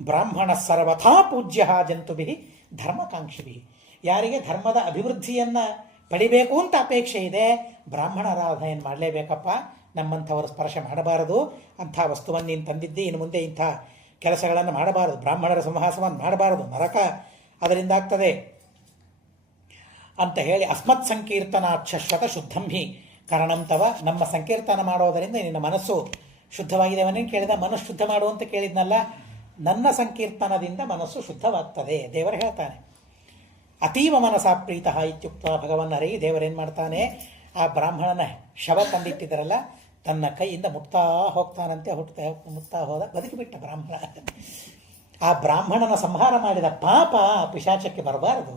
ಬ್ರಾಹ್ಮಣ ಸರ್ವಥಾ ಪೂಜ್ಯ ಜಂತುಭಿ ಧರ್ಮಕಾಂಕ್ಷಿಭಿ. ಯಾರಿಗೆ ಧರ್ಮದ ಅಭಿವೃದ್ಧಿಯನ್ನು ಪಡಿಬೇಕು ಅಂತ ಅಪೇಕ್ಷೆ ಇದೆ, ಬ್ರಾಹ್ಮಣರಾಧನೆಯನ್ನು ಮಾಡಲೇಬೇಕಪ್ಪ. ನಮ್ಮಂಥವರು ಸ್ಪರ್ಶ ಮಾಡಬಾರದು, ಅಂಥ ವಸ್ತುವನ್ನು ನೀನು ತಂದಿದ್ದಿ, ಇನ್ನು ಮುಂದೆ ಇಂಥ ಕೆಲಸಗಳನ್ನು ಮಾಡಬಾರದು, ಬ್ರಾಹ್ಮಣರ ಸಂಹಾಸವನ್ನು ಮಾಡಬಾರದು, ನರಕ ಅದರಿಂದ ಆಗ್ತದೆ ಅಂತ ಹೇಳಿ ಅಸ್ಮತ್ ಸಂಕೀರ್ತನಾತ್ ಶಶ್ವತ ಶುದ್ಧಂ ಹಿ ಕಾರಣಂ ತವ, ನಮ್ಮ ಸಂಕೀರ್ತನ ಮಾಡೋದರಿಂದ ನಿನ್ನ ಮನಸ್ಸು ಶುದ್ಧವಾಗಿದೆ. ಅವನೇನು ಕೇಳಿದ, ಮನಸ್ಸು ಶುದ್ಧ ಮಾಡು ಅಂತ ಕೇಳಿದ್ನಲ್ಲ, ನನ್ನ ಸಂಕೀರ್ತನದಿಂದ ಮನಸ್ಸು ಶುದ್ಧವಾಗ್ತದೆ ದೇವರು ಹೇಳ್ತಾನೆ. ಅತೀವ ಮನಸಾ ಪ್ರೀತಃ ಇತ್ಯುಕ್ತ ಭಗವನ್ ಹರಿ, ದೇವರೇನು ಮಾಡ್ತಾನೆ, ಆ ಬ್ರಾಹ್ಮಣನ ಶವ ತಂದಿಟ್ಟಿದ್ದಾರಲ್ಲ ತನ್ನ ಕೈಯಿಂದ ಮುಟ್ತಾ ಹೋಗ್ತಾನಂತೆ. ಮುಟ್ತಾ ಹೋದ, ಬದುಕಿಬಿಟ್ಟ ಬ್ರಾಹ್ಮಣ. ಆ ಬ್ರಾಹ್ಮಣನ ಸಂಹಾರ ಮಾಡಿದ ಪಾಪ ಪಿಶಾಚಕ್ಕೆ ಬರಬಾರದು.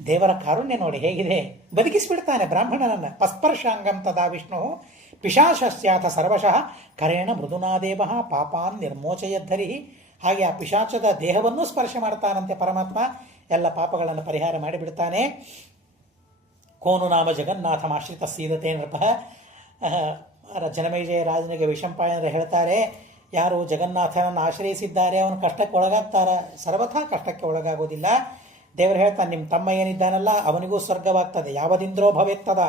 ದೇವರ ಕಾರುಣ್ಯ ನೋಡಿ ಹೇಗಿದೆ, ಬದುಕಿಸಿಬಿಡ್ತಾನೆ ಬ್ರಾಹ್ಮಣನನ್ನು. ಪಸ್ಪರ್ಶಾಂಗಂ ತದಾ ವಿಷ್ಣು ಪಿಶಾಚಸ್ಯಾಥ ಸರ್ವಶಃ ಕರೇಣ ಮೃದುನಾದೇವ ಪಾಪಾನ್ ನಿರ್ಮೋಚಯದ್ಧರಿ. ಹಾಗೆ ಆ ಪಿಶಾಚದ ದೇಹವನ್ನು ಸ್ಪರ್ಶ ಮಾಡ್ತಾನಂತೆ ಪರಮಾತ್ಮ, ಎಲ್ಲ ಪಾಪಗಳನ್ನು ಪರಿಹಾರ ಮಾಡಿಬಿಡ್ತಾನೆ. ಕೋನು ನಾಮ ಜಗನ್ನಾಥಮಾಶ್ರಿತ ಸೀದತೆ ನೃಪ. ಜನಮೇಜಯ ರಾಜನಿಗೆ ವಿಷಂಪಾಯನರು ಹೇಳ್ತಾರೆ, ಯಾರು ಜಗನ್ನಾಥನನ್ನು ಆಶ್ರಯಿಸಿದ್ದಾರೆ ಅವನು ಕಷ್ಟಕ್ಕೆ ಒಳಗಾಗ್ತಾರ, ಸರ್ವಥಾ ಕಷ್ಟಕ್ಕೆ ಒಳಗಾಗೋದಿಲ್ಲ. ದೇವರು ಹೇಳ್ತಾನೆ, ನಿಮ್ಮ ತಮ್ಮ ಏನಿದ್ದಾನಲ್ಲ ಅವನಿಗೂ ಸ್ವರ್ಗವಾಗ್ತದೆ. ಯಾವದಿಂದ್ರೋ ಭವೆತ್ತದ,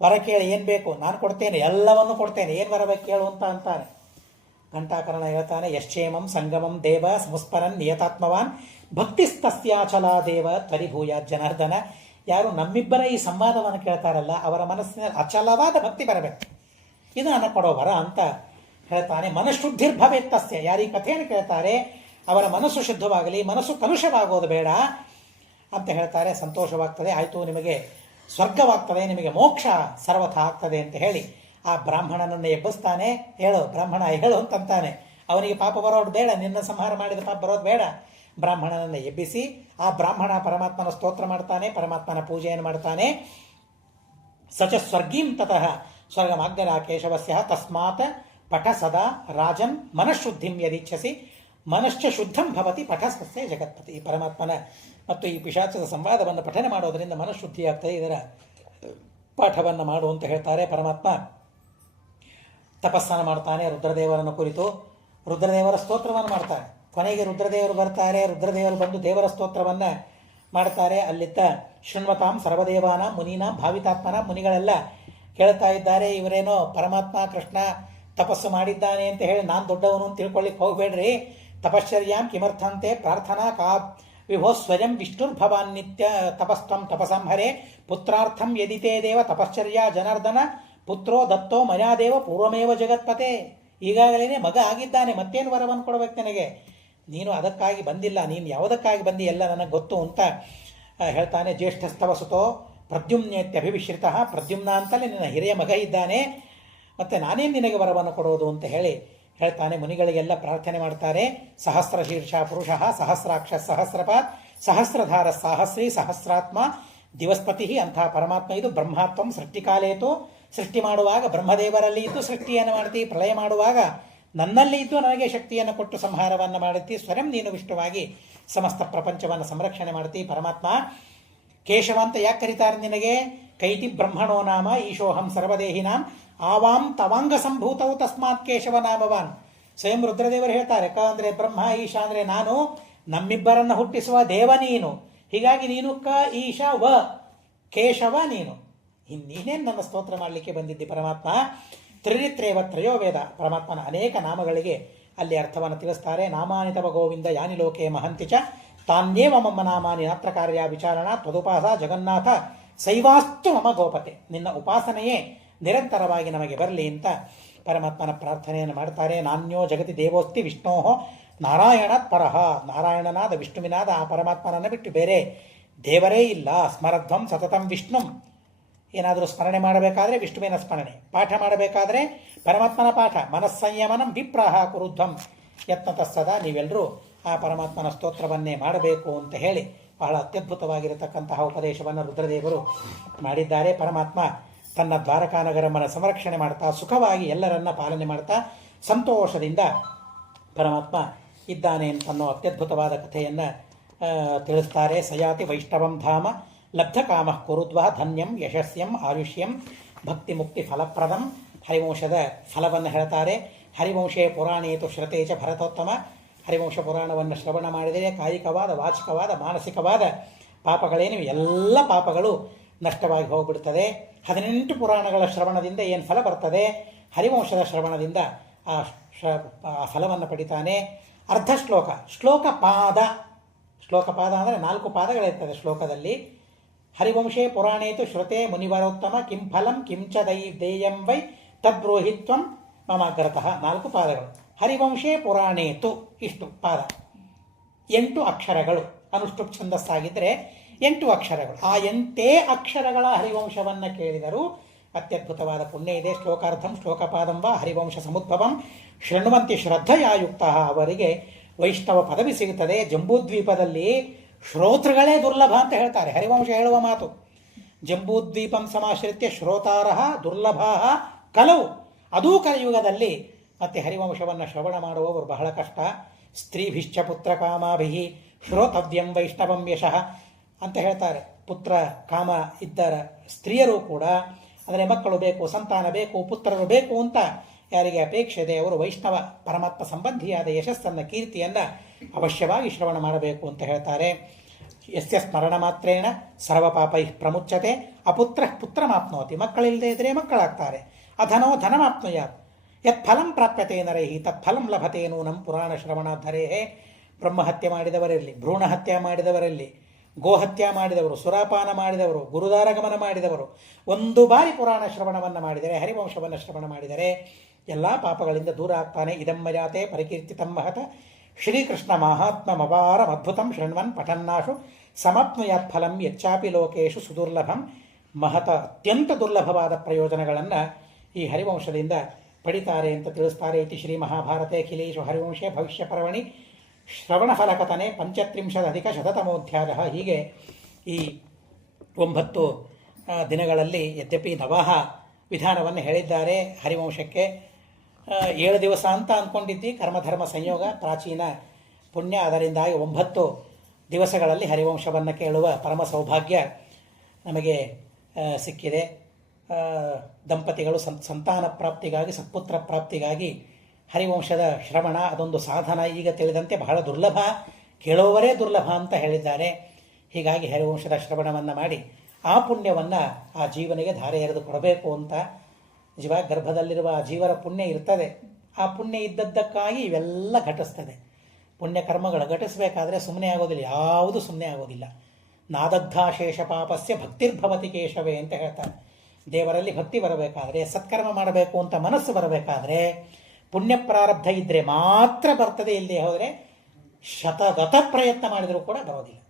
ವರ ಕೇಳಿ ಏನು ಬೇಕು ನಾನು ಕೊಡ್ತೇನೆ, ಎಲ್ಲವನ್ನು ಕೊಡ್ತೇನೆ, ಏನು ವರ ಬೇಕು ಕೇಳು ಅಂತ ಅಂತಾನೆ. ಘಂಟಾಕರ್ಣ ಹೇಳ್ತಾನೆ, ಯಶ್ಚೇಮಂ ಸಂಗಮಂ ದೇವ ಸಂಸ್ಮರನ್ ನಿಯತಾತ್ಮವಾನ್ ಭಕ್ತಿಸ್ತಸ್ಯಾಚಲ ದೇವ ತ್ವರಿಭೂಯ ಜನಾರ್ದನ. ಯಾರು ನಮ್ಮಿಬ್ಬರ ಈ ಸಂವಾದವನ್ನು ಕೇಳ್ತಾರಲ್ಲ ಅವರ ಮನಸ್ಸಿನಲ್ಲಿ ಅಚಲವಾದ ಭಕ್ತಿ ಬರಬೇಕು, ಇದು ನನ್ನ ಕೊಡೋ ವರ ಅಂತ ಹೇಳ್ತಾನೆ. ಮನಃಶುದ್ಧಿರ್ಭವೇತ್ತಸ್ಯ, ಯಾರು ಈ ಕಥೆಯನ್ನು ಕೇಳ್ತಾರೆ ಅವರ ಮನಸ್ಸು ಶುದ್ಧವಾಗಲಿ, ಮನಸ್ಸು ಕಲುಷವಾಗೋದು ಬೇಡ ಅಂತ ಹೇಳ್ತಾರೆ. ಸಂತೋಷವಾಗ್ತದೆ, ಆಯಿತು ನಿಮಗೆ ಸ್ವರ್ಗವಾಗ್ತದೆ, ನಿಮಗೆ ಮೋಕ್ಷ ಸರ್ವಥ ಆಗ್ತದೆ ಅಂತ ಹೇಳಿ ಆ ಬ್ರಾಹ್ಮಣನನ್ನು ಎಬ್ಬಿಸ್ತಾನೆ. ಹೇಳು ಬ್ರಾಹ್ಮಣ ಹೇಳು ಅಂತಂತಾನೆ. ಅವನಿಗೆ ಪಾಪ ಬರೋದು ಬೇಡ, ನಿನ್ನ ಸಂಹಾರ ಮಾಡಿದ ಪಾಪ ಬರೋದು ಬೇಡ. ಬ್ರಾಹ್ಮಣನನ್ನು ಎಬ್ಬಿಸಿ ಆ ಬ್ರಾಹ್ಮಣ ಪರಮಾತ್ಮನ ಸ್ತೋತ್ರ ಮಾಡ್ತಾನೆ, ಪರಮಾತ್ಮನ ಪೂಜೆಯನ್ನು ಮಾಡ್ತಾನೆ. ಸಚ ಸ್ವರ್ಗೀಂ ತತಃ ಸ್ವರ್ಗಮಾಜ್ಞರ ಕೇಶವಸ್ಯ ತಸ್ಮಾತ್ ಪಠ ಸದಾ ರಾಜನ್ ಮನಃಶುದ್ಧಿಂ ಯದಿಚ್ಛಸಿ ಮನಶ್ಚ ಶುದ್ಧಂ ಭವತಿ ಪಠ ಸಸ್ಯ ಜಗತ್ಪತಿ. ಈ ಪರಮಾತ್ಮನ ಮತ್ತು ಈ ಪಿಶಾಚದ ಸಂವಾದವನ್ನು ಪಠನೆ ಮಾಡೋದರಿಂದ ಮನಃಶುದ್ಧಿಯಾಗ್ತದೆ, ಇದರ ಪಾಠವನ್ನು ಮಾಡು ಅಂತ ಹೇಳ್ತಾರೆ. ಪರಮಾತ್ಮ ತಪಸ್ಸನ್ನು ಮಾಡ್ತಾನೆ ರುದ್ರದೇವರನ್ನು ಕುರಿತು, ರುದ್ರದೇವರ ಸ್ತೋತ್ರವನ್ನು ಮಾಡ್ತಾನೆ. ಕೊನೆಗೆ ರುದ್ರದೇವರು ಬರ್ತಾರೆ, ರುದ್ರದೇವರು ಬಂದು ದೇವರ ಸ್ತೋತ್ರವನ್ನು ಮಾಡ್ತಾರೆ. ಅಲ್ಲಿದ್ದ ಶೃಣ್ವತಾಂ ಸರ್ವದೇವಾನ ಮುನಿನ ಭಾವಿತಾತ್ಮನ ಮುನಿಗಳೆಲ್ಲ ಕೇಳ್ತಾ ಇದ್ದಾರೆ, ಇವರೇನೋ ಪರಮಾತ್ಮ ಕೃಷ್ಣ ತಪಸ್ಸು ಮಾಡಿದ್ದಾನೆ ಅಂತ ಹೇಳಿ ನಾನು ದೊಡ್ಡವನು ಅಂತ ತಿಳ್ಕೊಳ್ಳಿಕ್ಕೆ ಹೋಗಬೇಡ್ರಿ. ತಪಶ್ಚರ್ಯಾಂ ಕಿಮರ್ಥಂತೆ ಪ್ರಾರ್ಥನಾ ಕಾ ವಿಭೋ ಸ್ವಯಂ ವಿಷ್ಣುರ್ಭವಾನ್ ನಿತ್ಯ ತಪಸ್ತ್ವಂ ತಪಸಂಹರೆ ಪುತ್ರಾರ್ಥಂ ಯದಿತೇ ದೇವ ತಪಶ್ಚರ್ಯಾ ಜನಾರ್ದನ ಪುತ್ರೋ ದತ್ತೋ ಮಯಾದೇವ ಪೂರ್ವಮೇವ ಜಗತ್ಪತೆ. ಈಗಾಗಲೇ ಮಗ ಆಗಿದ್ದಾನೆ, ಮತ್ತೇನು ವರವನ್ನು ಕೊಡಬೇಕು ನನಗೆ, ನೀನು ಅದಕ್ಕಾಗಿ ಬಂದಿಲ್ಲ, ನೀನು ಯಾವುದಕ್ಕಾಗಿ ಬಂದಿ ಎಲ್ಲ ನನಗೆ ಗೊತ್ತು ಅಂತ ಹೇಳ್ತಾನೆ. ಜ್ಯೇಷ್ಠಸ್ತವ ಸುತೋ ಪ್ರದ್ಯುಮ್ನೇತ್ಯಭಿವಿಶ್ರಿತ, ಪ್ರದ್ಯುಮ್ನ ಅಂತಲೇ ನಿನ್ನ ಹಿರಿಯ ಮಗ ಇದ್ದಾನೆ, ಮತ್ತು ನಾನೇನು ನಿನಗೆ ವರವನ್ನು ಕೊಡೋದು ಅಂತ ಹೇಳಿ ಹೇಳ್ತಾನೆ. ಮುನಿಗಳಿಗೆಲ್ಲ ಪ್ರಾರ್ಥನೆ ಮಾಡ್ತಾರೆ. ಸಹಸ್ರ ಶೀರ್ಷ ಪುರುಷ ಸಹಸ್ರಾಕ್ಷ ಸಹಸ್ರಪಾತ್ ಸಹಸ್ರಧಾರ ಸಾಹಸ್ರೀ ಸಹಸ್ರಾತ್ಮ ದಿವಸ್ಪತಿ. ಅಂಥ ಪರಮಾತ್ಮ ಇದು. ಬ್ರಹ್ಮಾತ್ಮಂ ಸೃಷ್ಟಿಕಾಲೇತು, ಸೃಷ್ಟಿ ಮಾಡುವಾಗ ಬ್ರಹ್ಮದೇವರಲ್ಲಿ ಇದ್ದು ಸೃಷ್ಟಿಯನ್ನು ಮಾಡ್ತಿ, ಪ್ರಳಯ ಮಾಡುವಾಗ ನನ್ನಲ್ಲಿ ಇದ್ದು ನನಗೆ ಶಕ್ತಿಯನ್ನು ಕೊಟ್ಟು ಸಂಹಾರವನ್ನು ಮಾಡುತ್ತಿ, ಸ್ವಯಂ ನೀನು ವಿಷ್ಣುವಾಗಿ ಸಮಸ್ತ ಪ್ರಪಂಚವನ್ನು ಸಂರಕ್ಷಣೆ ಮಾಡ್ತಿ. ಪರಮಾತ್ಮ ಕೇಶವ ಅಂತ ಯಾಕೆ ಕರೀತಾರೆ ನಿನಗೆ? ಕೈತಿ ಬ್ರಹ್ಮಣೋ ನಾಮ ಈಶೋಹಂ ಸರ್ವದೇಹಿನಾಂ ಆವಾಂ ತವಾಂಗ ಸಂಭೂತವು ತಸ್ಮಾತ್ ಕೇಶವ ನಾಮವಾನ್. ಸ್ವಯಂ ರುದ್ರದೇವರು ಹೇಳ್ತಾರೆ, ಕ ಅಂದರೆ ಬ್ರಹ್ಮ, ಈಶ ಅಂದರೆ ನಾನು, ನಮ್ಮಿಬ್ಬರನ್ನು ಹುಟ್ಟಿಸುವ ದೇವ ನೀನು, ಹೀಗಾಗಿ ನೀನು ಕ ಈಶ ವ ಕೇಶವ ನೀನು. ಇನ್ನೇನು ನನ್ನ ಸ್ತೋತ್ರ ಮಾಡಲಿಕ್ಕೆ ಬಂದಿದ್ದಿ ಪರಮಾತ್ಮ. ತ್ರಿರಿತ್ರೇವ ತ್ರಯೋ ವೇದ, ಪರಮಾತ್ಮನ ಅನೇಕ ನಾಮಗಳಿಗೆ ಅಲ್ಲಿ ಅರ್ಥವನ್ನು ತಿಳಿಸ್ತಾರೆ. ನಾಮಾನಿ ತವ ಗೋವಿಂದ ಯಾನಿ ಲೋಕೆ ಮಹಂತಿ ಚ ತಾನ್ಯೇವ ಮಮ್ಮ ನಾಮಾನಿ ನಾತ್ರ ಕಾರ್ಯ ವಿಚಾರಣ ತ್ವದುಪಾಸ ಜಗನ್ನಾಥ ಸೈವಾಸ್ತು ಮಮ ಗೋಪತೆ. ನಿನ್ನ ಉಪಾಸನೆಯೇ ನಿರಂತರವಾಗಿ ನಮಗೆ ಬರಲಿ ಅಂತ ಪರಮಾತ್ಮನ ಪ್ರಾರ್ಥನೆಯನ್ನು ಮಾಡ್ತಾರೆ. ನಾನ್ಯೋ ಜಗತಿ ದೇವೋಸ್ತಿ ವಿಷ್ಣೋ ನಾರಾಯಣಾತ್ ಪರಹ. ನಾರಾಯಣನಾದ ವಿಷ್ಣುವಿನಾದ ಆ ಪರಮಾತ್ಮನನ್ನು ಬಿಟ್ಟು ಬೇರೆ ದೇವರೇ ಇಲ್ಲ. ಸ್ಮರಧ್ವಂ ಸತತಂ ವಿಷ್ಣುಂ. ಏನಾದರೂ ಸ್ಮರಣೆ ಮಾಡಬೇಕಾದ್ರೆ ವಿಷ್ಣುವಿನ ಸ್ಮರಣೆ, ಪಾಠ ಮಾಡಬೇಕಾದ್ರೆ ಪರಮಾತ್ಮನ ಪಾಠ. ಮನಸ್ಸಂಯಮನಂ ವಿಪ್ರಾಹ ಕುರುಧ್ವಂ ಯತ್ನತಸ್ಸದಾ. ನೀವೆಲ್ಲರೂ ಆ ಪರಮಾತ್ಮನ ಸ್ತೋತ್ರವನ್ನೇ ಮಾಡಬೇಕು ಅಂತ ಹೇಳಿ ಬಹಳ ಅತ್ಯದ್ಭುತವಾಗಿರತಕ್ಕಂತಹ ಉಪದೇಶವನ್ನು ರುದ್ರದೇವರು ಮಾಡಿದ್ದಾರೆ. ಪರಮಾತ್ಮ ತನ್ನ ದ್ವಾರಕಾನಗರಮ್ಮನ ಸಂರಕ್ಷಣೆ ಮಾಡ್ತಾ ಸುಖವಾಗಿ ಎಲ್ಲರನ್ನ ಪಾಲನೆ ಮಾಡ್ತಾ ಸಂತೋಷದಿಂದ ಪರಮಾತ್ಮ ಇದ್ದಾನೆ ಅಂತನ್ನೋ ಅತ್ಯದ್ಭುತವಾದ ಕಥೆಯನ್ನು ತಿಳಿಸ್ತಾರೆ. ಸಯಾತಿ ವೈಷ್ಣವಂ ಧಾಮ ಲಬ್ಧ ಕಾಮ ಕುರುದ್ವ ಧನ್ಯಂ ಯಶಸ್ಯಂ ಆಯುಷ್ಯಂ ಭಕ್ತಿ ಮುಕ್ತಿ ಫಲಪ್ರದಂ. ಹರಿವಂಶದ ಫಲವನ್ನು ಹೇಳ್ತಾರೆ. ಹರಿವಂಶೇ ಪುರಾಣೇತು ಶ್ರತೇಚ ಭರತೋತ್ತಮ. ಹರಿವಂಶ ಪುರಾಣವನ್ನು ಶ್ರವಣ ಮಾಡಿದರೆ ಕಾಯಿಕವಾದ ವಾಚಿಕವಾದ ಮಾನಸಿಕವಾದ ಪಾಪಗಳೇನಿವೆ ಎಲ್ಲ ಪಾಪಗಳು ನಷ್ಟವಾಗಿ ಹೋಗ್ಬಿಡ್ತದೆ. 18 ಪುರಾಣಗಳ ಶ್ರವಣದಿಂದ ಏನು ಫಲ ಬರ್ತದೆ? ಹರಿವಂಶದ ಶ್ರವಣದಿಂದ ಆ ಫಲವನ್ನು ಪಡಿತಾನೆ. ಅರ್ಧ ಶ್ಲೋಕ, ಶ್ಲೋಕಪಾದ ಅಂದರೆ 4 ಪಾದಗಳಿರ್ತದೆ ಶ್ಲೋಕದಲ್ಲಿ. ಹರಿವಂಶೇ ಪುರಾಣೇತು ಶ್ರುತೆ ಮುನಿವರೋತ್ತಮ ಕಿಂ ಫಲಂ ಕಿಂಚ ದೇಯಂ ವೈ ತದ್ಬ್ರೂಹಿತ್ವಂ ಮಮ ಗ್ರತಃ. 4 ಪಾದಗಳು. ಹರಿವಂಶೇ ಪುರಾಣೇತು ಇಷ್ಟು ಪಾದ, 8 ಅಕ್ಷರಗಳು. ಅನುಷ್ಠುಪ್ ಛಂದಸ್ಸಾಗಿದ್ದರೆ 8 ಅಕ್ಷರಗಳು. ಆ 8 ಅಕ್ಷರಗಳ ಹರಿವಂಶವನ್ನು ಕೇಳಿದರೂ ಅತ್ಯದ್ಭುತವಾದ ಪುಣ್ಯ ಇದೆ. ಶ್ಲೋಕಾರ್ಧಂ ಶ್ಲೋಕಪಾದಂ ವಾ ಹರಿವಂಶ ಸಮುದ್ಭವಂ ಶೃಣ್ವಂತಿ ಶ್ರದ್ಧೆಯಾಯುಕ್ತ ಅವರಿಗೆ ವೈಷ್ಣವ ಪದವಿ ಸಿಗುತ್ತದೆ. ಜಂಬೂದ್ವೀಪದಲ್ಲಿ ಶ್ರೋತೃಗಳೇ ದುರ್ಲಭ ಅಂತ ಹೇಳ್ತಾರೆ. ಹರಿವಂಶ ಹೇಳುವ ಮಾತು, ಜಂಬೂದ್ವೀಪಂ ಸಮಾಶ್ರಿತ್ಯ ಶ್ರೋತಾರಃ ದುರ್ಲಭಾ ಕಲವು. ಅದೂ ಕಲಿಯುಗದಲ್ಲಿ ಮತ್ತೆ ಹರಿವಂಶವನ್ನು ಶ್ರವಣ ಮಾಡುವವರು ಬಹಳ ಕಷ್ಟ. ಸ್ತ್ರೀಭಿಶ್ಚ ಪುತ್ರ ಕಾಮಾಭಿ ಶ್ರೋತವ್ಯಂ ವೈಷ್ಣವಂ ಯಶಃ ಅಂತ ಹೇಳ್ತಾರೆ. ಪುತ್ರ ಕಾಮ ಇದ್ದರ ಸ್ತ್ರೀಯರು ಕೂಡ, ಅಂದರೆ ಮಕ್ಕಳು ಬೇಕು, ಸಂತಾನ ಬೇಕು, ಪುತ್ರರು ಬೇಕು ಅಂತ ಯಾರಿಗೆ ಅಪೇಕ್ಷೆ ಇದೆ ಅವರು ವೈಷ್ಣವ ಪರಮಾತ್ಮ ಸಂಬಂಧಿಯಾದ ಯಶಸ್ಸನ್ನು, ಕೀರ್ತಿಯನ್ನು ಅವಶ್ಯವಾಗಿ ಶ್ರವಣ ಮಾಡಬೇಕು ಅಂತ ಹೇಳ್ತಾರೆ. ಯಸ್ಯ ಸ್ಮರಣ ಮಾತ್ರೇಣ ಸರ್ವ ಪಾಪೈ ಪ್ರಮುಚ್ಯತೆ. ಅಪುತ್ರ ಪುತ್ರಮಾಪ್ನೋತಿ, ಮಕ್ಕಳಿಲ್ಲದೆ ಇದ್ದರೆ ಮಕ್ಕಳಾಗ್ತಾರೆ. ಅಧನೋ ಧನಮಾಪ್ನುಯಾತ್. ಯತ್ ಫಲಂ ಪ್ರಾಪ್ಯತೆ ನರೈಹಿ ತತ್ ಫಲಂ ಲಭತೆ ನೂನಂ ಪುರಾಣ ಶ್ರವಣಾಧರೇಹೇ. ಬ್ರಹ್ಮಹತ್ಯೆ ಮಾಡಿದವರಲ್ಲಿ, ಭ್ರೂಣ ಹತ್ಯೆ ಮಾಡಿದವರಲ್ಲಿ, ಗೋಹತ್ಯೆ ಮಾಡಿದವರು, ಸುರಾಪಾನ ಮಾಡಿದವರು, ಗುರುದಾರಗಮನ ಮಾಡಿದವರು 1 ಬಾರಿ ಪುರಾಣ ಶ್ರವಣವನ್ನು ಮಾಡಿದರೆ, ಹರಿವಂಶವನ್ನು ಶ್ರವಣ ಮಾಡಿದರೆ ಎಲ್ಲ ಪಾಪಗಳಿಂದ ದೂರ ಆಗ್ತಾನೆ. ಇದಮ್ಮಜಾತೆ ಪರಿಕೀರ್ತಿತಂ ಮಹತ ಶ್ರೀಕೃಷ್ಣ ಮಹಾತ್ಮಮಪಾರಂ ಅದ್ಭುತಂ ಶೃಣ್ವನ್ ಪಠನ್ನಾಶು ಸಮಾಪ್ನುಯಾತ್ ಫಲಂ ಯಚ್ಚಾಪಿ ಲೋಕೇಶು ಸುದುರ್ಲಭಂ. ಮಹತ ಅತ್ಯಂತ ದುರ್ಲಭವಾದ ಪ್ರಯೋಜನಗಳನ್ನು ಈ ಹರಿವಂಶದಿಂದ ಪಡಿತಾರೆ ಅಂತ ತಿಳಿಸ್ತಾರೆ. ಇತಿ ಶ್ರೀ ಮಹಾಭಾರತೆ ಅಖಿಲೇಶು ಹರಿವಂಶೇ ಭವಿಷ್ಯ ಪರ್ವಣಿ ಶ್ರವಣ ಫಲಕಥನೆ 35-100ತಮೋಧ್ಯಾಯ. ಹೀಗೆ ಈ 9 ದಿನಗಳಲ್ಲಿ ಯದ್ಯಪಿ ನವಾಹ ವಿಧಾನವನ್ನು ಹೇಳಿದ್ದಾರೆ ಹರಿವಂಶಕ್ಕೆ. 7 ದಿವಸ ಅಂತ ಅಂದ್ಕೊಂಡಿದ್ದಿ, ಕರ್ಮಧರ್ಮ ಸಂಯೋಗ ಪ್ರಾಚೀನ ಪುಣ್ಯ, ಅದರಿಂದಾಗಿ 9 ದಿವಸಗಳಲ್ಲಿ ಹರಿವಂಶವನ್ನು ಕೇಳುವ ಪರಮ ಸೌಭಾಗ್ಯ ನಮಗೆ ಸಿಕ್ಕಿದೆ. ದಂಪತಿಗಳು ಸಂತಾನ ಪ್ರಾಪ್ತಿಗಾಗಿ, ಸತ್ಪುತ್ರ ಪ್ರಾಪ್ತಿಗಾಗಿ ಹರಿವಂಶದ ಶ್ರವಣ ಅದೊಂದು ಸಾಧನ. ಈಗ ತಿಳಿದಂತೆ ಬಹಳ ದುರ್ಲಭ, ಕೇಳುವವರೇ ದುರ್ಲಭ ಅಂತ ಹೇಳಿದ್ದಾರೆ. ಹೀಗಾಗಿ ಹರಿವಂಶದ ಶ್ರವಣವನ್ನು ಮಾಡಿ ಆ ಪುಣ್ಯವನ್ನು ಆ ಜೀವನಿಗೆ ಧಾರೆ ಎರೆದು ಕೊಡಬೇಕು ಅಂತ. ನಿಜವಾಗಿ ಗರ್ಭದಲ್ಲಿರುವ ಆ ಜೀವರ ಪುಣ್ಯ ಇರ್ತದೆ. ಆ ಪುಣ್ಯ ಇದ್ದದ್ದಕ್ಕಾಗಿ ಇವೆಲ್ಲ ಘಟಿಸ್ತದೆ. ಪುಣ್ಯ ಕರ್ಮಗಳು ಘಟಿಸಬೇಕಾದ್ರೆ ಸುಮ್ಮನೆ ಆಗೋದಿಲ್ಲ, ಯಾವುದು ಸುಮ್ಮನೆ ಆಗೋದಿಲ್ಲ. ನಾದಗ್ಧಾಶೇಷ ಪಾಪಸ್ಯ ಭಕ್ತಿರ್ಭವತಿ ಕೇಶವೇ ಅಂತ ಹೇಳ್ತಾರೆ. ದೇವರಲ್ಲಿ ಭಕ್ತಿ ಬರಬೇಕಾದ್ರೆ, ಸತ್ಕರ್ಮ ಮಾಡಬೇಕು ಅಂತ ಮನಸ್ಸು ಬರಬೇಕಾದ್ರೆ ಪುಣ್ಯ ಪ್ರಾರಬ್ಧ ಇದ್ದರೆ ಮಾತ್ರ ಬರ್ತದೆ. ಇಲ್ಲದೆ ಹೋದರೆ ಶತಗತ ಪ್ರಯತ್ನ ಮಾಡಿದರೂ ಕೂಡ ಬರೋದಿಲ್ಲ.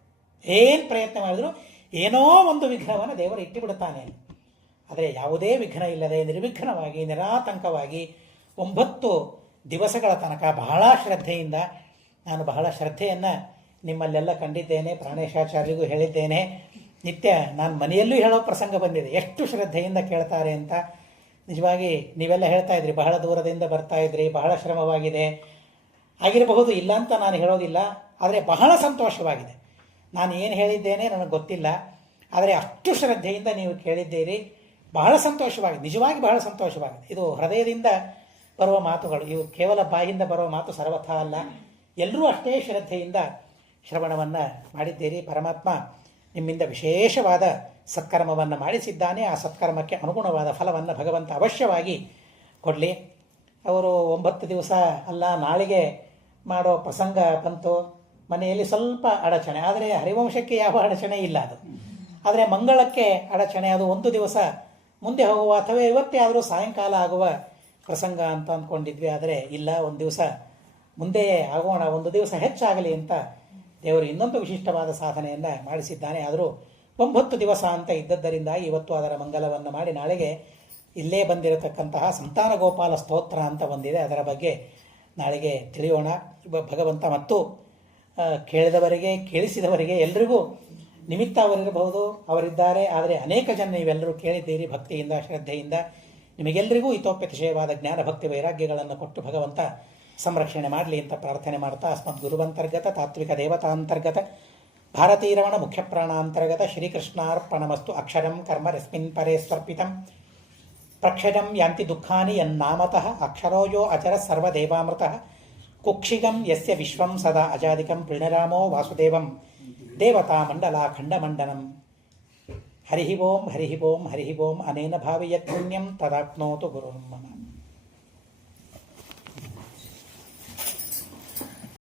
ಏನು ಪ್ರಯತ್ನ ಮಾಡಿದರೂ ಏನೋ ಒಂದು ವಿಘ್ನವನ್ನು ದೇವರು ಇಟ್ಟುಬಿಡುತ್ತಾನೆ. ಆದರೆ ಯಾವುದೇ ವಿಘ್ನ ಇಲ್ಲದೆ ನಿರ್ವಿಘ್ನವಾಗಿ ನಿರಾತಂಕವಾಗಿ 9 ದಿವಸಗಳ ತನಕ ಬಹಳ ಶ್ರದ್ಧೆಯಿಂದ, ನಾನು ಬಹಳ ಶ್ರದ್ಧೆಯನ್ನು ನಿಮ್ಮಲ್ಲೆಲ್ಲ ಕಂಡಿದ್ದೇನೆ, ಪ್ರಾಣೇಶಾಚಾರ್ಯರಿಗೂ ಹೇಳಿದ್ದೇನೆ. ನಿತ್ಯ ನಾನು ಮನೆಯಲ್ಲೂ ಹೇಳೋ ಪ್ರಸಂಗ ಬಂದಿದೆ, ಎಷ್ಟು ಶ್ರದ್ಧೆಯಿಂದ ಕೇಳ್ತಾರೆ ಅಂತ. ನಿಜವಾಗಿ ನೀವೆಲ್ಲ ಹೇಳ್ತಾ ಇದ್ರಿ, ಬಹಳ ದೂರದಿಂದ ಬರ್ತಾ ಇದ್ರಿ, ಬಹಳ ಶ್ರಮವಾಗಿದೆ ಆಗಿರಬಹುದು, ಇಲ್ಲ ಅಂತ ನಾನು ಹೇಳೋದಿಲ್ಲ. ಆದರೆ ಬಹಳ ಸಂತೋಷವಾಗಿದೆ. ನಾನು ಏನು ಹೇಳಿದ್ದೇನೆ ನನಗೆ ಗೊತ್ತಿಲ್ಲ, ಆದರೆ ಅಷ್ಟು ಶ್ರದ್ಧೆಯಿಂದ ನೀವು ಕೇಳಿದ್ದೀರಿ. ಬಹಳ ಸಂತೋಷವಾಗಿದೆ, ನಿಜವಾಗಿ ಬಹಳ ಸಂತೋಷವಾಗಿದೆ. ಇದು ಹೃದಯದಿಂದ ಬರುವ ಮಾತುಗಳು, ಇವು ಕೇವಲ ಬಾಯಿಂದ ಬರುವ ಮಾತು ಸರ್ವಥಾ ಅಲ್ಲ. ಎಲ್ಲರೂ ಅಷ್ಟೇ ಶ್ರದ್ಧೆಯಿಂದ ಶ್ರವಣವನ್ನು ಮಾಡಿದ್ದೀರಿ. ಪರಮಾತ್ಮ ನಿಮ್ಮಿಂದ ವಿಶೇಷವಾದ ಸತ್ಕರ್ಮವನ್ನು ಮಾಡಿಸಿದ್ದಾನೆ. ಆ ಸತ್ಕರ್ಮಕ್ಕೆ ಅನುಗುಣವಾದ ಫಲವನ್ನು ಭಗವಂತ ಅವಶ್ಯವಾಗಿ ಕೊಡಲಿ. ಅವರು 9 ದಿವಸ ಅಲ್ಲ, ನಾಳೆಗೆ ಮಾಡೋ ಪ್ರಸಂಗ ಬಂತು. ಮನೆಯಲ್ಲಿ ಸ್ವಲ್ಪ ಅಡಚಣೆ, ಆದರೆ ಹರಿವಂಶಕ್ಕೆ ಯಾವ ಅಡಚಣೆ ಇಲ್ಲ. ಅದು ಆದರೆ ಮಂಗಳಕ್ಕೆ ಅಡಚಣೆ. ಅದು 1 ದಿವಸ ಮುಂದೆ ಹೋಗುವ ಅಥವಾ ಇವತ್ತೇ ಆದರೂ ಸಾಯಂಕಾಲ ಆಗುವ ಪ್ರಸಂಗ ಅಂತ ಅಂದ್ಕೊಂಡಿದ್ವಿ. ಆದರೆ ಇಲ್ಲ, 1 ದಿವಸ ಮುಂದೆಯೇ ಆಗೋಣ, 1 ದಿವಸ ಹೆಚ್ಚಾಗಲಿ ಅಂತ ದೇವರು ಇನ್ನೊಂದು ವಿಶಿಷ್ಟವಾದ ಸಾಧನೆಯನ್ನು ಮಾಡಿಸಿದ್ದಾನೆ. ಆದರೂ 9 ದಿವಸ ಅಂತ ಇದ್ದದ್ದರಿಂದ ಇವತ್ತು ಅದರ ಮಂಗಲವನ್ನು ಮಾಡಿ ನಾಳೆಗೆ ಇಲ್ಲೇ ಬಂದಿರತಕ್ಕಂತಹ ಸಂತಾನ ಗೋಪಾಲ ಸ್ತೋತ್ರ ಅಂತ ಬಂದಿದೆ, ಅದರ ಬಗ್ಗೆ ನಾಳೆಗೆ ತಿಳಿಯೋಣ. ಭಗವಂತ ಮತ್ತು ಕೇಳಿದವರಿಗೆ, ಕೇಳಿಸಿದವರಿಗೆ ಎಲ್ರಿಗೂ ನಿಮಿತ್ತ ಅವರಿರಬಹುದು, ಅವರಿದ್ದಾರೆ. ಆದರೆ ಅನೇಕ ಜನ ನೀವೆಲ್ಲರೂ ಕೇಳಿದ್ದೀರಿ ಭಕ್ತಿಯಿಂದ, ಶ್ರದ್ಧೆಯಿಂದ. ನಿಮಗೆಲ್ಲರಿಗೂ ಹಿತೋಪತಿಶಯವಾದ ಜ್ಞಾನ ಭಕ್ತಿ ವೈರಾಗ್ಯಗಳನ್ನು ಕೊಟ್ಟು ಭಗವಂತ ಸಂರಕ್ಷಣೆ ಮಾಡಲಿ ಅಂತ ಪ್ರಾರ್ಥನೆ ಮಾಡ್ತಾ, ಅಸ್ಮದ್ ಗುರುವಂತರ್ಗತ ತಾತ್ವಿಕ ದೇವತಾಂತರ್ಗತ ಭಾರತೀರಮಣ ಮುಖ್ಯ ಪ್ರಾಣಾಂತರ್ಗತ ಶ್ರೀಕೃಷ್ಣಾರ್ಪಣಮಸ್ತು. ಅಕ್ಷರಂ ಕರ್ಮ ರಸ್ಮಿನ್ ಪರೇ ಸ್ವರ್ಪಿತಂ ಪ್ರಕ್ಷಜಂ ಯಾಂತಿ ದುಃಖಾನಿ ಯನ್ನಾಮತಃ ಅಕ್ಷರೋ ಯೋ ಅಚರ ಸರ್ವದೇವಾಮೃತಃ ಕುಕ್ಷಿಗಂ ಯಸ್ಯ ವಿಶ್ವಂ ಸದಾ ಅಜಾದಿಕಂ ಪ್ರಣರಾಮೋ ವಾಸುದೇವಂ ದೇವತಾ ಮಂಡಲಾಖಂಡಮಂಡನಂ. ಹರಿ ಓಂ ಹರಿ ಓಂ ಹರಿ ಓಂ. ಅನೇನ ಭಾವಿ ಯತ್ ಪುಣ್ಯಂ ತದಾಪ್ನೋತು ಗುರುರ್ಮಮ.